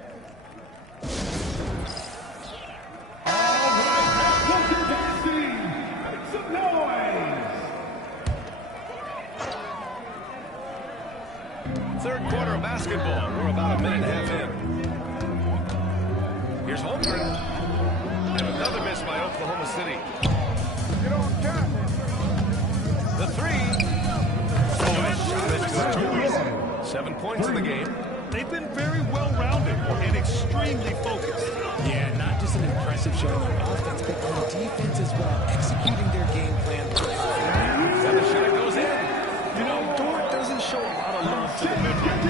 Third quarter of basketball. We're about a minute and a half in. Here's Holmgren. And another miss by Oklahoma City. The three. Oh, that shot is good. 7 points in the game. They've been very well-rounded and extremely focused. Yeah, not just an impressive showing on offense, but on defense as well, executing their game plan. And the shot goes in. You know, Dort doesn't show a lot of love to the mid-range.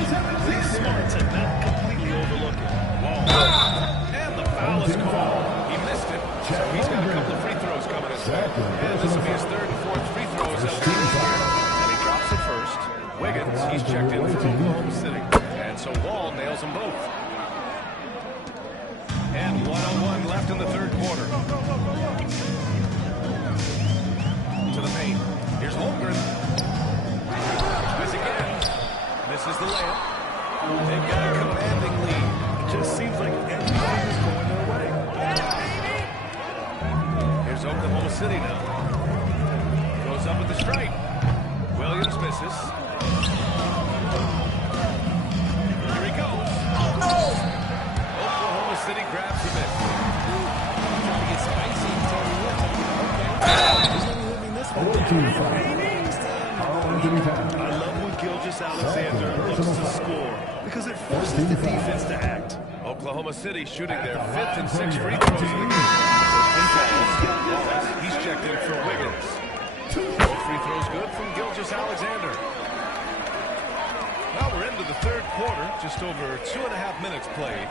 He's smart to not completely overlook it. And the foul is called. He missed it. So he's got a couple of free throws coming his way. And this will be his third and fourth free throws of the game. And he drops it first. Wiggins, he's checked in for Oklahoma City. And so Wall nails them both. And 1:01 left in the third quarter. To the paint. Here's Holmgren. Tries again. Misses the layup. They've got a commanding lead. It just seems like everything is going their way. Here's Oklahoma City now. Goes up with the strike. Williams misses. Here he goes. Oklahoma City grabs the miss. Trying to get spicy and tell you what. There's no living this one. I love when Gilgeous-Alexander looks to score because it forces the defense to act. Oklahoma City shooting their 5th and 6th free throws of the game. He's checked in for Wiggins. Both free throws good from Gilgeous-Alexander. Now we're into the third quarter, just over 2.5 minutes played.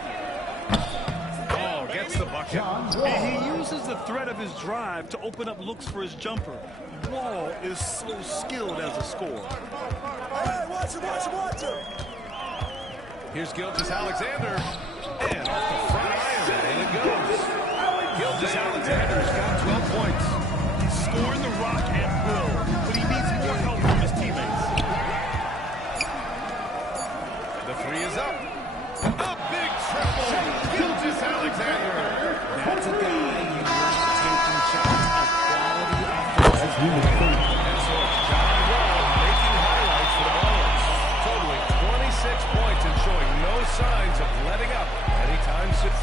Oh, gets the bucket. And he uses the threat of his drive to open up looks for his jumper. Wall is so skilled as a scorer. Hey, watch him, watch him, watch him. Here's Gilgeous-Alexander. And off the front iron, and it goes. Gilgeous-Alexander's got 12 points. He's scoring the rock at will, but he needs more help from his teammates. The three is up. A big triple. Gilgeous-Alexander. That's a guy you want taking shots of quality offensive play. And so it's John Wall making highlights for the Ballers, totaling 26 points and showing no signs of letting up anytime soon.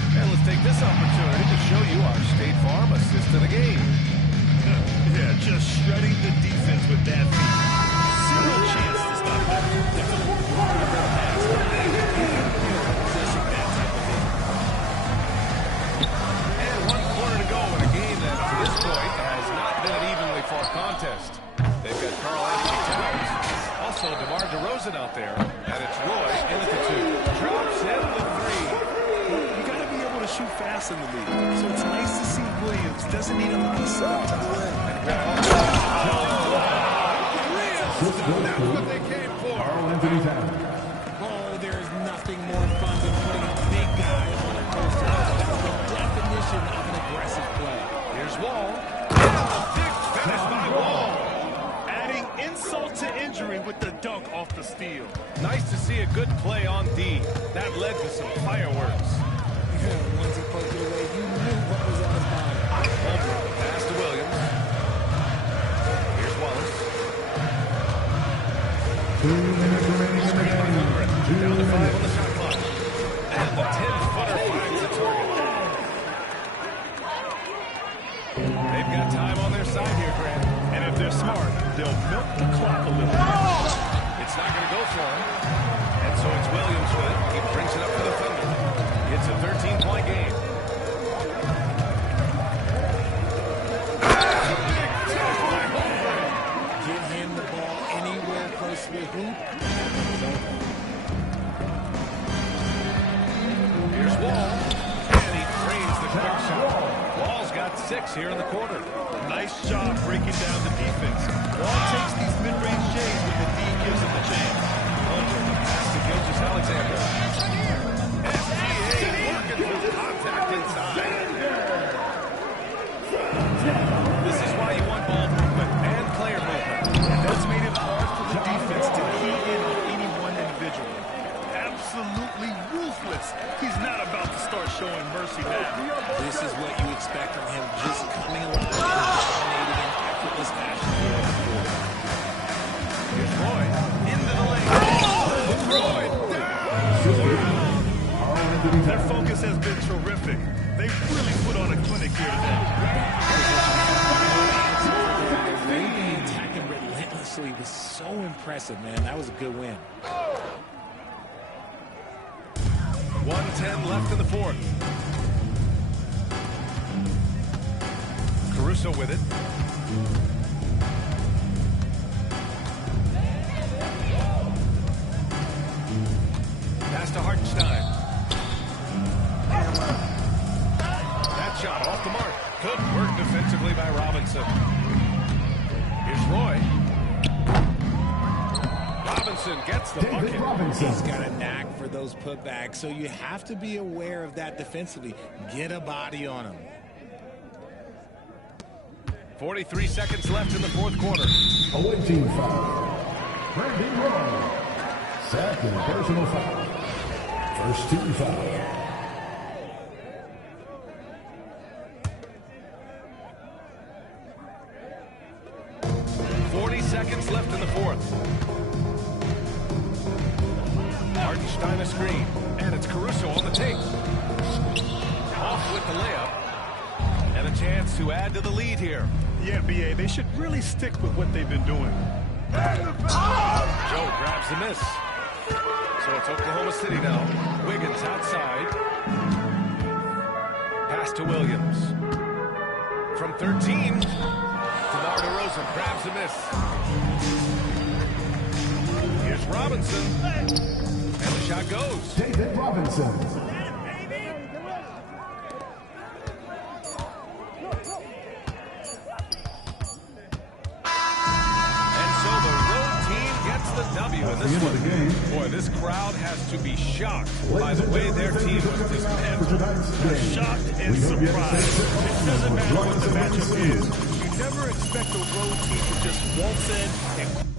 And let's take this opportunity to show you our State Farm assist of the game. Yeah, just shredding the defense with that feed. Zero chance to stop that. And 1 quarter to go in a game that, to this point, has not been an evenly fought contest. They've got Karl-Anthony Towns, also DeMar DeRozan out there, and it's Roy in at the 2. Drops in the 3. You got to be able to shoot fast in the league. So it's nice to see Williams doesn't need a lot of setup to the rim. That's what they came for. Karl-Anthony Towns. Oh, there's nothing more fun than putting a big guy on a poster. That's the definition of an aggressive play. Here's Wall. A big finish by Wall. Adding insult to injury with the dunk off the steal. Nice to see a good play on D. That led to some fireworks. Once he poked it away, you knew what was on his mind. Holmgren, pass to Williams. Here's Wallace. 2 minutes remaining in the game. Down to 5 on the shot clock. And the 10-footer finds the target. They've got time on their side here, Grant. And if they're smart, they'll milk the clock a little. It's not going to go for him. And so it's Williams with it. He brings it up for the Thunder. It's a 13-point game. Give him the ball anywhere close to the hoop. Here's Wall. And he drains the quick shot. Wall's got 6 here in the quarter. Nice job breaking down the defense. Wall takes these mid-range J's when the D gives him the chance. Pass to Gilgeous-Alexander. SGA working through contact inside. This is why you want ball movement and player movement. And that's made it hard for the defense to key in on any one individual. Absolutely ruthless. He's not about to start showing mercy now. This is what you expect from him, just coming along and dominating in effortless fashion. Here's Roy into the lane. Roy down. Their focus has been terrific. They've really put on a clinic here today. Attacking relentlessly was so impressive, man. That was a good win. 1:10 left in the fourth. Caruso with it. Pass to Hartenstein. That shot off the mark. Good work defensively by Robinson. Here's Roy. Robinson gets the bucket. He's got a knack for those putbacks, so you have to be aware of that defensively. Get a body on him. 43 seconds left in the fourth quarter. Away team foul. Brandon Roy. Second personal foul. First team foul. Seconds left in the fourth. Hartenstein a screen, and it's Caruso on the take. Off with the layup, and a chance to add to the lead here. Yeah, BA, they should really stick with what they've been doing. Joe grabs the miss. So it's Oklahoma City now. Wiggins outside. Pass to Williams. From 13, DeMar DeRozan grabs the miss. Here's Robinson. And the shot goes. David Robinson. And so the road team gets the W. value in this one. Boy, this crowd has to be shocked by the way their team was dismantled. Shocked and surprised. It doesn't matter what the matchup is. You never expect a road team to just waltz in and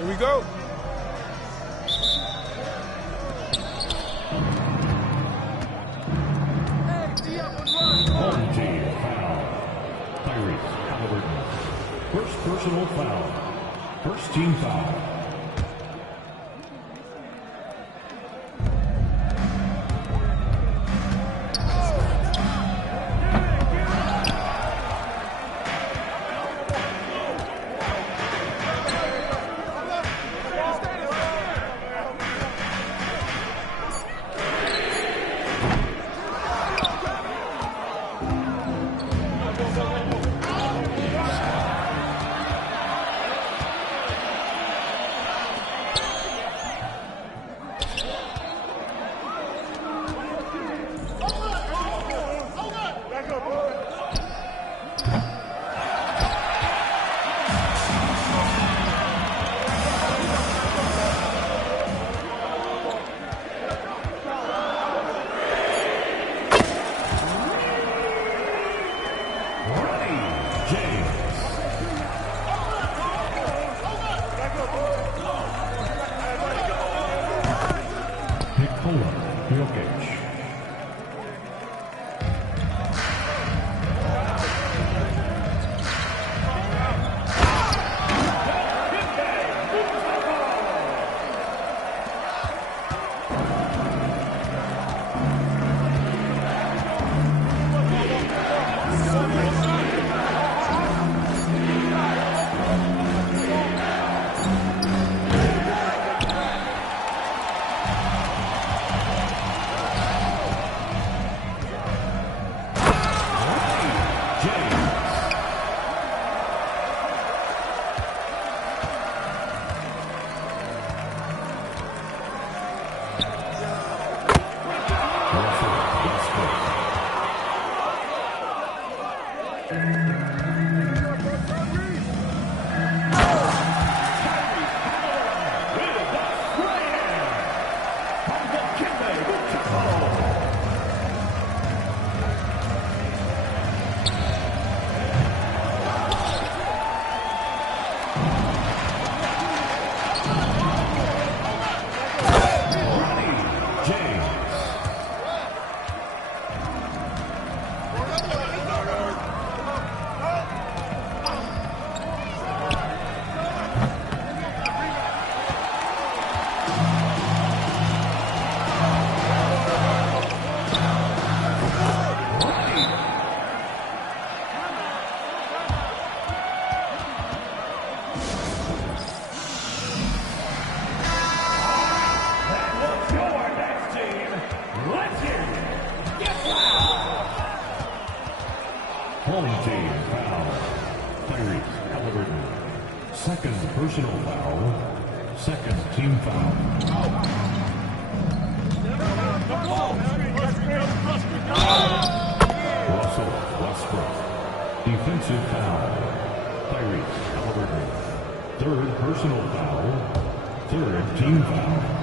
Here we go. Home team foul. Tyrese Halliburton. First personal foul. First team foul. Home team foul. Tyrese Halliburton. Second personal foul. Second team foul. Russell Westbrook. Defensive foul. Tyrese Halliburton. Third personal foul. Third team foul.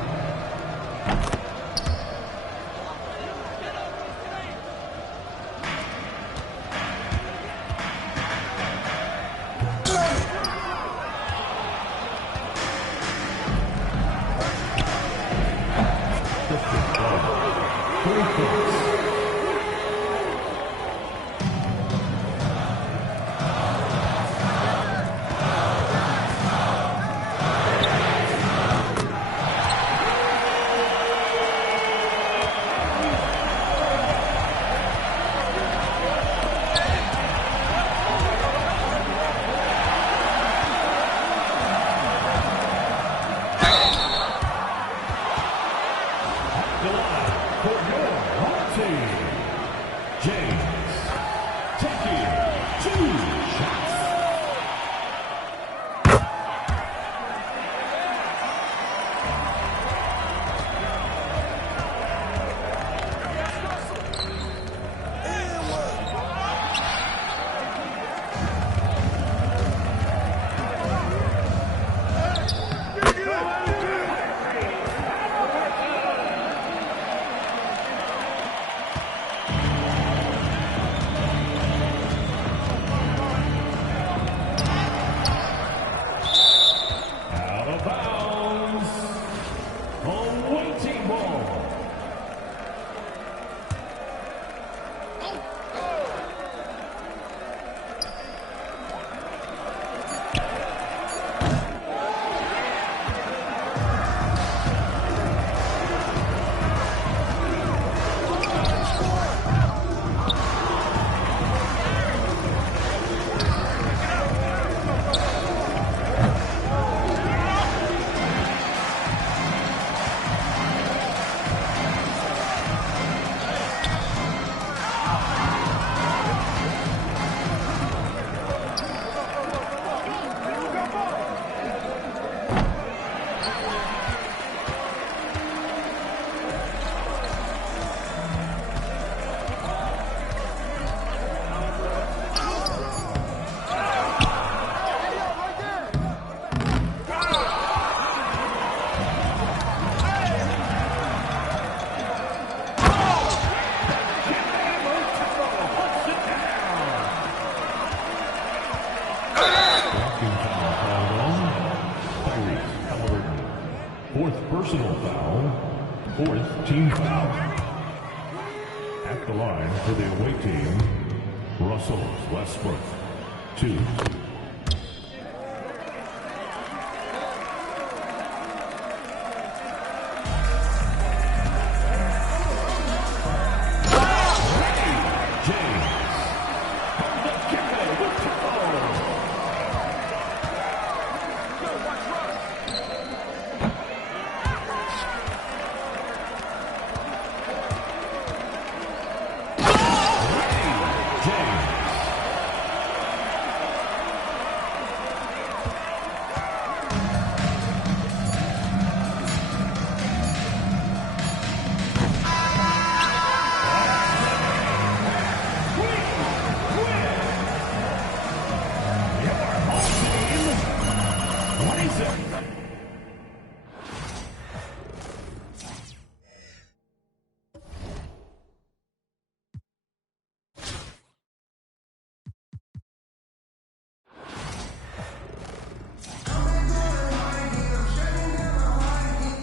personal foul. Fourth team foul. At the line for the away team, Russell Westbrook. 2.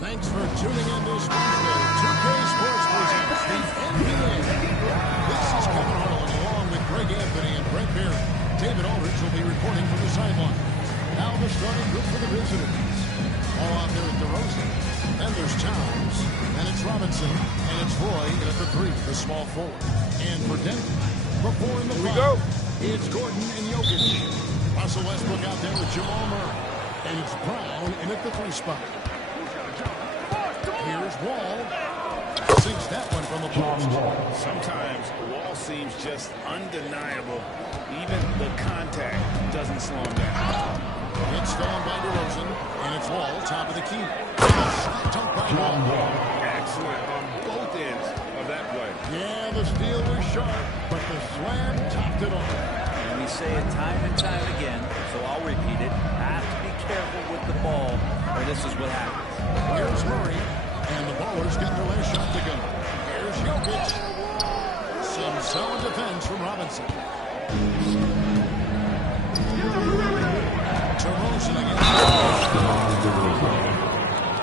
Thanks for tuning in this week with 2K Sports presents the NBA. This is Kevin Harlan along with Greg Anthony and Brent Barry. David Aldridge will be reporting from the sideline. Now the starting group for the visitors. All out there at the DeRozan. And there's Towns. And it's Robinson. And it's Roy in at the 3, the small forward. And for Denver, before in the Here we 5, go. it's Gordon and Jokic. Russell Westbrook out there with Jamal Murray. And it's Brown in at the 3 spot. Here's Wall. Sinks that one from the post. Sometimes Wall seems just undeniable. Even the contact doesn't slow him down. It's stolen by DeRozan, and it's Wall, top of the key. Shot dunk by Wall. Excellent on both ends of that play. Yeah, the steal was sharp, but the slam topped it off. And we say it time and time again, so I'll repeat it. Have to be careful with the ball, or this is what happens. Here's Murray, and the Ballers get their last shot to go. Here's Jokic. Some solid defense from Robinson. DeRozan again.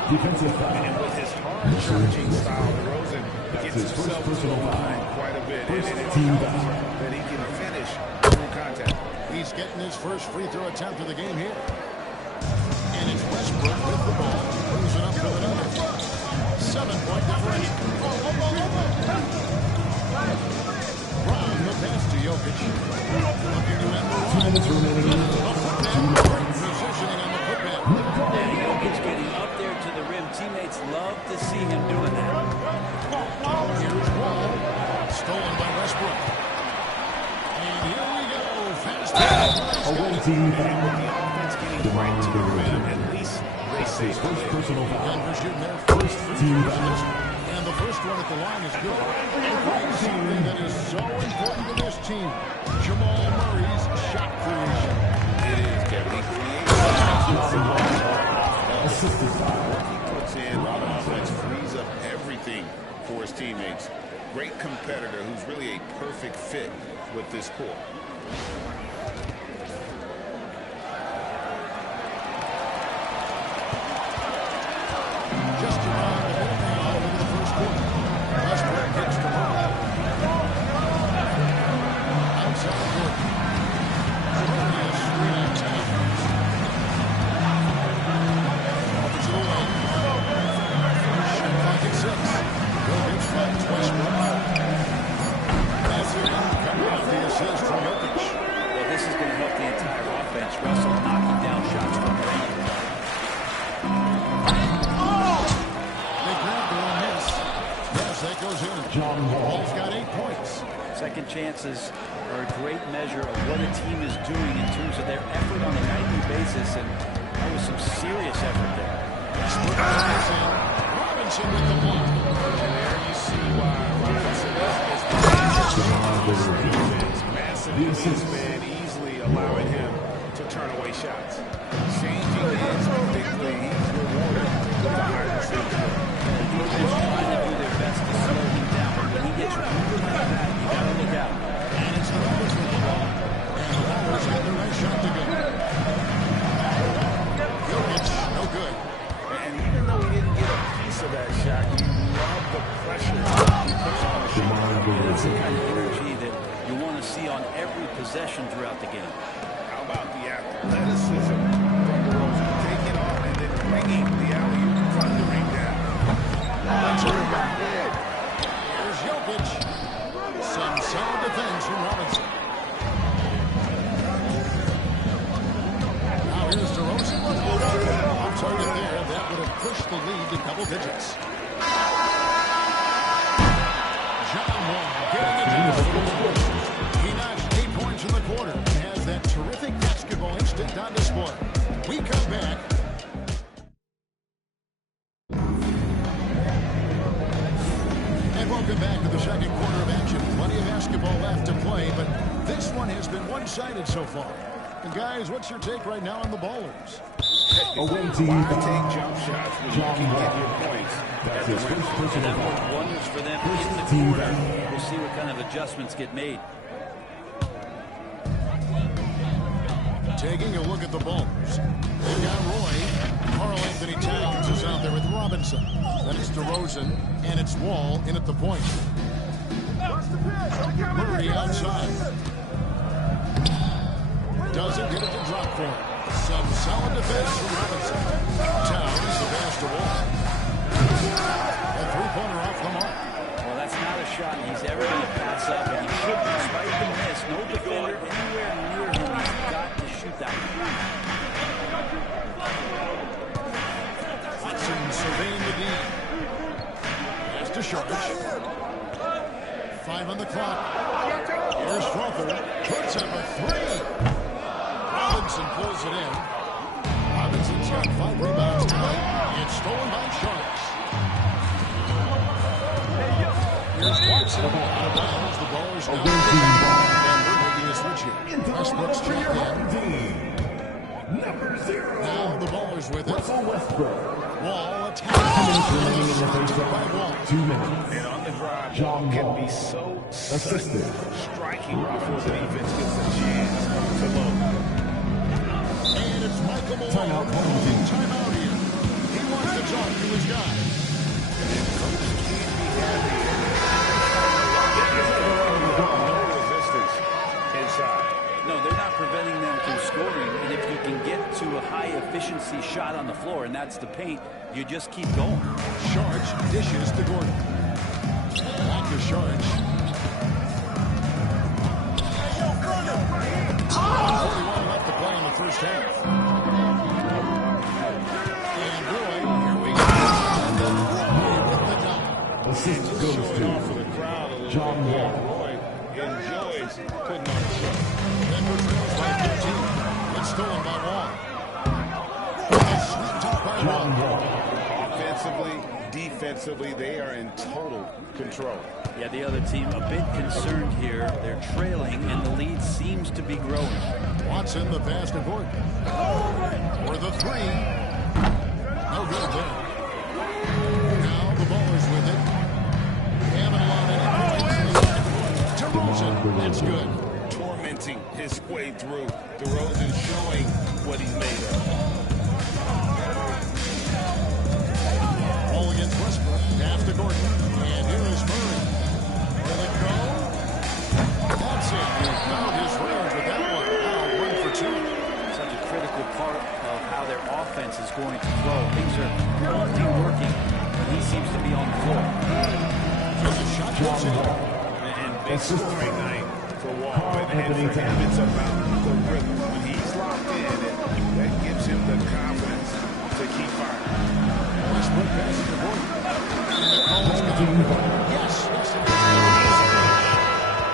Defensive foul. And with his hard-charging style, DeRozan gets himself to the line quite a bit. And it's helps that he can finish through contact. He's getting his first free throw attempt of the game here. And it's Westbrook with the ball. Moves it up to another. 7-point differential. Brown, the pass to Jokic. Looking to end the run. 2 minutes remaining. Positioning on the putback. And Jokic getting up there to the rim. Teammates love to see him doing that. Here's Wall. Stolen by Westbrook. And here we go. Fast pass. Away team foul. DeMar DeRozan. At least they say His first personal foul. Denver shooting their First team foul. And the first one at the line is good. And something that is so important to this team. Jamal Murray's shot creation. it is, Kevin. He creates Assisted foul. he puts in on offense, frees up everything for his teammates. Great competitor who's really a perfect fit with this core. Just around the middle into the first quarter. Westbrook kicks to Murray. Outside Gordon. Murray is screen on Towns. Off to the lane. Shot clock at 6. Jokic finds Westbrook. That's it. Coming off the assist from Jokic. Well, this is going to help the entire offense. Russell knocking down shots from the rim. They grab the one miss. Yes, that goes in. John Wall. Wall's got 8 points. Second chances are a great measure of what a team is doing in terms of their effort on a nightly basis, and that was some serious effort there. Westbrook goes in. Robinson with the block. And there you see why Robinson is massive wingspan, easily allowing him to turn away shots. Changing ends quickly, he's rewarded with a higher percentage. Defense trying to do their best to slow him down, but when he gets moving like that, you got to look out. And it's the Rockets with the ball. And the Ballers get their nice shot to go. Jokic, no good. And even though he didn't get a push the lead to double digits. John Wall getting it down. He notched 8 points in the quarter and has that terrific basketball instinct on display. We come back. And welcome back to the second quarter of action. Plenty of basketball left to play, but this one has been one-sided so far. And guys, what's your take right now on the Ballers? Away team Why foul. take jump shots when you can get your points? That's his first personal That foul. worked wonders for them in the Team quarter. foul. We'll see what kind of adjustments get made. Taking a look at the Ballers. They've got Roy. Carl Anthony Towns is out there with Robinson. Then it's DeRozan, and it's Wall in at the point. Murray outside. Doesn't get it to drop for him. Some solid defense from Robinson. Towns the pass to Wall. A three-pointer off the mark. Well, that's not a shot he's ever going to pass up, and he should, despite the miss. No defender anywhere near him. He's got to shoot that one. Watson surveying the D. Pass to Sharpish. 5 on the clock. Here's Strother. Puts up a 3. Robinson pulls it in. Robinson's got 5 rebounds tonight. It's stolen by Sharks. Here's Watson. Out of bounds. The Ballers now. And we're making a switch here. Westbrook's checked in. Number 0. Now the Ballers with it. Russell Westbrook. Wall attacks. Remaining in the first By half. Wall. 2 minutes. And on the drive, John can Wall. be so Assisted. striking before the defense gets a chance to load. And it's Michael Malone. Timeout, home team. Timeout here. He wants to talk to his guys. No resistance inside. No, they're not preventing them from scoring, and if you can get to a high-efficiency shot on the floor, and that's the paint, you just keep going. Sharge dishes to Gordon. Back to Sharge. 41 left to play in the first half. And Roy, here we go. With the dunk. Assist goes Showing off for to the crowd a little John bit. Wall. Roy enjoys putting on the show. Denver trails by 15. It's stolen by Wall. A sweet dunk by John Wall. Wall. Offensively, defensively, they are in total control. Yeah, the other team a bit concerned here. They're trailing, and the lead seems to be growing. Watson, the pass to Gordon. For the 3. No good there. Now the Ballers with it. Haven't allowed any points. DeRozan, that's good. Tormenting his way through. DeRozan showing what he's made of. Ball against Westbrook. Pass to Gordon. And here is Murray. Will it go? That's it. He found his range with that one. Now 1 for 2. Such a critical part of how their offense is going to flow. Things are currently working, but he seems to be on the floor. There's a shot goes in. And big scoring night for Wall. And Anthony for him, it's about the rhythm. When he's locked in, that gives him the confidence to keep firing. Westbrook passes to Gordon. And the call is good. Yes, yes, it is.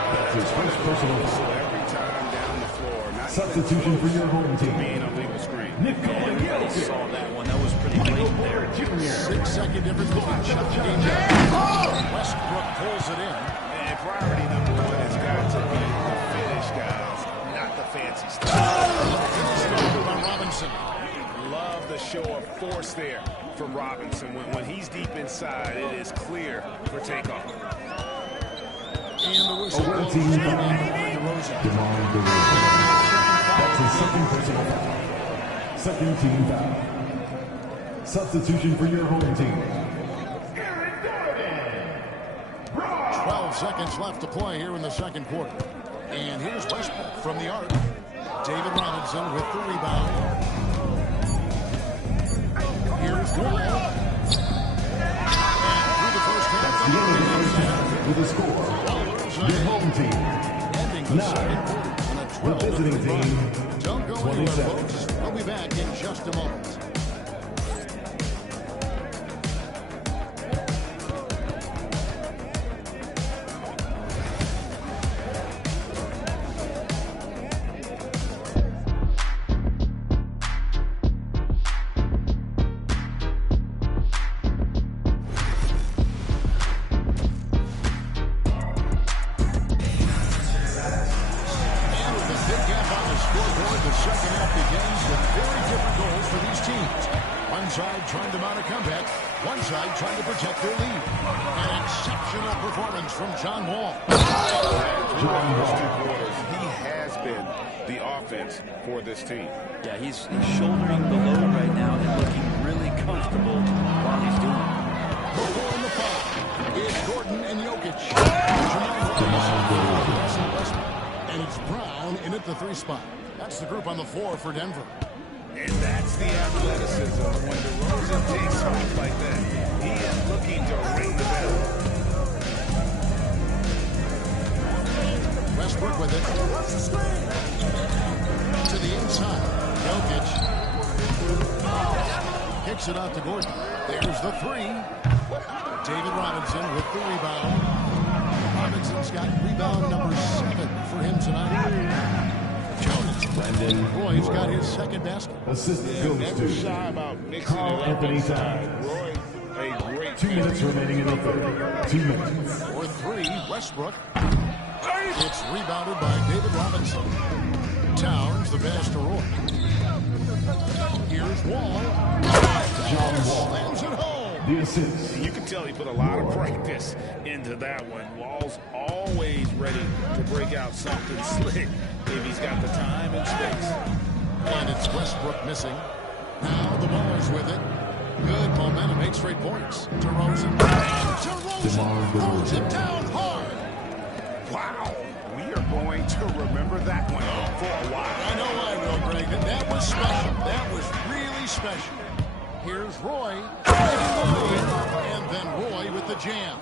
That's his first personal So foul. every time down the floor, not Substitution for your home team. being a legal screen. Nikola They Jokic. saw that one. That was pretty blatant there. 6-second difference between shot and game time. Westbrook pulls it in. And priority number 1 has got to be the finish, guys, not the fancy stuff. Stolen by Robinson. Love the show of force there from Robinson. When he's deep inside, it is clear for takeoff. And the whistle Away blows. team And foul. DeRozan. DeMar DeRozan. That's his second personal foul. Second team foul. Substitution for your home team. 12 seconds left to play here in the second quarter. And here's Westbrook from the arc. David Robinson with the rebound. Here's Wall. And through the first half, The end of the first half with a score. Your home team. ending the second quarter on a The 12-3 visiting run. team, Don't go anywhere, 27. folks. We'll be back in just a moment. side trying to mount a comeback. One side trying to protect their lead. An exceptional performance from John Wall. He has been the offense for this team. Yeah, he's shouldering the load right now and looking really comfortable while he's doing it. Before in the foul, it's Gordon and Jokic. And it's Brown in at the 3 spot. That's the group on the floor for Denver. And that's the athleticism. When DeRozan takes off like that, he is looking to ring the bell. Westbrook with it. To the inside. Jokic. Kicks it out to Gordon. There's the 3. David Robinson with the rebound. Robinson's got rebound number 7 for him tonight. Jones. Roy's got his second basket. Assist goes Never to shy about mixing Carl it up Anthony inside. Towns. Roy, a great 2 minutes remaining in the third. 2 minutes. For 3, Westbrook. It's rebounded by David Robinson. Towns, the pass to Roy. Here's Wall. John Wall. Slams it home. The assist. You can tell he put a lot of practice into that one. Wall's always ready to break out something slick if he's got the time and space. And it's Westbrook missing. Now the Ballers with it. Good momentum, 8 straight points. DeRozan. DeRozan throws it down hard. Wow. We are going to remember that one for a while. I know I will, Greg. That was special. That was really special. Here's Roy. And then Roy with the jam.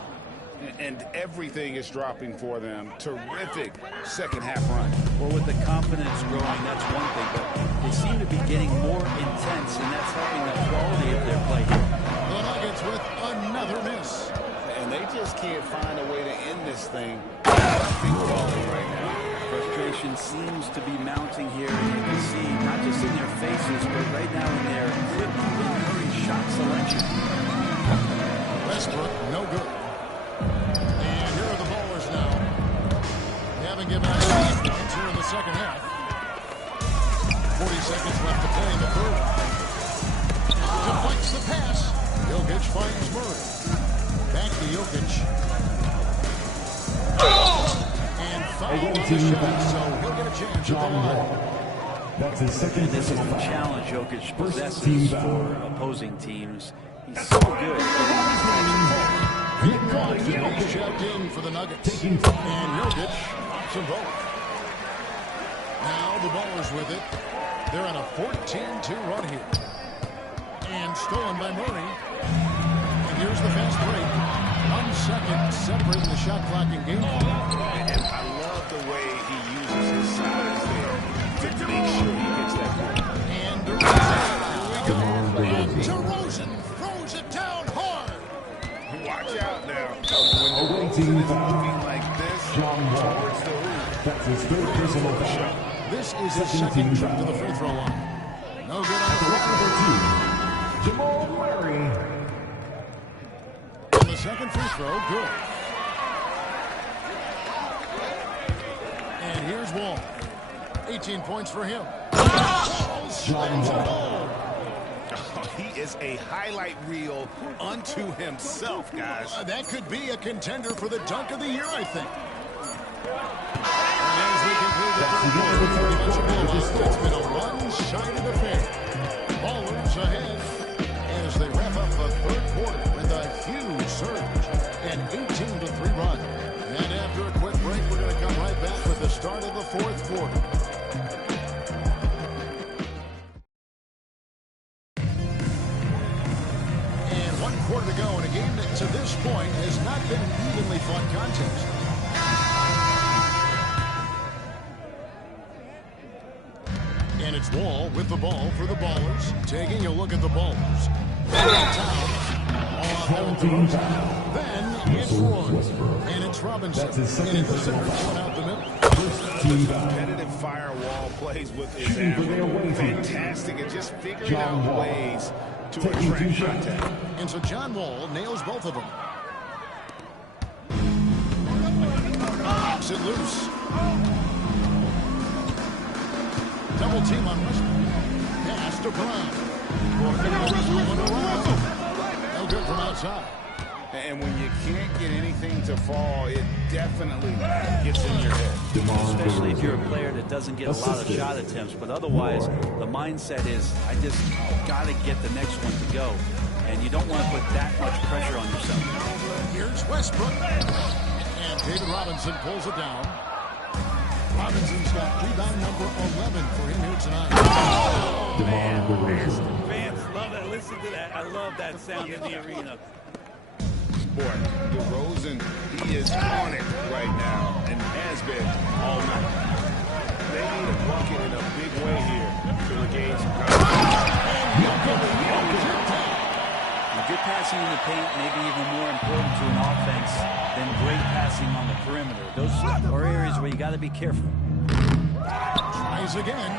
And everything is dropping for them. Terrific second half run. Well, with the confidence growing, that's one thing, but they seem to be getting more intense, and that's helping the quality of their play here. The Nuggets with another miss. And they just can't find a way to end this thing. Right now. Frustration seems to be mounting here, and you can see not just in their faces, but right now in their quick and hurried shot selection. Westbrook, no good. And here are the Ballers now. They haven't given us any points here in the second half. 40 seconds left to play in the third. Deflects the pass. Jokic finds Murray. Back to Jokic. And foul on the shot, so he'll get a chance at the line. That's his second This is personal the foul. challenge Jokic team possesses foul. for opposing teams. He's so good. Big confidence checked in for the Nuggets. And Jokic pops them both. Now the Ballers with it. They're on a 14-2 run here. And stolen by Murray. And here's the fast break. 1 second separating the shot clock and game clock. And I love the way he uses his size there to make sure he gets that point. And DeRozan. Here we go. DeRozan throws it down hard. Watch out now. Awaiting foul. Moving like this John Wall. towards the hoop. That's his third personal foul. This is his second trip to the free throw line. No good on the Number 2, Jamal Murray. And the second free throw, good. And here's Wall. 18 points for him. Wall slams it home. He is a highlight reel unto himself, guys. That could be a contender for the dunk of the year, I think. And as we conclude the third quarter, pretty much a blowout. It's been a one-sided affair. Ballers ahead as they wrap up the third quarter with a huge surge, an 18-3 run. And after a quick break, we're going to come right back with the start of the fourth quarter. And 1 quarter to go in a game that to this point has not been an evenly fought contest. And it's Wall with the ball for the Ballers. Taking a look at the Ballers. Team foul. Then it's Roy. And it's Robinson. That's his second and it's personal the foul. one out the middle. Team foul. Competitive firewall plays with his Shooting for their arm. away team. Fantastic at just figuring John out Wall. ways to Taking attract 2 shots. contact. And so John Wall nails both of them. Knocks it loose. Double team on Westbrook. Pass to Brown. No good from outside. And when you can't get anything to fall, it definitely gets in your head. Especially if you're a player that doesn't get a lot of shot attempts. But otherwise, the mindset is, I just got to get the next one to go. And you don't want to put that much pressure on yourself. Here's Westbrook. And David Robinson pulls it down. Robinson's got rebound number 11 for him here tonight. Oh, man. Fans love that. Listen to that. I love that sound in the arena. Boy, DeRozan, he is on it right now and has been all night. They need a bucket in a big way here to regain some confidence. Good passing in the paint may be even more important to an offense than great passing on the perimeter. Those are areas where you got to be careful. Tries again,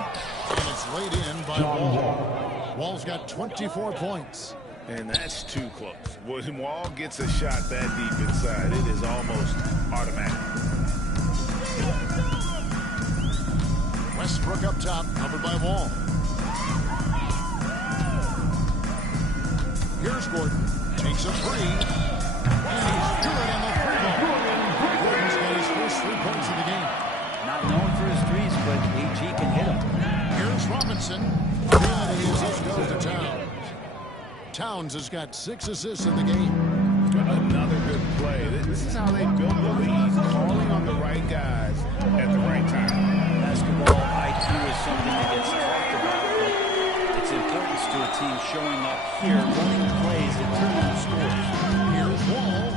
and it's laid in by Wall. Wall's got 24 points. And that's too close. When Wall gets a shot that deep inside, it is almost automatic. Westbrook up top, covered by Wall. Here's Gordon. Takes a three. And he's good on the three-ball. Gordon's got his first 3 points of the game. Not known for his threes, but AG can hit them. Here's Robinson. And he just goes to Towns. Towns has got 6 assists in the game. Another good play. This is how they build the lead, calling on the right guys at the right time. Basketball IQ is something that gets talked about, but its importance to a team showing up here, running plays that turn into scores. Here's Wall.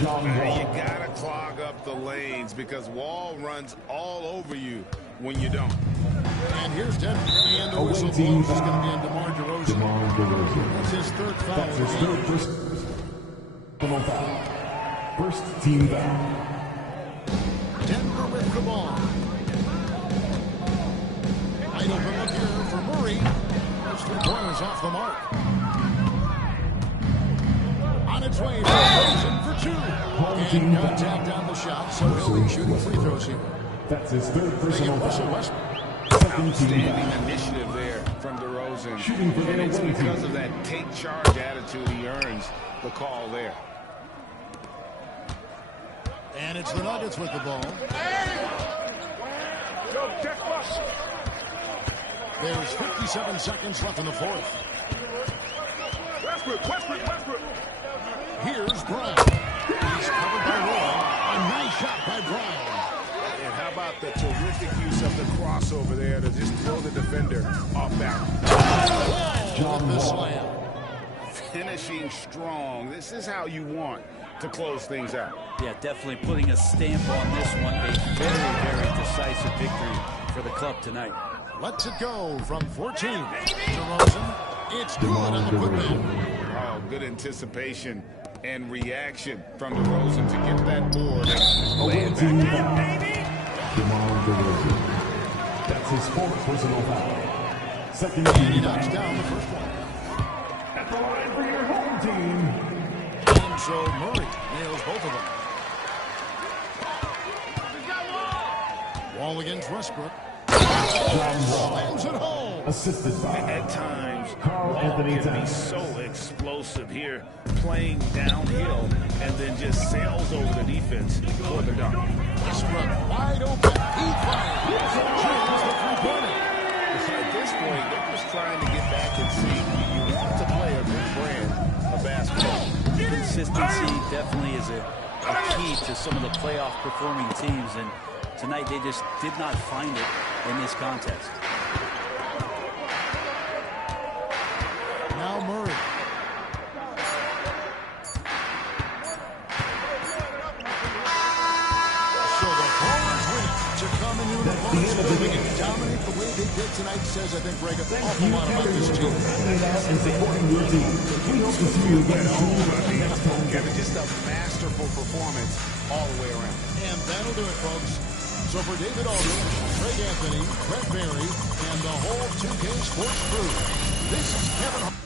You gotta clog up the lanes because Wall runs all over you when you don't. And here's Denver. And the whistle blows is going to be on DeMar DeRozan. That's his third foul. That's his third personal foul. First team foul. Denver with the ball. Wide open look here for Murray. Those 3 pointers off the mark. On its way for DeRozan for 2. And contact on the shot, so he'll be shooting free throws here. That's his third personal foul. Outstanding initiative there from DeRozan. And it's because of that take charge attitude he earns the call there. And it's the Nuggets with the ball. There's 57 seconds left in the fourth. Westbrook. Here's Brown. He's covered by Roy. A nice shot by Brown. And how about the terrific use of the crossover there to just throw the defender off balance. With the slam. Finishing strong. This is how you want to close things out. Yeah, definitely putting a stamp on this one. A very, very decisive victory for the club tonight. Lets it go from 14. DeRozan. It's good on the putback. Oh, good anticipation and reaction from DeRozan to get that board and lay it back. DeMar DeRozan. That's his fourth personal foul. Second And he team knocks foul. down the first one. At the line for your home team. And so Murray nails both of them. Wall against Westbrook. Slams it home. Assisted by At times, Carl Wall Anthony can be Towns. so explosive here, playing downhill, and then just sails over the defense for the dunk. Westbrook wide open. He fires. James the three-pointer. At this point, they're just trying to get back and see you want to play a good brand of basketball. Consistency definitely is a key to some of the playoff performing teams, and tonight they just did not find it in this contest. Now Murray. So the Brewers win it to come in the opponent's building and dominate the way they did tonight says, I think, Greg, an awful lot about this team. And supporting your team. We hope to see you again soon. Next home game. Just a masterful performance all the way around. And that'll do it, folks. So for David Aldridge, Craig Anthony, Brett Berry, and the whole 2K Sports crew, this is Kevin Hart.